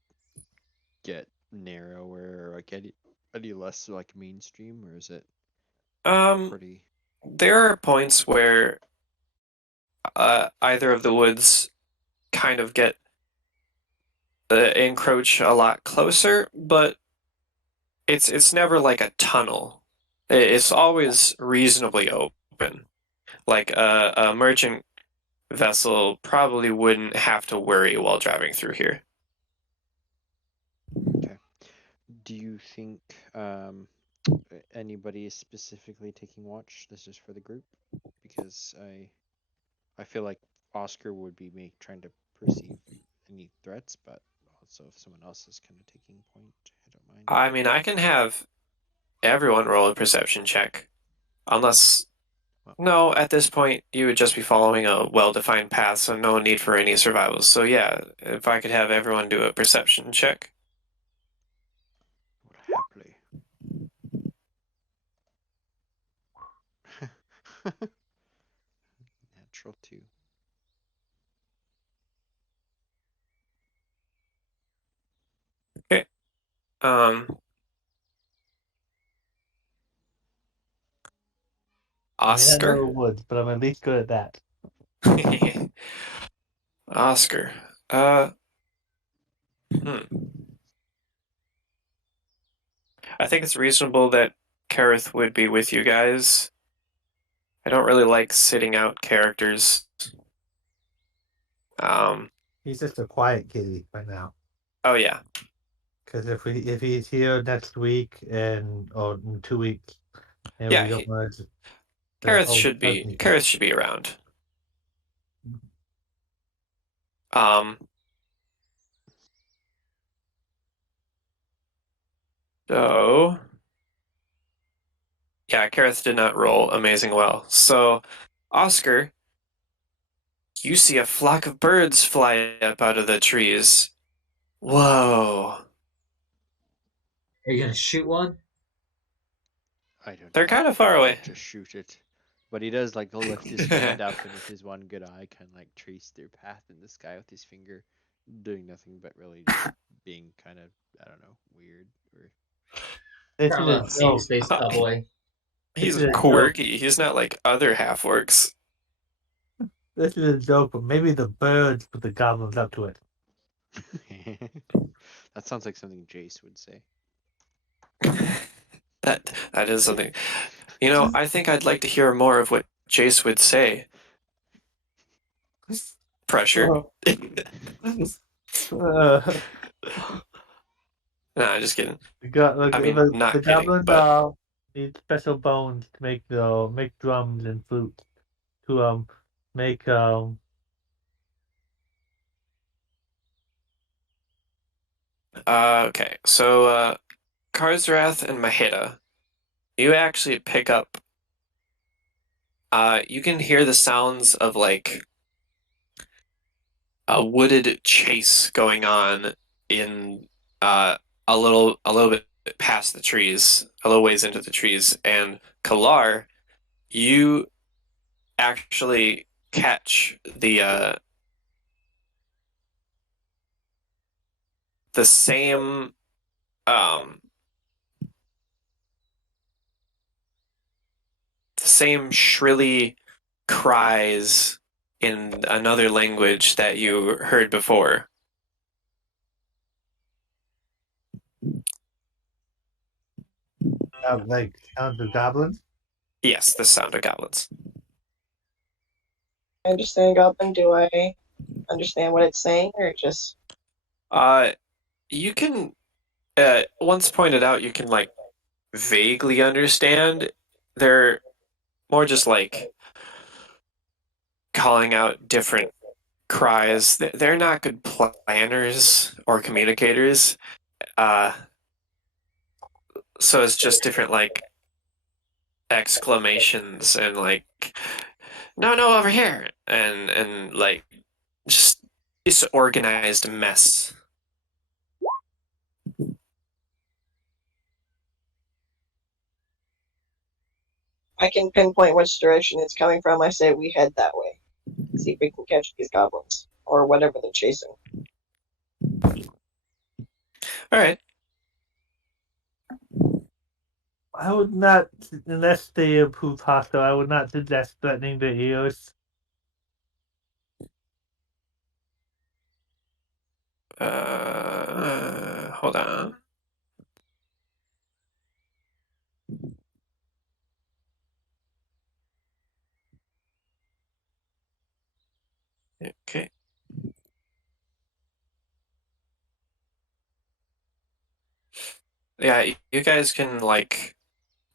get narrower or like any less like mainstream, or is it Um, pretty? there are points where either of the woods kind of get encroach a lot closer, but it's never like a tunnel. It's always reasonably open. Like a merchant vessel probably wouldn't have to worry while driving through here. Okay. Do you think anybody is specifically taking watch? This is for the group because I feel like Oscar would be trying to perceive any threats, but also if someone else is kind of taking point, I don't mind. I mean, I can have everyone roll a perception check, unless Well, no, at this point you would just be following a well-defined path, so no need for any survivals. So yeah, if I could have everyone do a perception check. would happily. Natural 2. Okay. I mean, I Oscar? know woods, but I'm at least good at that. Oscar. Hmm. I think it's reasonable that Kareth would be with you guys. I don't really like sitting out characters. Um, He's just a quiet kitty right now. oh yeah. Because if he's here next week or in 2 weeks, and Yeah, we don't want to, Kareth should be around. Um, so yeah, Kareth did not roll amazing well. So, Oscar, you see a flock of birds fly up out of the trees. Whoa. Are you gonna shoot one? I don't They're know. kind of far I'll away. just shoot it. But he does like lift his hand up and with his one good eye kind of like trace their path in the sky with his finger, doing nothing but really just being kind of, I don't know, weird or this Kind is of a a safe joke. space cowboy. This He's is a joke. quirky. He's not like other half-orcs. This is a joke, but maybe the birds put the goblins up to it. that sounds like something Jace would say. That is something. You know, I think I'd like to hear more of what Jace would say. Pressure. Oh. Nah, just kidding. I mean, The not kidding, goblins but need special bones to make drums and flutes to make okay. So Karsrath and Maheda, you actually pick up you can hear the sounds of like a wooded chase going on in a little bit past the trees, a little ways into the trees, and Kalar, you actually catch the same um the same shrilly cries in another language that you heard before. like sounds of goblins. Yes, the sound of goblins. I understand Goblin. Do I understand what it's saying, or just Uh, you can once pointed out, you can like vaguely understand. They're more just like calling out different cries. They're not good planners or communicators. Uh, So it's just different like exclamations and like no over here and like just disorganized mess. I can pinpoint which direction it's coming from. I say we head that way. See if we can catch these goblins or whatever they're chasing. All right. I would not, unless they prove hostile, I would not suggest threatening their ears. Hold on. Okay. Yeah, you guys can like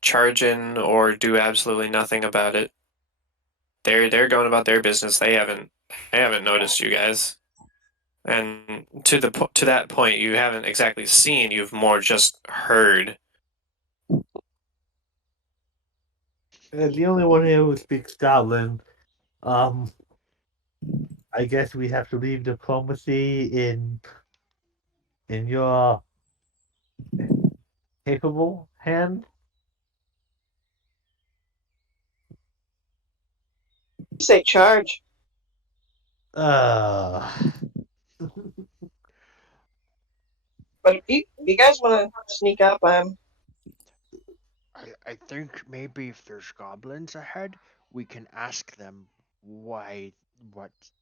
charge in or do absolutely nothing about it. They're going about their business. They haven't noticed you guys. And to that point, you haven't exactly seen. You've more just heard. The only one here who speaks Goblin. Um, I guess we have to leave diplomacy in your capable hand. Say charge. Uh, But if you guys want to sneak up, I think maybe if there's goblins ahead, we can ask them what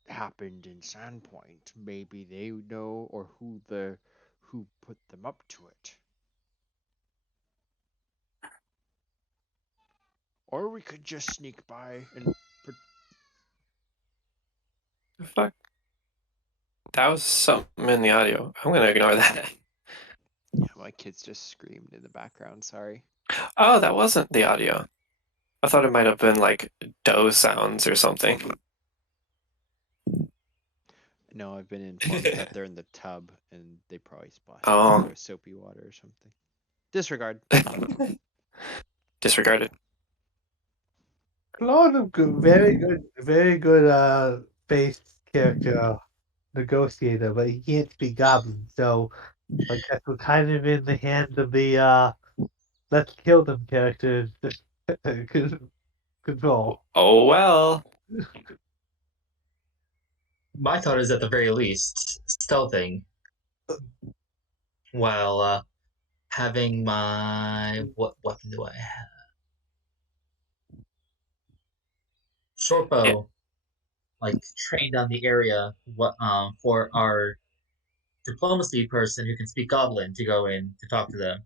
happened in Sandpoint. Maybe they know or who put them up to it. Or we could just sneak by and Fuck. That was something in the audio. I'm gonna ignore that. yeah, my kids just screamed in the background, sorry. Oh, that wasn't the audio. I thought it might have been like doe sounds or something. No, I've been informed that they're in the tub and they probably splashed Oh. into soapy water or something. Disregard. Disregarded. Claude, very good face character negotiator, but he can't speak Goblin, so I guess we're kind of in the hands of the let's kill them characters control. Oh well. My thought is, at the very least, stealthing while having my what weapon do I have? Short bow, Yeah. like trained on the area. What for our diplomacy person who can speak Goblin to go in to talk to them.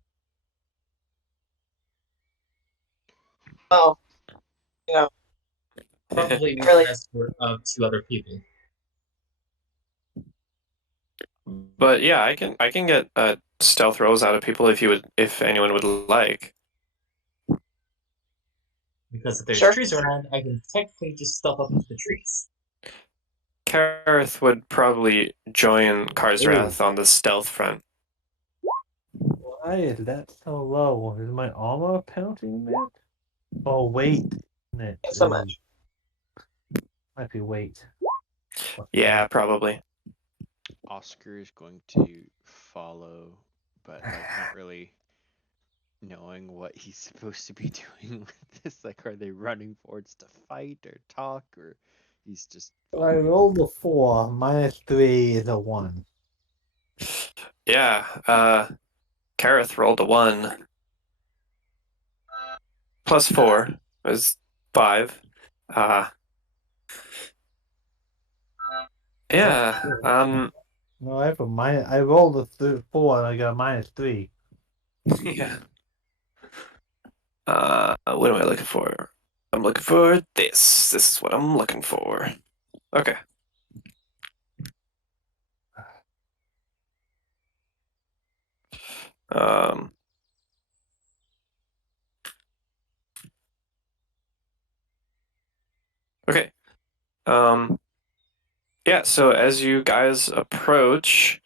well, you know, Probably with really, an escort of 2 other people. But yeah, I can get stealth rolls out of people if anyone would like. Because if there's sure. trees around, I can technically just stealth up into the trees. Kareth would probably join Karsrath on the stealth front. Why is that so low? Is my armor penalty that? Oh, weight. Isn't it? Not so much. Might be weight. Yeah, probably. Oscar is going to follow, but like not really knowing what he's supposed to be doing with this. Like, are they running forwards to fight or talk, or he's just So I rolled a 4, -3 is a 1. Yeah, Kareth rolled a 1. Plus 4 is 5. Yeah, No, I have a minus. I rolled a 4 and I got a -3. yeah. What am I looking for? I'm looking for this. This is what I'm looking for. Okay. Um, okay. Yeah, so as you guys approach,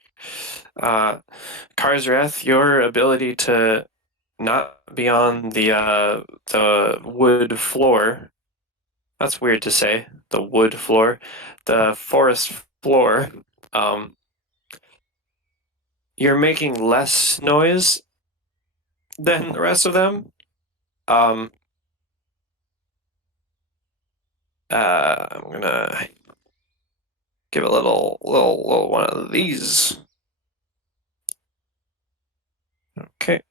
Karsrath, your ability to not beyond the wood floor. That's weird to say. The wood floor, the forest floor. Um, you're making less noise than the rest of them. Um, I'm gonna give a little one of these. Okay.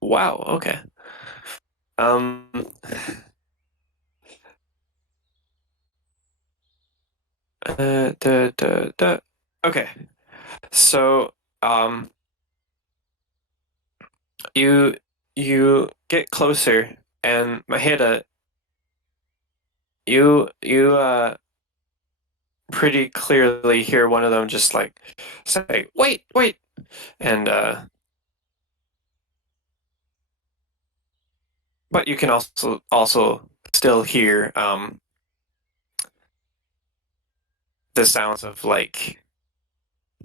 Wow. Okay. Um. Okay. So, you get closer, and Maheda, you pretty clearly hear one of them just like say, "Wait, wait," and but you can also still hear the sounds of like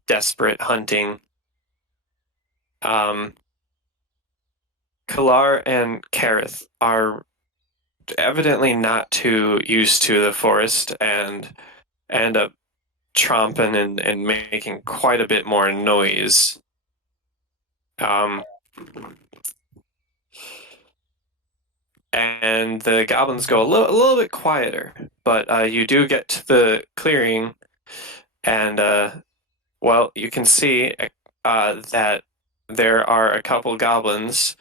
desperate hunting. Um, Kalar and Kareth are evidently not too used to the forest and end up tromping and making quite a bit more noise. Um, and the goblins go a little bit quieter, but you do get to the clearing, and well, you can see that there are a couple goblins.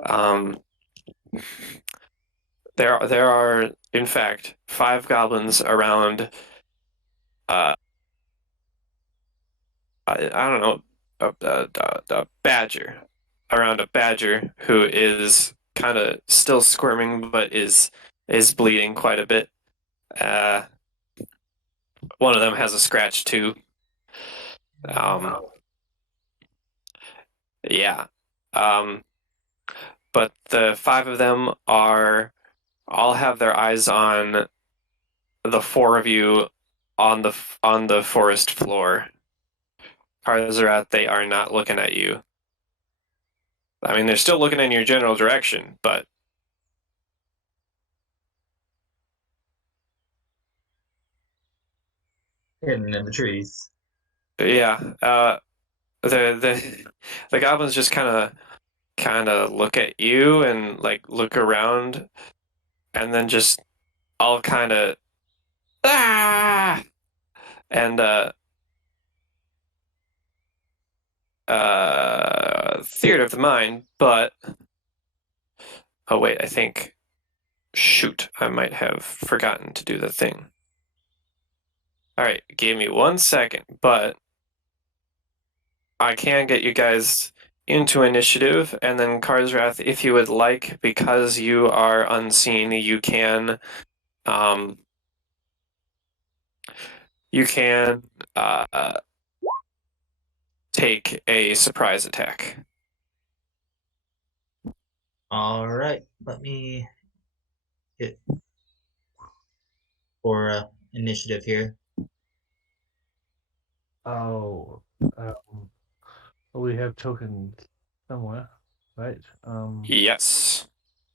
Um, there are in fact 5 goblins around. I don't know, a badger, around a badger who is kind of still squirming but is bleeding quite a bit. Uh, one of them has a scratch too. Um, yeah. Um, but the 5 of them are all have their eyes on the 4 of you on the forest floor. Karzarat, they are not looking at you. I mean, they're still looking in your general direction, but Hidden in the trees. yeah. The the goblins just kind of look at you and like look around, and then just all kind of ah and theater of the mind. But oh wait, I think shoot, I might have forgotten to do the thing. All right, give me 1 second, but I can get you guys into initiative, and then Karsrath, if you would like, because you are unseen, um you can take a surprise attack. All right, let me hit for initiative here. Oh, we have tokens somewhere, right? Yes.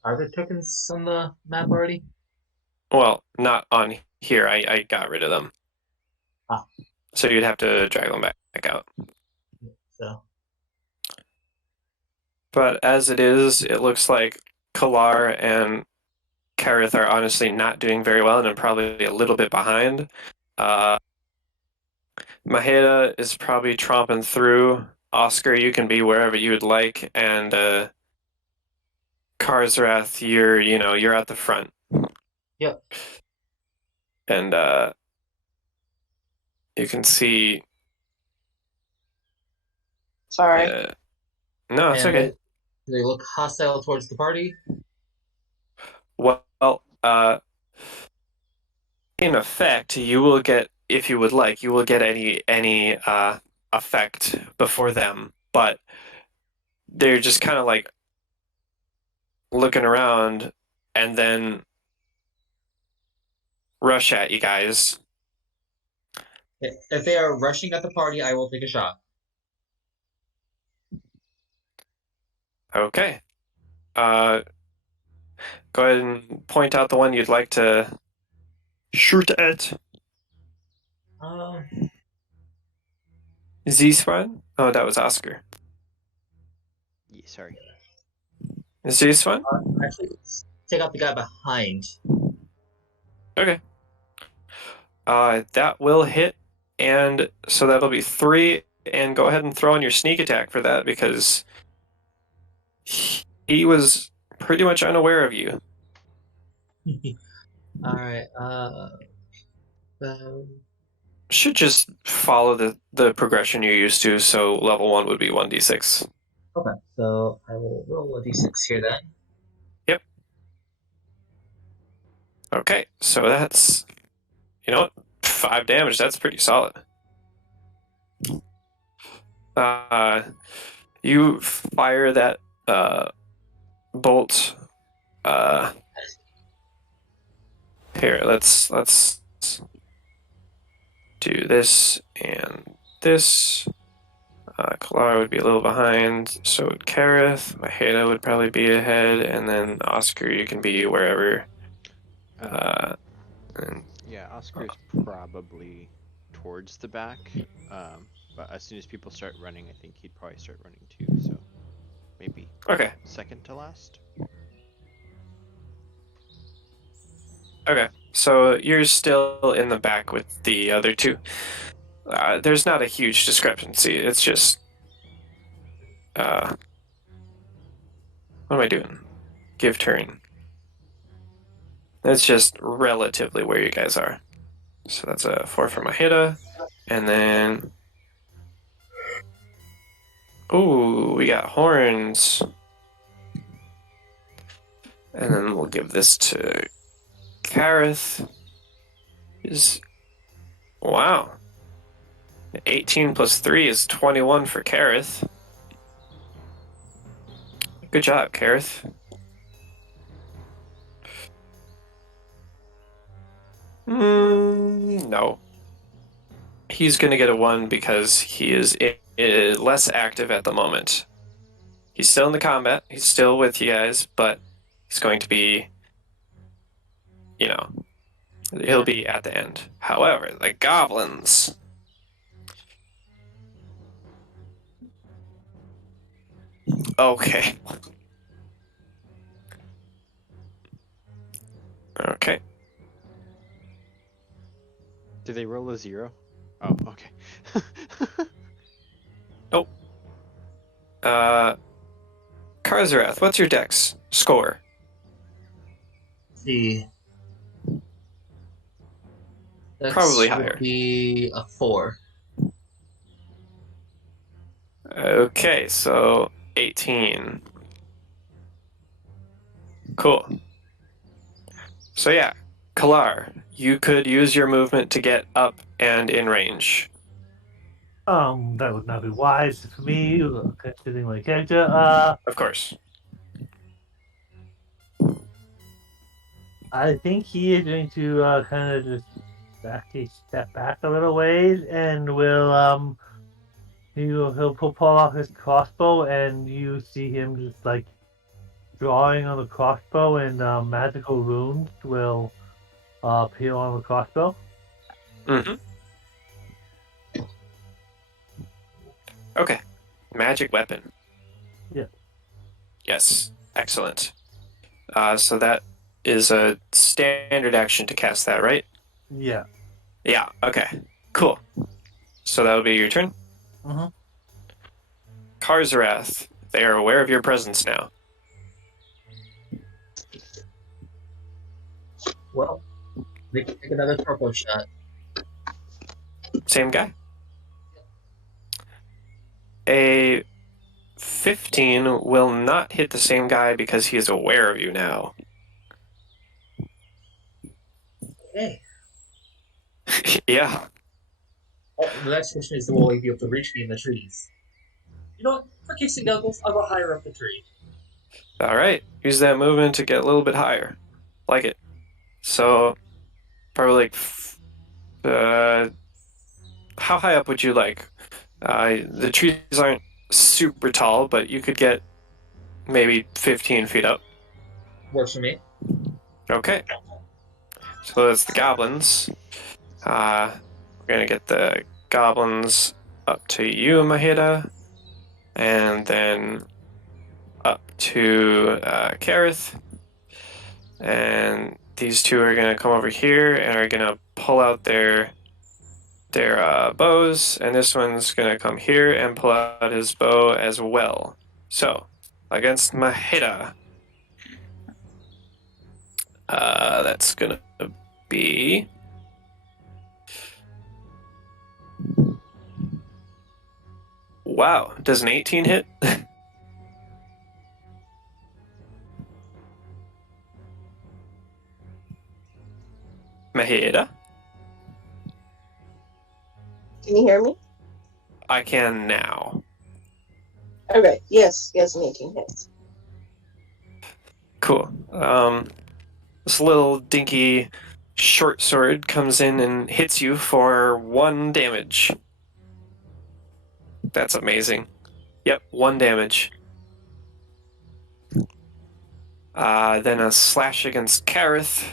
Are there tokens on the map already? Well, not on here. I got rid of them. Ah. So you'd have to drag them back out. So But as it is, it looks like Kalar and Kareth are honestly not doing very well and are probably a little bit behind. Maheda is probably tromping through. Oscar, you can be wherever you would like, and Karsrath, you're at the front. yep. And you can see. Sorry. No, it's And okay. they look hostile towards the party. Well, in effect, you will get, if you would like, you will get any effect before them, but they're just kind of like looking around and then rush at you guys. If they are rushing at the party, I will take a shot. Okay. Go ahead and point out the one you'd like to shoot at. Um, This one? Oh, that was Oscar. Yeah, sorry. This one? actually, let's take out the guy behind. Okay. That will hit, and so that'll be 3. And go ahead and throw in your sneak attack for that because he was pretty much unaware of you. All right. Should just follow the progression you're used to. So level 1 would be 1d6. Okay. So I will roll a d6 here then. Yep. Okay, so that's, you know what, 5 damage. That's pretty solid. You fire that bolt. Here, let's do this and this. Kalara would be a little behind, so would Kareth. Maheda would probably be ahead, and then Oscar, you can be wherever. And Yeah, Oscar's probably towards the back. But as soon as people start running, I think he'd probably start running too. So maybe okay, second to last. okay. So you're still in the back with the other two. There's not a huge discrepancy. It's just, what am I doing? Give turn. It's just relatively where you guys are. So that's a 4 for Maheda. And then, ooh, we got horns. And then we'll give this to Kareth. Wow. 18 plus 3 is 21 for Kareth. Good job, Kareth. No. He's going to get a 1 because he is less active at the moment. He's still in the combat. He's still with you guys, but he's going to be, he'll be at the end. However, the goblins. Okay. Okay. Did they roll a 0? Oh, okay. Nope. Karzarath, what's your dex score? Let's see. That Probably would higher. be a 4. Okay, so 18. Cool. So yeah, Kalar, you could use your movement to get up and in range. That would not be wise for me, considering my character. Of course. I think he is going to kind of just step back a little ways, and he'll pull off his crossbow, and you see him just like drawing on the crossbow, and magical runes will appear on the crossbow. Mm-hmm. Okay. Magic weapon. Yeah. Yes. Excellent. So that is a standard action to cast that, right? Yeah. Yeah. Okay. Cool. So that would be your turn. Mm-hmm. Karzarath, they are aware of your presence now. Well, they can take another purple shot. Same guy. A 15 will not hit the same guy because he is aware of you now. Okay. Yeah. Oh, the next question is, will he be able to reach me in the trees? You know what? For kicks and giggles, I'll go higher up the tree. All right. Use that movement to get a little bit higher. Like it. So, probably like How high up would you like? The trees aren't super tall, but you could get maybe 15 feet up. Works for me. Okay. So that's the goblins. We're gonna get the goblins up to you, Maheda, and then up to Kareth. And these two are gonna come over here and are gonna pull out their bows, and this one's gonna come here and pull out his bow as well. So against Maheda, that's gonna be wow. Does an 18 hit? Maheda, Can you hear me? I can now. Okay. Yes, an 18 hits. Cool. This little dinky short sword comes in and hits you for 1 damage. That's amazing. Yep, 1 damage. Then a slash against Kareth.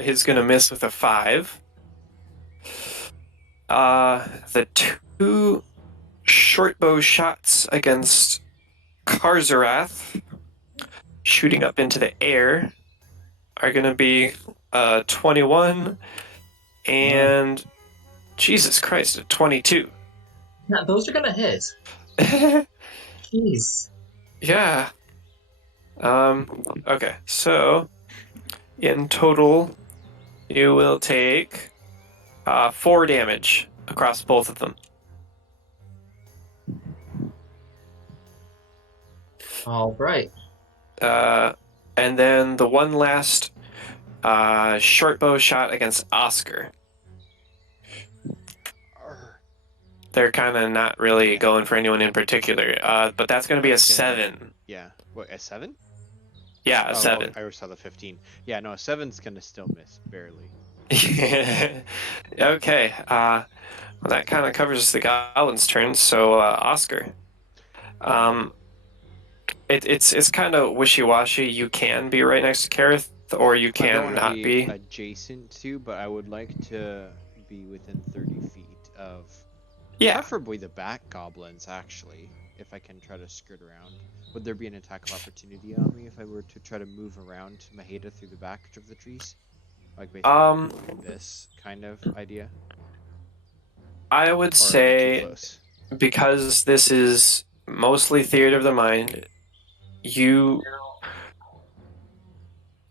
He's gonna miss with a 5. The 2 short bow shots against Karzarath, shooting up into the air, are gonna be 21 and Jesus Christ, a 22. Now, those are gonna hit. Jeez. Yeah. Okay, so in total, you will take 4 damage across both of them. All right. And then the one last short bow shot against Oscar. They're kind of not really going for anyone in particular, but that's going to be a 7. Yeah. What, a 7? Yeah, a Oh, 7. I always saw the 15. Yeah, no, a 7's gonna still miss, barely. Okay. Well, that kind of covers the goblin's turn. So Oscar, um, it's kind of wishy-washy. You can be right next to Kareth, or you I don't can want to not be be. adjacent to, but I would like to be within 30 feet of Yeah. preferably the back goblins, actually, if I can try to skirt around. Would there be an attack of opportunity on me if I were to try to move around Maheda through the back of the trees? Like basically this kind of idea? I would Or am I too say close? because this is mostly theater of the mind, you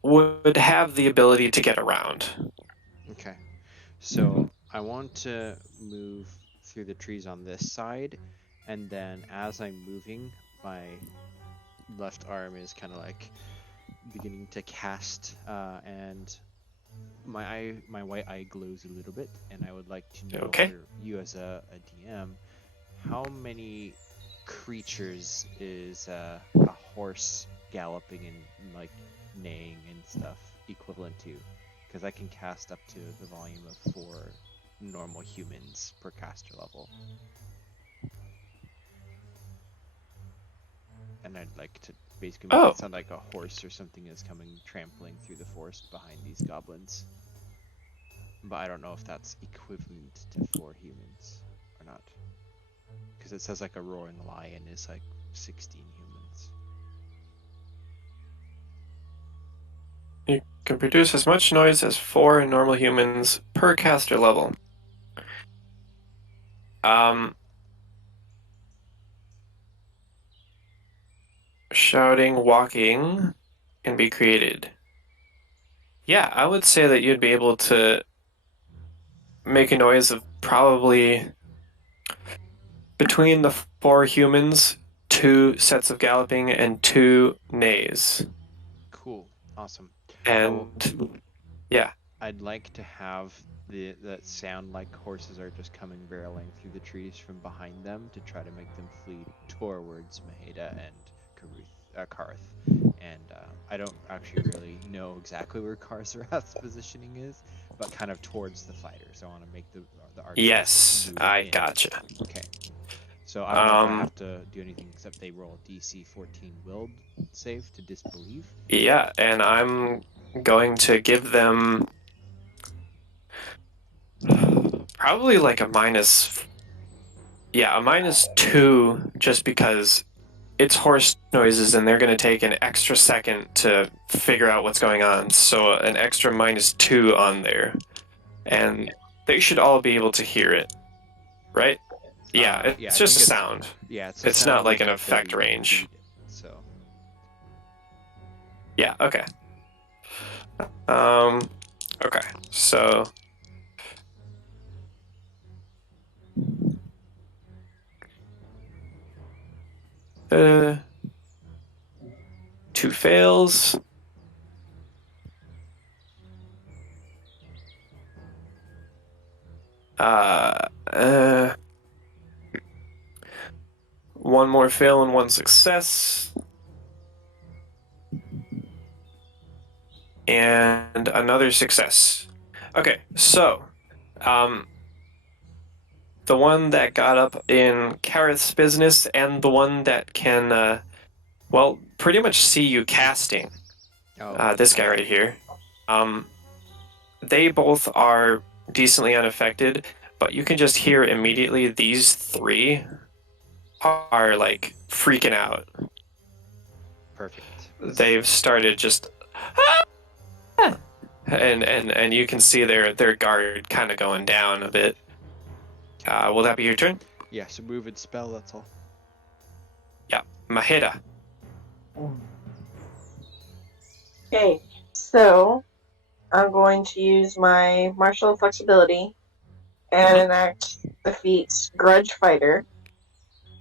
would have the ability to get around. Okay. So I want to move through the trees on this side, and then as I'm moving, my left arm is kind of like beginning to cast, and my white eye glows a little bit, and I would like to know Okay. for you as a DM, how many creatures is a horse galloping and like neighing and stuff equivalent to? Because I can cast up to the volume of 4 normal humans per caster level. And I'd like to basically make it sound like a horse or something is coming trampling through the forest behind these goblins. But I don't know if that's equivalent to 4 humans or not. Because it says like a roaring lion is like 16 humans. You can produce as much noise as 4 normal humans per caster level. Shouting, walking can be created. Yeah, I would say that you'd be able to make a noise of probably between the 4 humans, 2 sets of galloping, and 2 neighs. Cool. Awesome. And yeah. I'd like to have that sound like horses are just coming barreling through the trees from behind them to try to make them flee towards Maheda and Karuth Karth, and I don't actually really know exactly where Karzarath's positioning is, but kind of towards the fighter. So I want to make the archers Yes, move I in. gotcha. Okay. So I don't know if I Um, have to do anything except they roll a DC 14 willed save to disbelieve. yeah, and I'm going to give them probably like a -2, just because it's horse noises and they're going to take an extra second to figure out what's going on. So an extra -2 on there. And they should all be able to hear it, right? Yeah, Yeah, it's I just think a it's sound. it's a It's not sound like with an an effect ability to range. read it. So Yeah, okay. Um, okay, so uh, 2 fails. Uh, uh, 1 more fail and 1 success. And another success. Okay, so, um, the one that got up in Kareth's business and the one that can, well, pretty much see you casting, this guy right here, um, they both are decently unaffected, but you can just hear immediately these 3 are like freaking out. perfect. They've started just and you can see their guard kind of going down a bit. Will that be your turn? Yeah, so move and spell. That's all. Yeah, Maheda. Okay, so I'm going to use my martial flexibility and enact the feat Grudge Fighter,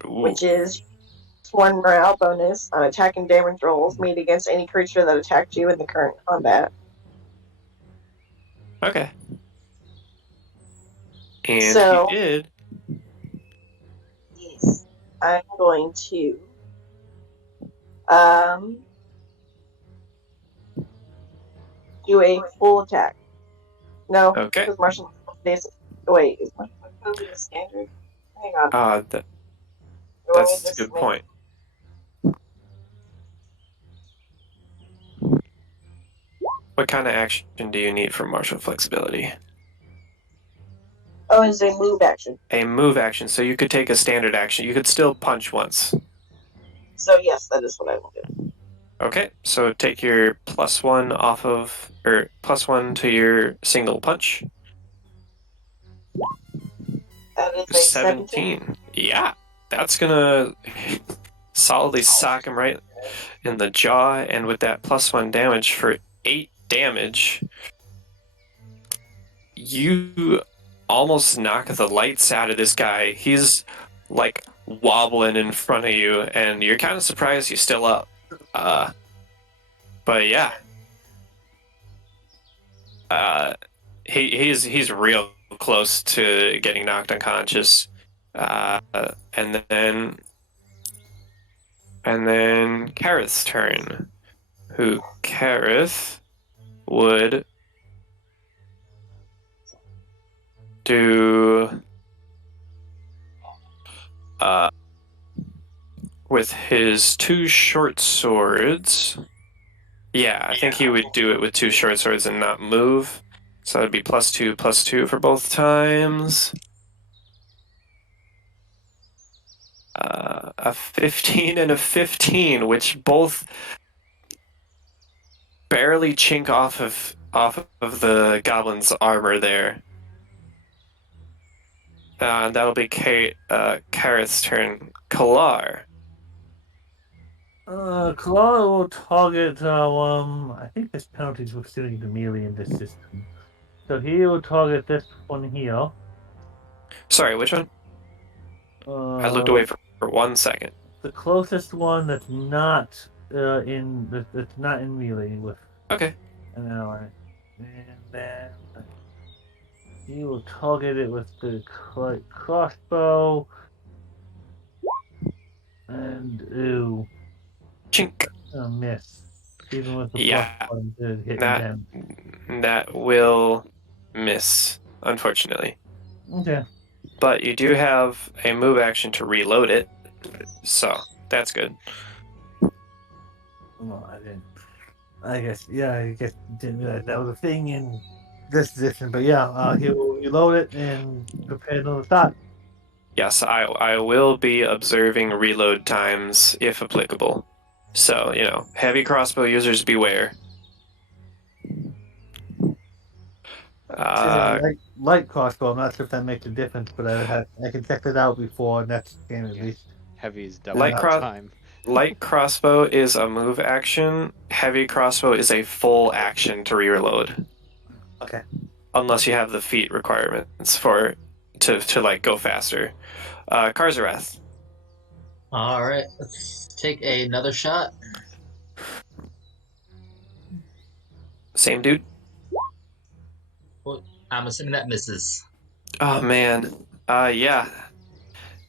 Ooh, which is 1 morale bonus on attack and damage rolls made against any creature that attacked you in the current combat. okay. And he So, did. yes, I'm going to um, do a full attack. No, Okay. because martial is wait, is martial flexibility a standard? Hang on. Let me That's a just good make. point. What kind of action do you need for martial flexibility? Oh, it's a move action. A move action, so you could take a standard action. You could still punch once. So yes, that is what I will do. Okay, so take your +1 off of, or +1 to your single punch. That is a 17. 17. Yeah, that's gonna solidly sock him right in the jaw, and with that +1 damage for 8 damage, you almost knock the lights out of this guy. He's like wobbling in front of you, and you're kind of surprised he's still up. But yeah, he's real close to getting knocked unconscious. And then Kareth's turn. Who Kareth would do with his 2 short swords. Yeah, I think he would do it with 2 short swords and not move. So that'd be +2/+2 for both times. A 15 and a 15, which both barely chink off of the goblin's armor there. That'll be Kareth's turn. Kalar. Kalala will target, I think there's penalties for stealing the melee in this system. So he will target this one here. Sorry, which one? I looked away for 1 second. The closest one that's not that's not in melee with Okay. an ally. And then he will target it with the crossbow. And ooh. Chink. A miss. Even with the Yeah, +1 to hitting that them. that will miss, unfortunately. Okay. But you do have a move action to reload it, so that's good. Well, I didn't. I guess, yeah, I guess didn't realize that was a thing in this edition. But yeah, he'll reload it and prepare another shot. Yes, I will be observing reload times if applicable. So, heavy crossbow users beware. Yeah, Uh, light crossbow. I'm not sure if that makes a difference, but I can check that out before next game at Yeah. least. Heavy is double light the cross time. light crossbow is a move action. Heavy crossbow is a full action to reload, Okay. unless you have the feat requirements for to like go faster. Karzarath, All right, let's take another shot. same dude. Well, I'm assuming that misses. Oh man, yeah,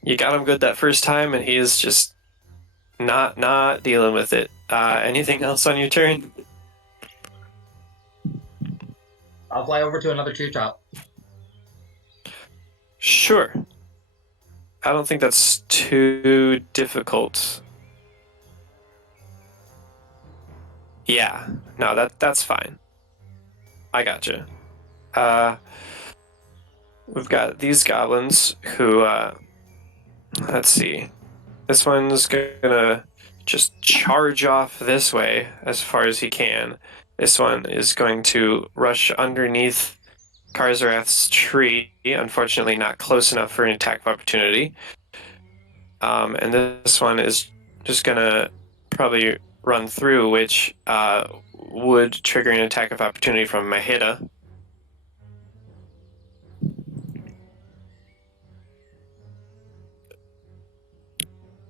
you got him good that first time, and he is just not dealing with it. Anything else on your turn? I'll fly over to another treetop. Sure. I don't think that's too difficult. Yeah, no, that's fine. I gotcha. We've got these goblins who, let's see. This one's gonna just charge off this way as far as he can. This one is going to rush underneath Karzarath's tree, unfortunately not close enough for an attack of opportunity. And this one is just gonna probably run through, which would trigger an attack of opportunity from Maheda.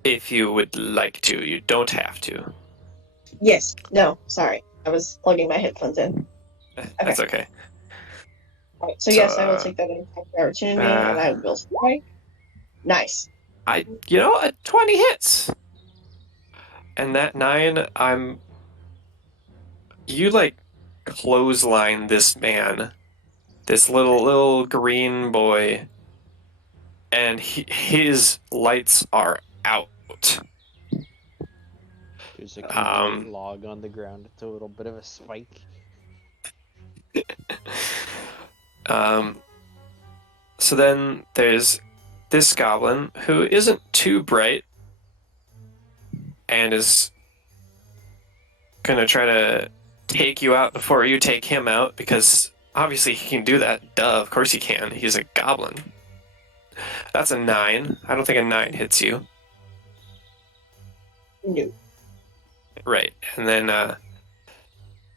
If you would like to, you don't have to. Yes. No. Sorry. I was plugging my headphones in. That's okay. All right, so So, yes, I will take that opportunity, and I will strike. Nice. a 20 hits, and that 9, you like clothesline this man, this little green boy, and his lights are out. There's a convenient Um, log on the ground. It's a little bit of a spike. um, so then there's this goblin who isn't too bright and is gonna try to take you out before you take him out because obviously he can do that. Duh, of course he can. He's a goblin. That's a 9. I don't think a 9 hits you. No. Right. And then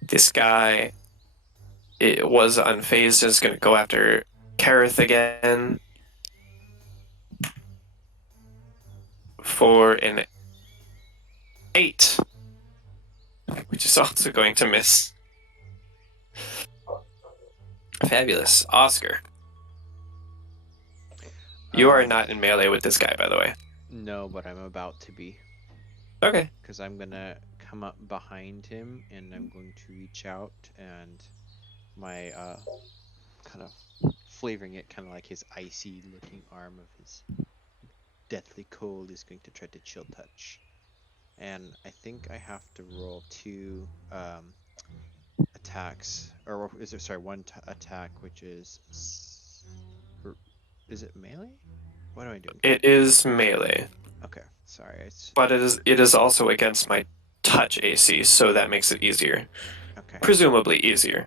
this guy it was unfazed is going to go after Kareth again for an 8, which is also going to miss. Fabulous. Oscar. You are not in melee with this guy, by the way. No, but I'm about to be. Okay. Because I'm gonna come up behind him and I'm going to reach out and my kind of flavoring it kind of like his icy looking arm of his deathly cold is going to try to chill touch. And I think I have to roll 2 attacks, or is it, sorry, one attack, which is it melee? What am I doing? It is melee. Okay, sorry. But it is also against my touch AC, so that makes it easier. Okay. Presumably easier.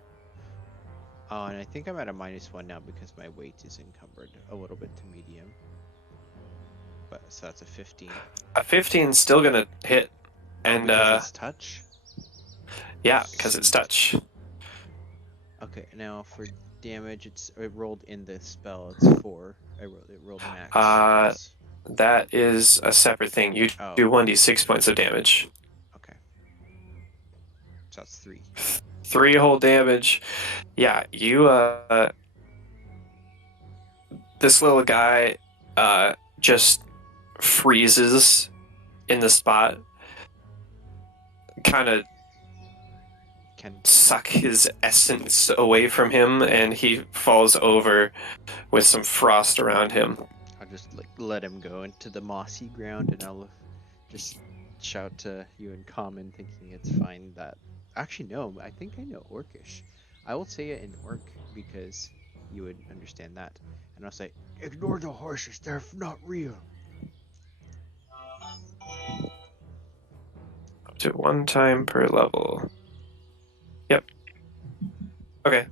Oh, and I think I'm at a -1 now because my weight is encumbered a little bit to medium. But so that's a 15. A 15 is still gonna hit, and because it's touch. Yeah, because it's touch. Okay, now for damage, it rolled in the spell. It's 4. It rolled max. That is a separate thing. You do 1d6 points of damage. Okay. So that's 3. 3 whole damage. Yeah, you this little guy just freezes in the spot. kind of Can suck his essence away from him, and he falls over with some frost around him. I'll just like let him go into the mossy ground, and I'll just shout to you in common, thinking it's fine. That actually no, I think I know Orcish. I will say it in Orc because you would understand that, and I'll say, "Ignore the horses; they're not real." Up to 1 time per level. Yep. Okay.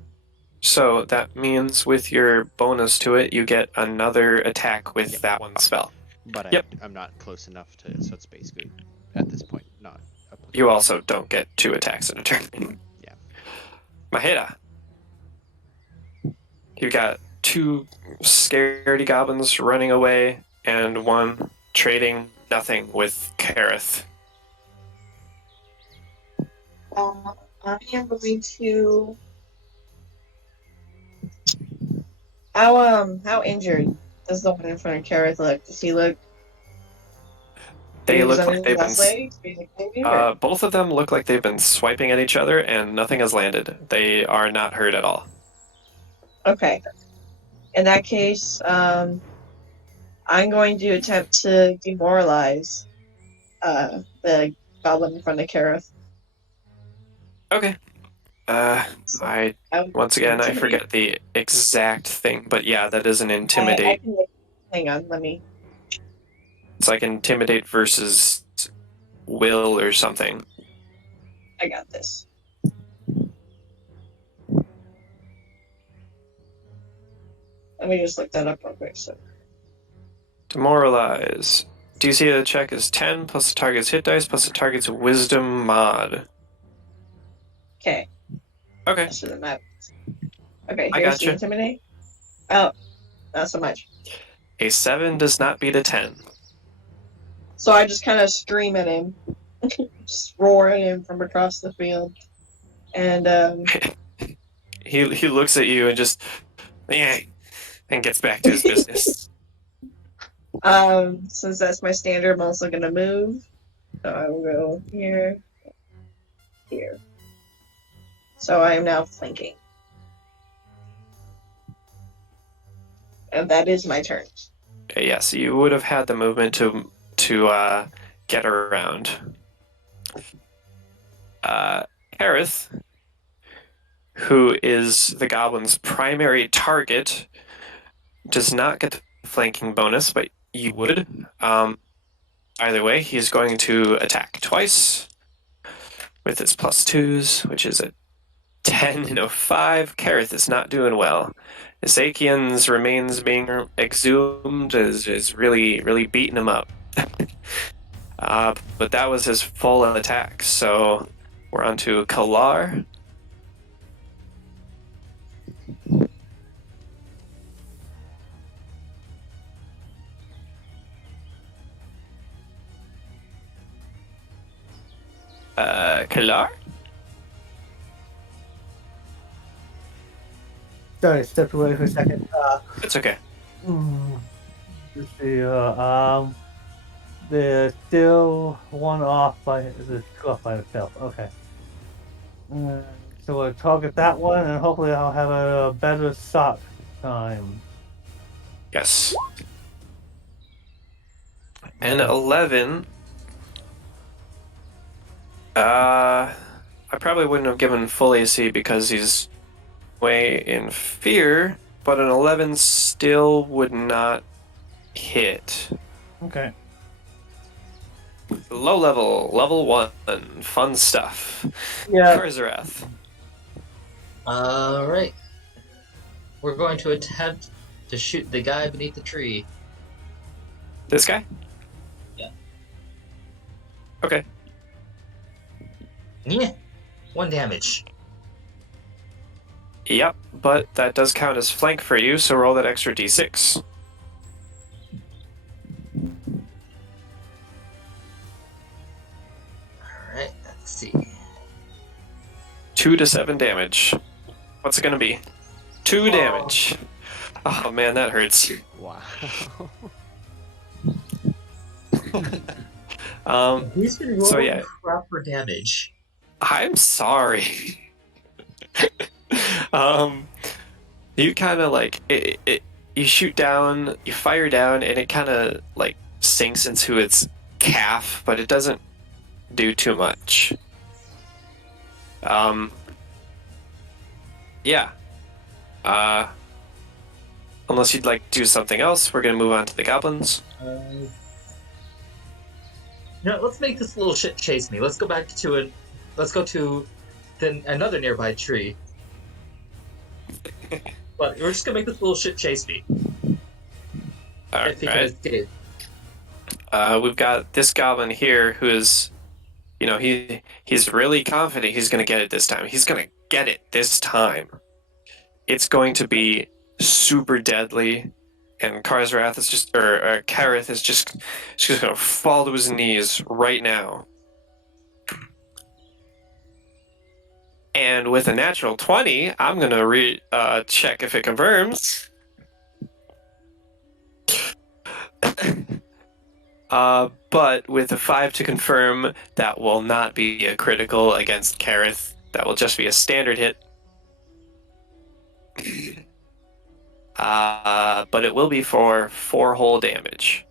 So that means with your bonus to it, you get another attack with Yep. that one spell. But Yep. I'm not close enough to, so it's basically at this point not applicable. You also don't get 2 attacks in a turn. Yeah. Maheda. You've got 2 scaredy goblins running away, and 1 trading nothing with Kareth. I am going to. How injured does the one in front of Kareth look? Does he look? They look on like his they've last been. leg? Basically, or- Both of them look like they've been swiping at each other, and nothing has landed. They are not hurt at all. Okay. In that case, I'm going to attempt to demoralize the goblin in front of Kareth. Okay. So I would once again I intimidate. forget the exact thing, but yeah, that is an I intimidate. can hang on, let me. It's like intimidate versus will or something. I got this. Let me just look that up real quick. So Demoralize. DC of the check is 10 plus the target's hit dice plus the target's wisdom mod. okay, Okay, that's the map. Okay, I here's the gotcha. intimidate. Oh, not so much. A 7 does not beat a 10. So I just kind of scream at him, just roar at him from across the field, and He looks at you and just yeah, and gets back to his business. since that's my standard, I'm also gonna move. So I will go here, here. So I am now flanking, and that is my turn. Yes, you would have had the movement to get around. Harith, who is the goblin's primary target, does not get the flanking bonus, but you would. Either way, he's going to attack twice with his +2s, which is a 10 and a 5. Kareth is not doing well. Ezekiel's remains being exhumed is really beating him up. But that was his full attack, so we're on to Kalar. Kalar? Sorry, I stepped away for a second. It's okay. Let's see. There's still one off by the 2 off by itself. Okay. So we'll target that one, and hopefully I'll have a better shot time. Yes. And 11. I probably wouldn't have given full AC because he's way in fear, but an 11 still would not hit. Okay. Low level 1, fun stuff. Yeah. Karzarath. Alright. We're going to attempt to shoot the guy beneath the tree. This guy? Yeah. Okay. Yeah. 1 damage. Yep, but that does count as flank for you, so roll that extra d6. Alright, let's see. 2 to 7 damage. What's it gonna be? 2 damage. Oh man, that hurts. Wow. He's been So rolling yeah, crap for damage. I'm sorry. um, you kind of like you shoot down, you fire down, and it kind of like sinks into its calf, but it doesn't do too much. Um, yeah. Uh, unless you'd like to do something else, we're gonna move on to the goblins. No, let's make this little shit chase me. Let's go back to it. Let's go to another nearby tree. But we're just gonna make this little shit chase me. All If he can right. escape. We've got this goblin here who is, he's really confident he's gonna get it this time. He's gonna get it this time. It's going to be super deadly, and Karzrath is just, or Kareth is just, she's gonna fall to his knees right now. And with a natural 20, I'm gonna check if it confirms. But with a 5 to confirm, that will not be a critical against Kareth. That will just be a standard hit. But it will be for 4 whole damage.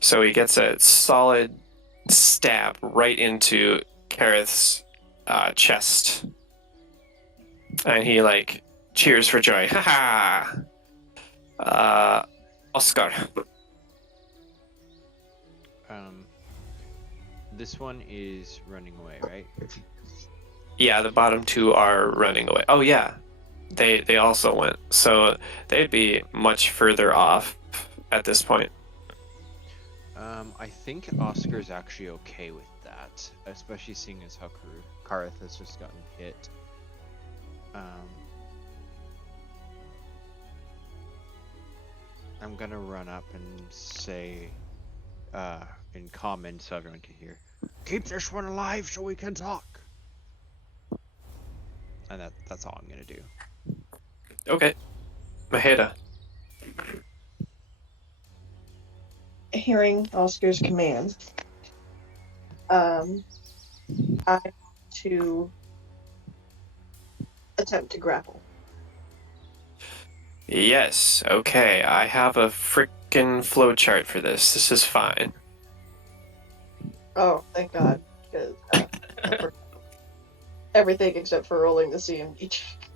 So he gets a solid stab right into Kareth's chest. And he, like, cheers for joy. Ha ha! Oscar. This one is running away, right? Yeah, the bottom 2 are running away. Oh, yeah. They also went. So they'd be much further off at this point. I think Oscar's actually okay with that, especially seeing as how Kareth has just gotten hit. I'm gonna run up and say, in common so everyone can hear, keep this one alive so we can talk. And that's all I'm gonna do. Okay. Maheda. Hearing Oscar's command, I want to attempt to grapple. Yes, okay. I have a frickin' flowchart for this. This is fine. Oh, thank God. Because everything except for rolling the CMD check.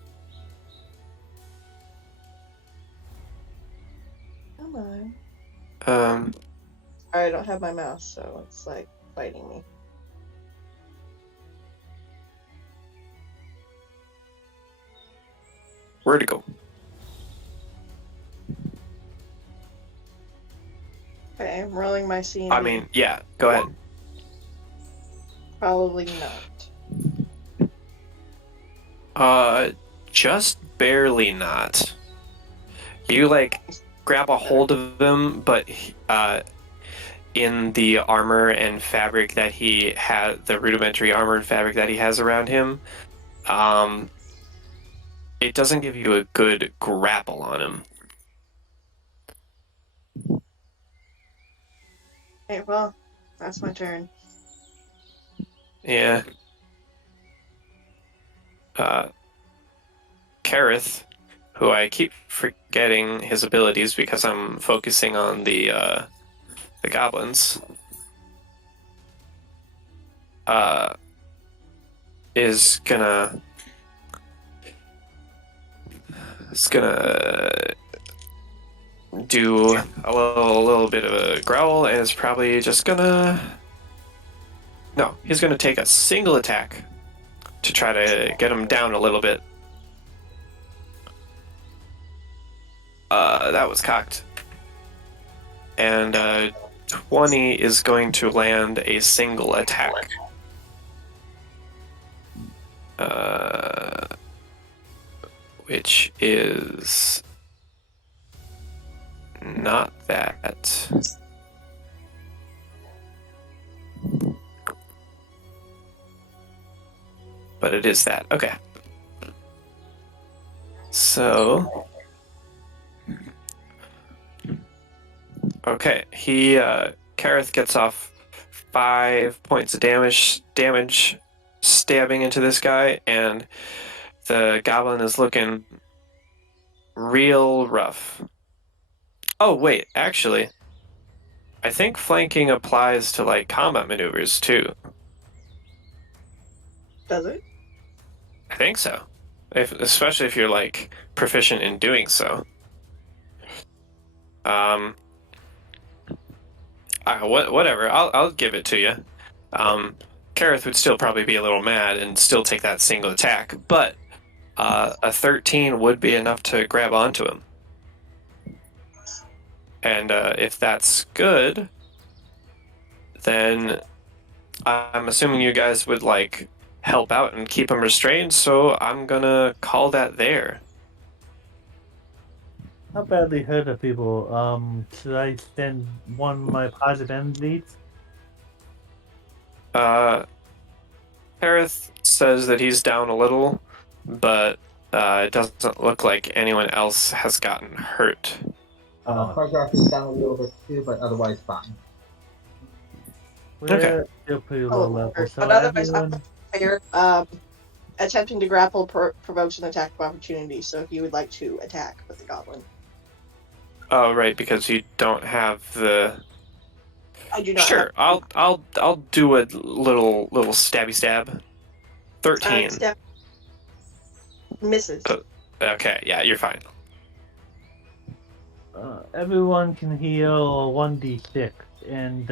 Come on. I don't have my mouse, so it's like fighting me. Where to go? Okay, I'm rolling my CMD. I mean, yeah, go ahead. Probably not. Just barely not. You, like, grab a hold of him, but, in the armor and fabric that he had, the rudimentary armor and fabric that he has around him, it doesn't give you a good grapple on him. Okay, well, that's my turn. Yeah. Kareth, who I keep forgetting his abilities because I'm focusing on the goblins, is gonna do a little bit of a growl and is probably just gonna... No, he's gonna take a single attack to try to get him down a little bit. That was cocked. And 20 is going to land a single attack. Which is not that. But it is that. Okay. So... Okay, Kareth gets off 5 points of damage stabbing into this guy, and the goblin is looking real rough. Oh, wait, actually, I think flanking applies to like combat maneuvers too. Does it? I think so. Especially if you're like proficient in doing so. Um, whatever. I'll give it to you. Kareth would still probably be a little mad and still take that single attack, but a 13 would be enough to grab onto him. And if that's good, then I'm assuming you guys would like help out and keep him restrained, so I'm gonna call that there. How badly hurt are people? Should I send one of my positive entities? Harith says that he's down a little, but it doesn't look like anyone else has gotten hurt. Paragraph is down a little bit too, but otherwise fine. We're still pretty low level, so everyone... Player, attempting to grapple provokes an attack of opportunity, so if you would like to attack with the goblin. Oh, right, because you don't have the... I do not. Sure, I'll do a little stabby stab. 13. Misses. Okay, yeah, you're fine. Everyone can heal 1d6, and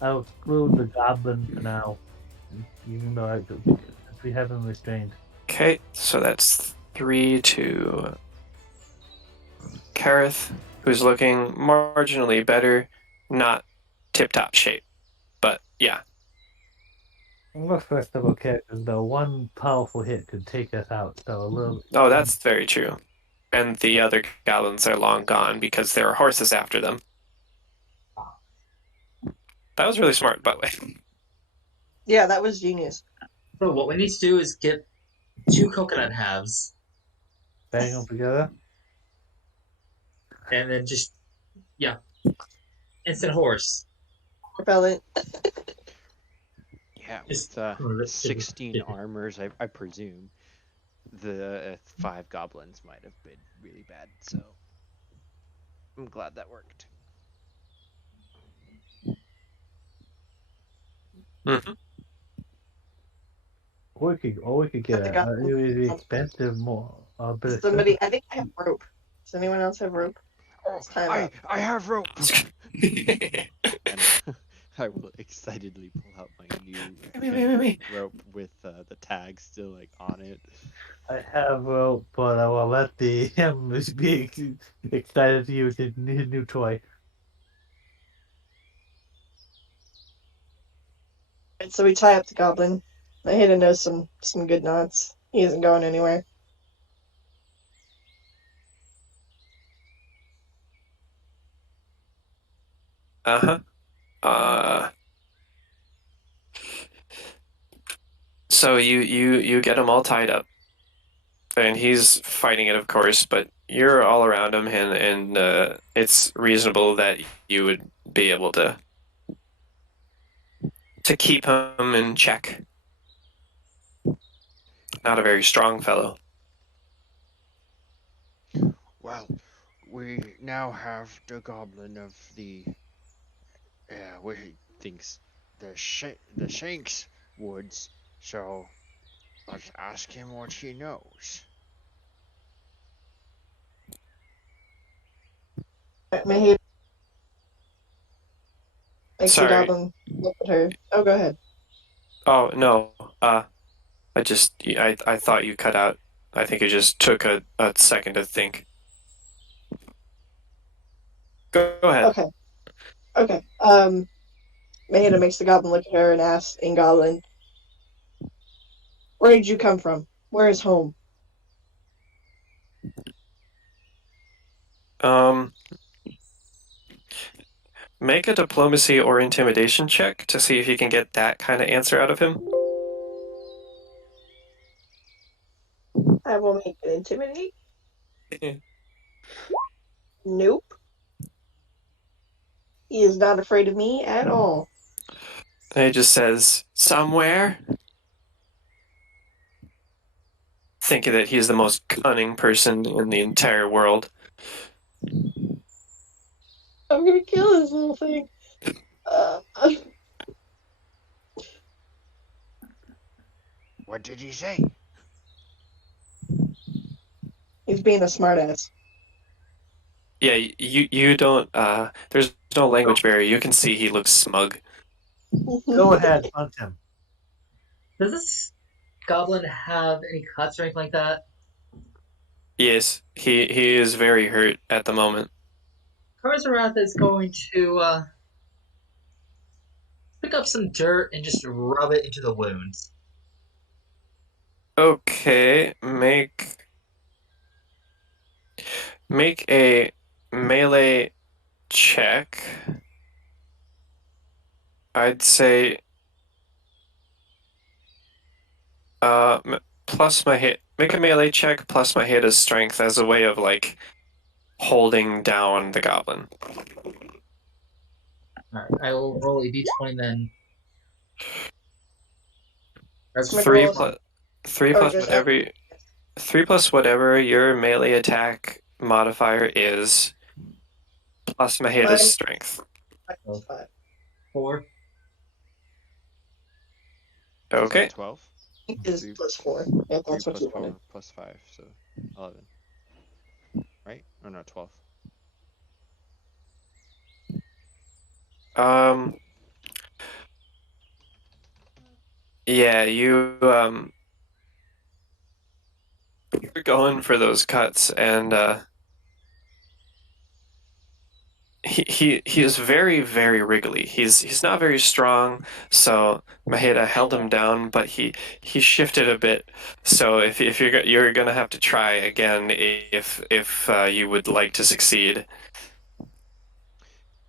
I'll exclude the goblin for now, even though we have him restrained. Okay, so that's 3 to Kareth, who's looking marginally better, not tip-top shape, but yeah. Most festival characters, though, one powerful hit could take us out, so a little... Oh, that's very true. And the other goblins are long gone because there are horses after them. That was really smart, by the way. Yeah, that was genius. So what we need to do is get 2 coconut halves. Bang them together? And then just, instant horse. Repellent. Yeah, with 16 armors, I presume the 5 goblins might have been really bad, so I'm glad that worked. Mm-hmm. Or we could get a really expensive Somebody, I think I have rope. Does anyone else have rope? I have rope! And I will excitedly pull out my new rope with the tag still like on it. I have rope, but I will let the members be excited to use his new toy. And so we tie up the goblin. I hit him knows some good knots. He isn't going anywhere. Uh-huh. So you get him all tied up. And he's fighting it, of course, but you're all around him, and it's reasonable that you would be able to keep him in check. Not a very strong fellow. Well, we now have the goblin of the where he thinks the Shanks woods, so let's ask him what he knows. Mahib makes the Sorry. goblin look at her. Oh, go ahead. Oh, no. I thought you cut out. I think it just took a second to think. Go ahead. Okay. Mahida makes the goblin look at her and asks in Goblin, "Where did you come from? Where is home?" Make a diplomacy or intimidation check to see if you can get that kind of answer out of him. I will make it intimidate. Nope. He is not afraid of me at all. And he just says, somewhere? Thinking that he's the most cunning person in the entire world. I'm gonna kill this little thing. What did he say? He's being a smartass. Yeah, you don't, there's no language barrier. You can see he looks smug. Go ahead, hunt him. Does this goblin have any cuts or anything like that? Yes, he is very hurt at the moment. Karzarath is going to pick up some dirt and just rub it into the wounds. Okay, make a melee check. I'd say plus my hit. Make a melee check plus my hit is strength as a way of like holding down the goblin. Alright, I will roll a d20 then. That's Make a Three roll. plus three Or plus just whatever three plus whatever your melee attack modifier is. Plus my hit is Mine- strength. 5. 4. Okay. 12. Is Three- plus 4. Yeah, 3 that's what plus you 4 wanted. plus 5, so 11. Right? Or no, 12. Yeah, you're going for those cuts, and he is very, very wriggly. He's not very strong, so Maheda held him down, but he shifted a bit. So if you're gonna have to try again if you would like to succeed.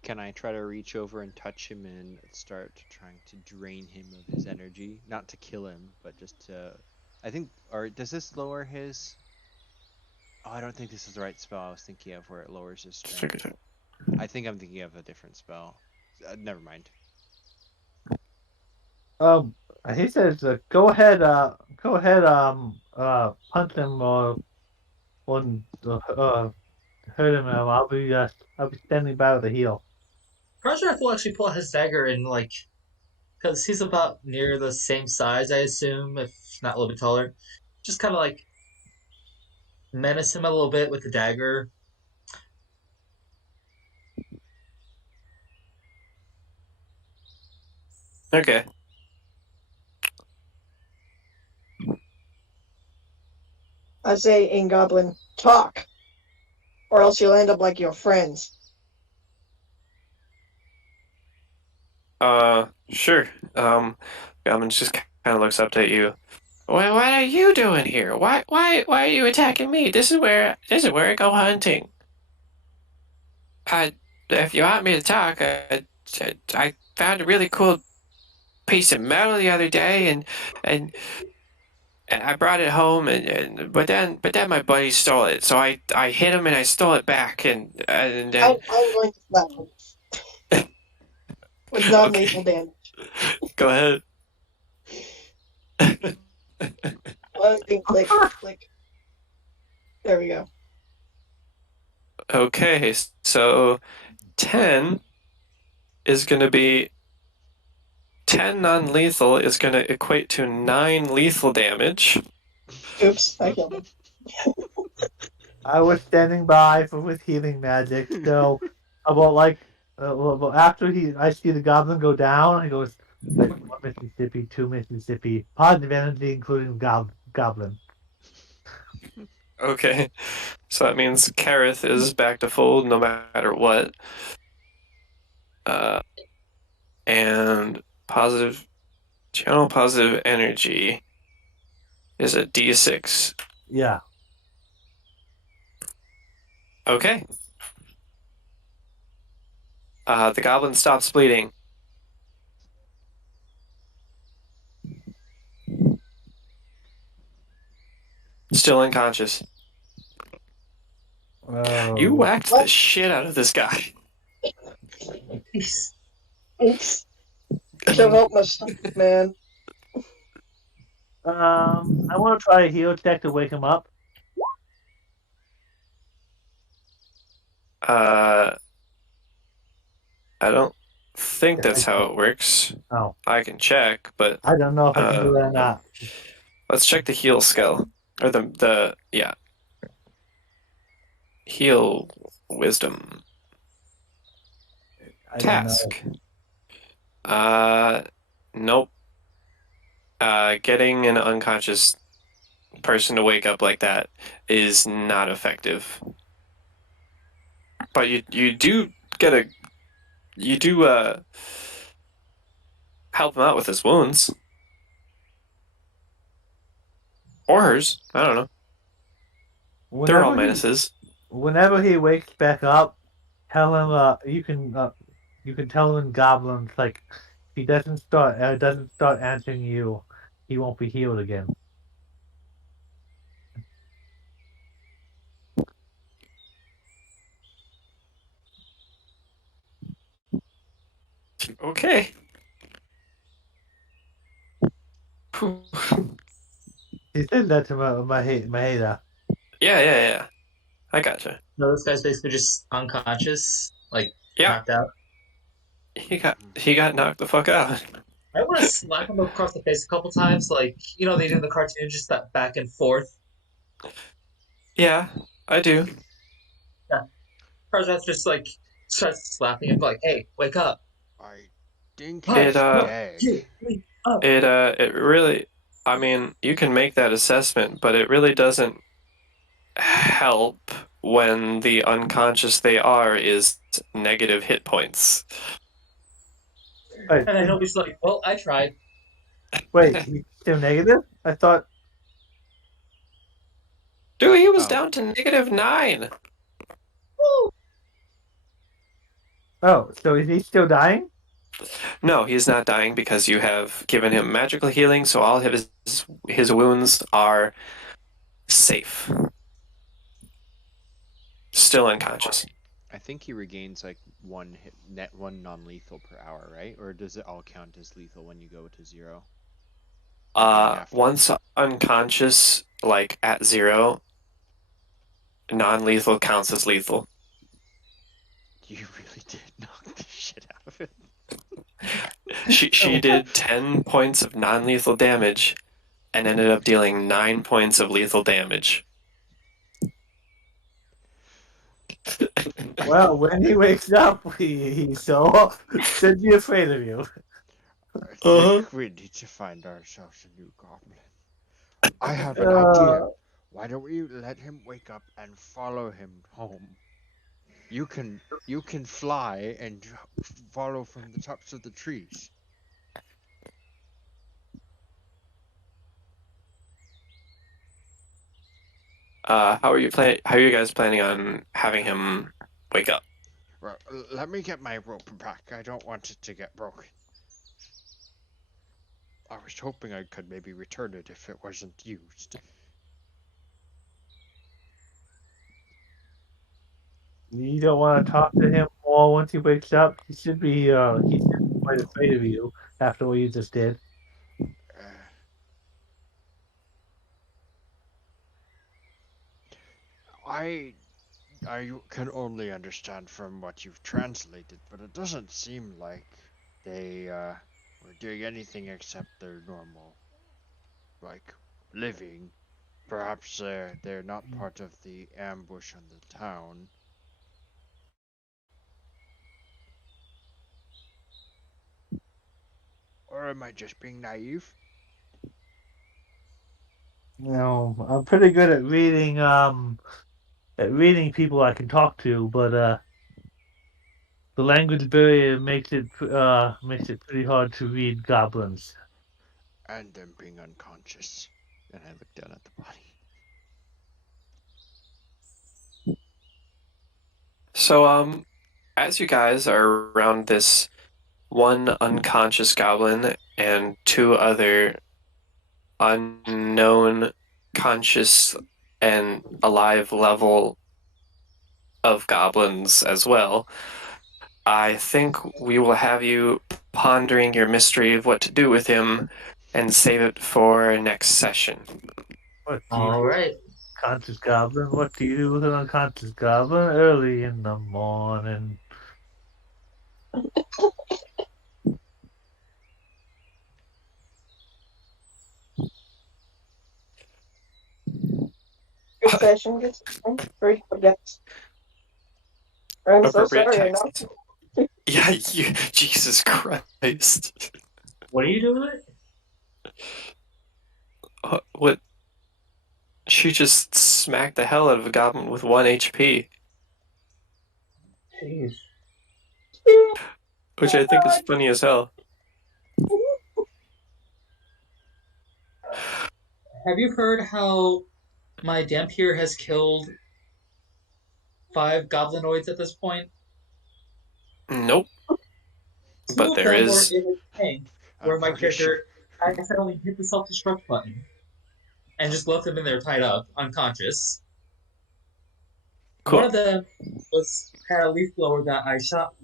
Can I try to reach over and touch him and start trying to drain him of his energy? Not to kill him, but just to. I think. Or does this lower his. Oh, I don't think this is the right spell I was thinking of where it lowers his strength. I think I'm thinking of a different spell. Never mind. He says, go ahead, hunt him, on, hurt him. I'll be standing by with a heal. Karzarath will actually pull out his dagger and, like, because he's about near the same size, I assume, if not a little bit taller. Just kind of like menace him a little bit with the dagger. Okay. I say in Goblin, talk, or else you'll end up like your friends. Sure. Goblin just kind of looks up at you. Well, what are you doing here? Why are you attacking me? This is where I go hunting. If you want me to talk, I found a really cool piece of metal the other day, and I brought it home, but then my buddy stole it. So I hit him and I stole it back, and I'm then going to slap him with non-lethal damage. Go ahead. I think click. There we go. Okay, so 10 is going to be 10 non-lethal is going to equate to 9 lethal damage. Oops, I killed him. I was standing by with healing magic, so about like after I see the goblin go down, he goes like 1 Mississippi, 2 Mississippi, positive energy, including goblin. Okay, so that means Kareth is back to full no matter what. And channel positive energy is a D6. Yeah. Okay. The goblin stops bleeding. Still unconscious. You whacked the shit out of this guy. He's Oops. Shove out my stomach, man. I want to try a heal check to wake him up. I don't think that's how it works. Oh, I can check, but I don't know if I can do that or not. let's check the heal skill. Or yeah. Heal wisdom. I don't know. Task. Nope. Getting an unconscious person to wake up like that is not effective. But you do get a you do help him out with his wounds. Or hers. I don't know. They're all Whenever he minuses. whenever he wakes back up, tell him you can tell him in goblins like if he doesn't start answering you, he won't be healed again. Okay. Whew. He said that to Maheda. Yeah. I gotcha. No, this guy's basically just unconscious, like Yeah, knocked out. he got knocked the fuck out. I want to slap him across the face a couple times, like they do in the cartoon, just that back and forth. Yeah, I do. Yeah, Tarzan's just like starts slapping him, like, "Hey, wake up! I think Hush, It he's no, dead. you wake up!" it really I mean, you can make that assessment, but it really doesn't help when the unconscious they are is negative hit points. Wait, And then he'll be just like, "Well, I tried." wait, he's still negative? I thought. Dude, he was Oh. down to -9. Oh, so is he still dying? No, he's not dying because you have given him magical healing, so all of his wounds are safe. Still unconscious. I think he regains like one non-lethal per hour, right? Or does it all count as lethal when you go to 0? Once unconscious, like at 0, non-lethal counts as lethal. You really did knock the shit out of it. She did 10 points of non-lethal damage and ended up dealing 9 points of lethal damage. Well, when he wakes up, he's so should be afraid of you. I think we need to find ourselves a new goblin. I have an Uh, idea. Why don't we let him wake up and follow him home? You can fly and follow from the tops of the trees. How are you guys planning on having him wake up? Well, let me get my rope back. I don't want it to get broken. I was hoping I could maybe return it if it wasn't used. you don't want to talk to him more once he wakes up. He should be quite afraid of you after what you just did. I can only understand from what you've translated, but it doesn't seem like they were doing anything except their normal, like, living. Perhaps they're not part of the ambush on the town. Or am I just being naive? I'm pretty good at reading people I can talk to, but the language barrier makes it pretty hard to read goblins. And them being unconscious. And I look down at the body. So, as you guys are around this one unconscious goblin and 2 other unknown conscious and alive level of goblins as well, I think we will have you pondering your mystery of what to do with him and save it for next session. What do you All do, right. conscious goblin? What do you do with an unconscious goblin early in the morning? Good session, good session. Very subject. I'm so Appropriate sorry, I know. text. Yeah, you, Jesus Christ. What are you doing with it? What? She just smacked the hell out of a goblin with 1 HP, Jeez. which I think is funny as hell. Have you heard how my Dampier has killed 5 goblinoids at this point? Nope, 2 but of there them were is. in a tank I'm where my pretty sure. character accidentally hit the self-destruct button and just left them in there tied up, unconscious. One Cool. of them had a leaf blower that I shot.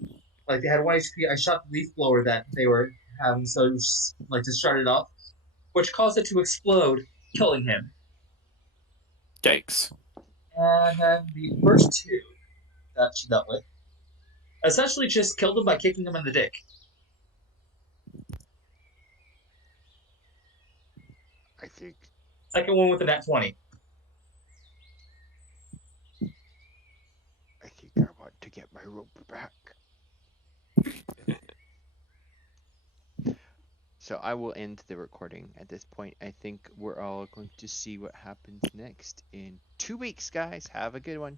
Like they had 1 HP. I shot the leaf blower that they were having, so it just started off, which caused it to explode, killing him. Yikes. And then the first 2 that she dealt with essentially just killed him by kicking him in the dick. I think. Second one with a nat 20. I think I want to get my rope back. So I will end the recording at this point. I think we're all going to see what happens next in 2 weeks, guys. Have a good one.